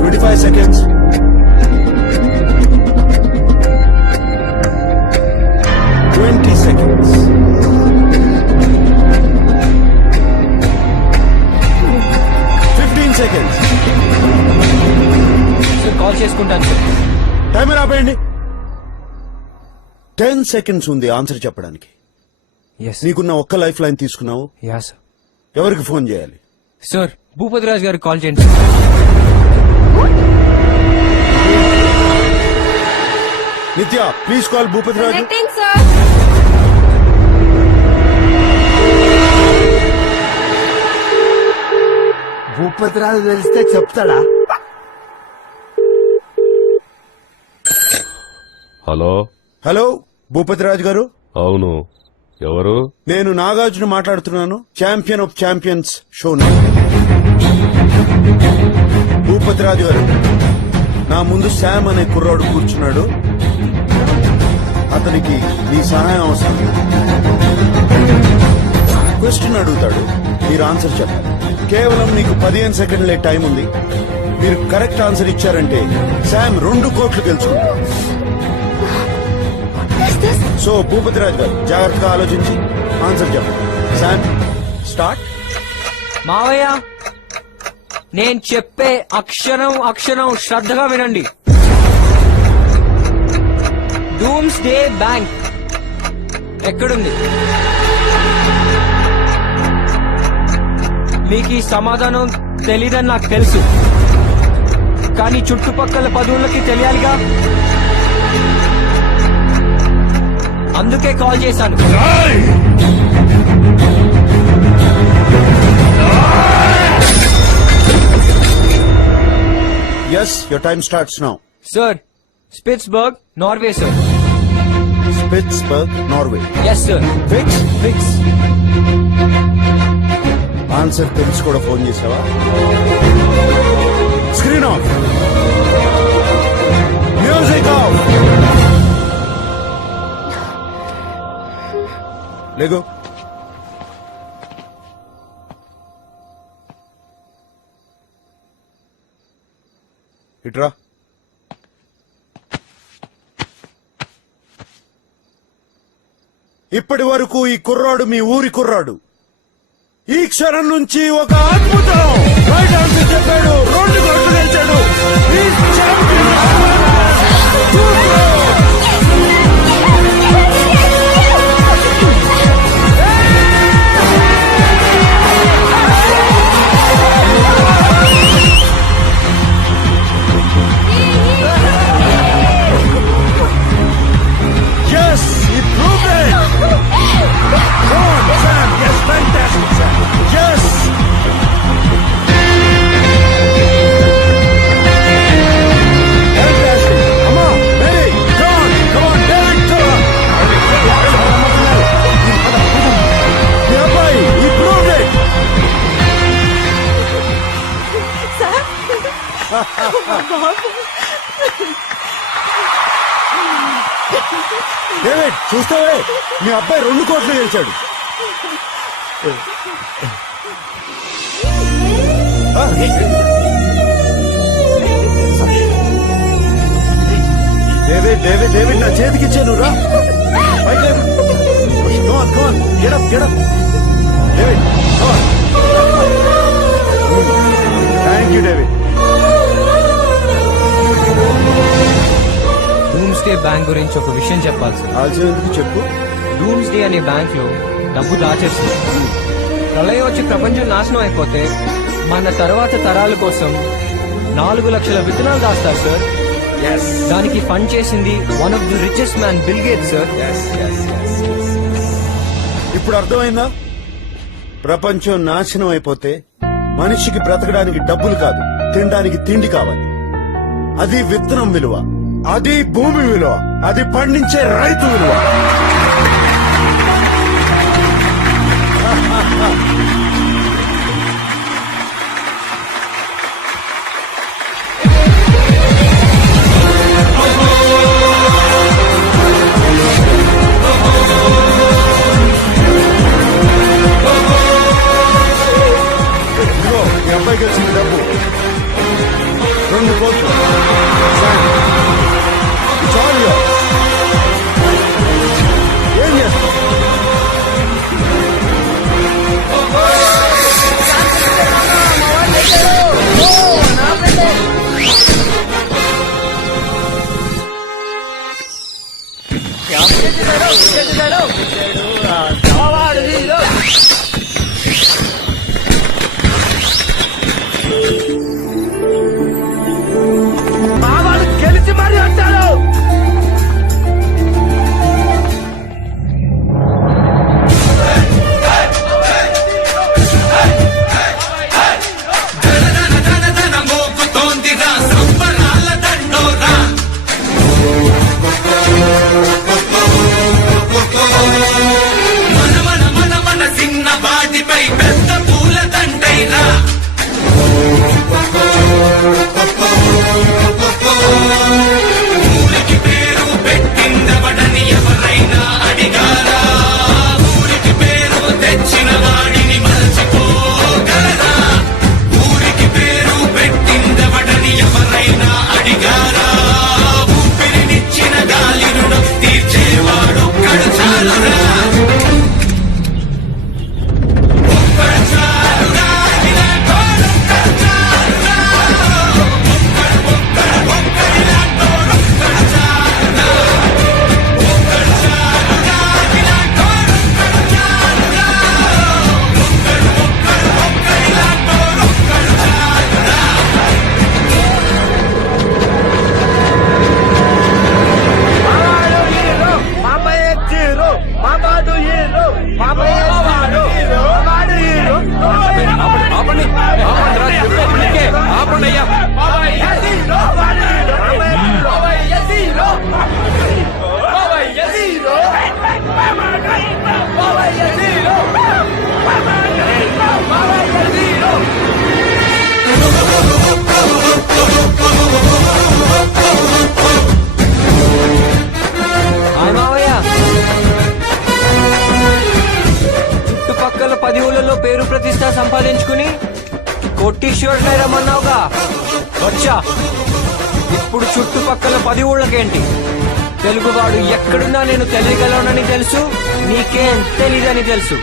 25 seconds. 20 seconds. 15 seconds. Sir, call చేసుకుంటాను సార్. టైమర్ ఆపేయండి. 10 seconds ఉంది ఆన్సర్ చెప్పడానికి. ఎస్. నీకున్న ఒక్క లైఫ్ లైన్ తీసుకున్నావు. Yeah sir. ఎవరికి ఫోన్ చేయాలి? సార్, భూపతి రాజు గారికి కాల్ చేయండి సార్. నిత్య, ప్లీజ్ కాల్ భూపతి రాజు. భూపతి రాజు తెలిస్తే చెప్తాడా? హలో. హలో, భూపతి రాజు గారు. అవును, ఎవరు? నేను నాగార్జున మాట్లాడుతున్నాను, champion of champions show. Bhupathi Raju garu, నా ముందు శామ్ అనే కుర్రాడు కూర్చున్నాడు. అతనికి మీ సహాయం అవసరం. క్వశ్చన్ అడుగుతాడు, మీరు ఆన్సర్ చెప్పాలి. కేవలం మీకు 15 సెకండ్లే టైం ఉంది. మీరు కరెక్ట్ ఆన్సర్ ఇచ్చారంటే శామ్ ₹2,00,00,000 గెలుచుకుంటాడు. సో భూపతి రాజు గారు జాగ్రత్తగా ఆలోచించి ఆన్సర్ చెప్పండి. Sam, start. మావయ్య, నేను చెప్పే అక్షరం అక్షరం శ్రద్ధగా వినండి. డూమ్స్డే బ్యాంక్ ఎక్కడుంది? మీకు ఈ సమాధానం తెలీదని నాకు తెలుసు, కానీ చుట్టుపక్కల 10 ఊళ్ళకి తెలియాలిగా. అందుకే కాల్ చేశాను. Yes, your time starts now. Sir, Spitsbergen, Norway sir. Pittsburgh, Norway. Yes sir. Fix? Fix. Answer తెలిసి కూడా ఫోన్ చేసావా? Screen off, music off. లేగో. ఇట్రా. ఇప్పటి వరకు ఈ కుర్రాడు మీ ఊరి కుర్రాడు. ఈ క్షణం నుంచి ఒక అద్భుతం. రైట్ ఆన్సర్ చెప్పాడు, 2 గంటలు గెలిచాడు. He's champion. Yes, he proved it. Come on, Sam. Yes, fantastic, Sam. Yes. Fantastic. Come on, Mary. Come on, David. Come on. Yeah, boy, he proved it. David, చూస్తావే, మీ అబ్బాయి 2 కోట్లు గెలిచాడు. డేవిడ్ నా చేతికి ఇచ్చాను. రా David. Thank you David. Doomsday bank గురించి ఒక విషయం చెప్పాలి సార్. ఆల్సేందుకు చెప్పు. డూమ్స్డే అనే బ్యాంక్ లో డబ్బు దాచేస్తుంది. ప్రళయం వచ్చి ప్రపంచం నాశనం అయిపోతే మన తర్వాత తరాల కోసం 4 లక్షల విత్తనాలు దాస్తారు సార్. దానికి ఫండ్ చేసింది one of the richest man, bill gates sir. ఇప్పుడు అర్థమైందా? ప్రపంచం నాశనం అయిపోతే మనిషికి బ్రతకడానికి డబ్బులు కాదు, తినడానికి తిండి కావాలి. అది విత్తనం విలువ, అది భూమి విలువ, అది పండించే రైతు విలువ. ఇదిగో మీ అబ్బాయికి వచ్చిన డబ్బు 2 కోట్లు. చాలు. ఏం చేస్తాం? గెలిచి మరి అంటారు. Baba, పేరు ప్రతిష్ట సంపాదించుకుని కోటీశ్వరులై రమ్మన్నావుగా, వచ్చా. ఇప్పుడు చుట్టుపక్కల 10 ఊళ్ళకేంటి, తెలుగువాడు ఎక్కడున్నా నేను తెలియగలనని తెలుసు, నీకేం తెలీదని తెలుసు.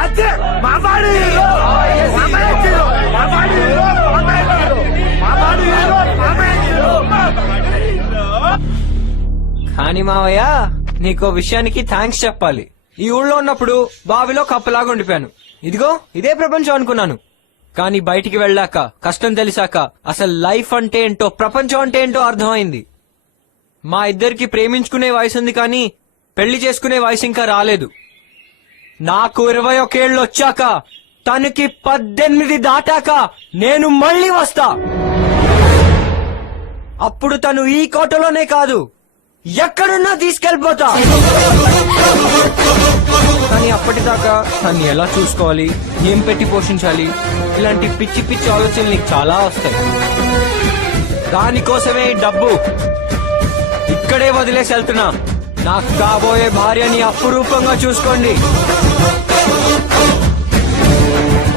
అదే మావాడి హీరో, మావాడి హీరో, మావాడి హీరో, మావాడి హీరో, మావాడి హీరో, మావాడి హీరో. కానీ మావయ్య, నీకో విషయానికి థ్యాంక్స్ చెప్పాలి. ఈ ఊళ్ళో ఉన్నప్పుడు బావిలో కప్పలాగా ఉండిపోయాను. ఇదిగో ఇదే ప్రపంచం అనుకున్నాను. కానీ బయటికి వెళ్ళాక, కష్టం తెలిసాక అసలు లైఫ్ అంటే ఏంటో, ప్రపంచం అంటే ఏంటో అర్థమైంది. మా ఇద్దరికి ప్రేమించుకునే వయసు ఉంది, కానీ పెళ్లి చేసుకునే వయసు ఇంకా రాలేదు. నాకు 21 ఏళ్ళు వచ్చాక, తనకి 18 దాటాక నేను మళ్ళీ వస్తా. అప్పుడు తను ఈ కోటలోనే కాదు, ఎక్కడున్నా తీసుకెళ్ళిపోతా. కానీ అప్పటిదాకా తను ఎలా చూసుకోవాలి, ఏం పెట్టి పోషించాలి, ఇలాంటి పిచ్చి పిచ్చి ఆలోచనలు నీకు చాలా వస్తాయి. దానికోసమే ఈ డబ్బు ఇక్కడే వదిలేసి వెళ్తున్నా. నాకు కాబోయే భార్యని అపురూపంగా చూసుకోండి.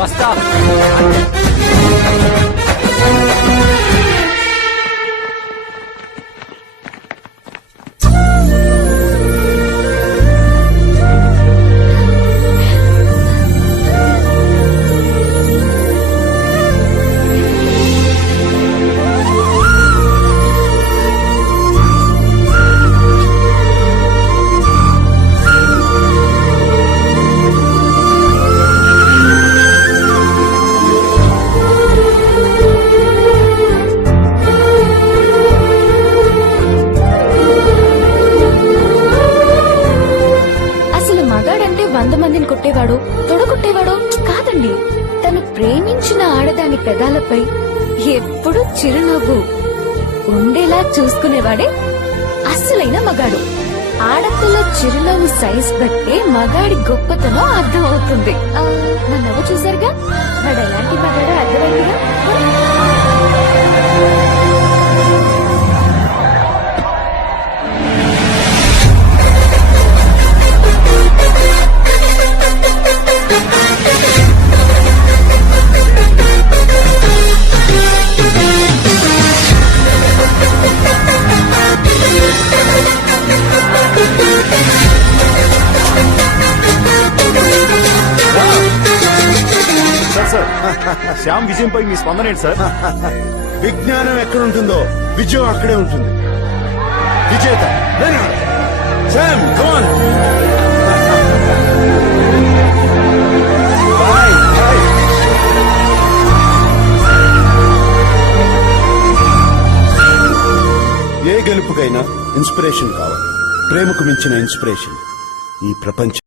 వస్తా. అసలు మగాడంటే 100 మందిని కొట్టేవాడు, తొడగొట్టేవాడు కాదండి. తను ప్రేమించిన ఆడదాని పెదాలపై ఎప్పుడు చిరునవ్వు ఉండేలా చూసుకునేవాడే అసలైన మగాడు. ఆడపిల్ల చిరునవ్వు సైజ్ బట్టే మగాడి గొప్పతనం అర్థం అవుతుంది. నా నవ్వు చూసారుగా, వాడు ఎలాంటి మగాడో అర్థమైందిగా. శ్యామ్ విజయంపై మీ స్పందన ఏంటి సార్? విజ్ఞానం ఎక్కడుంటుందో విజయం అక్కడే ఉంటుంది. విజేత శామ్, come on. ఏ గెలుపుకైనా ఇన్స్పిరేషన్ కావాలి. ప్రేమకు మించిన ఇన్స్పిరేషన్ ఈ ప్రపంచం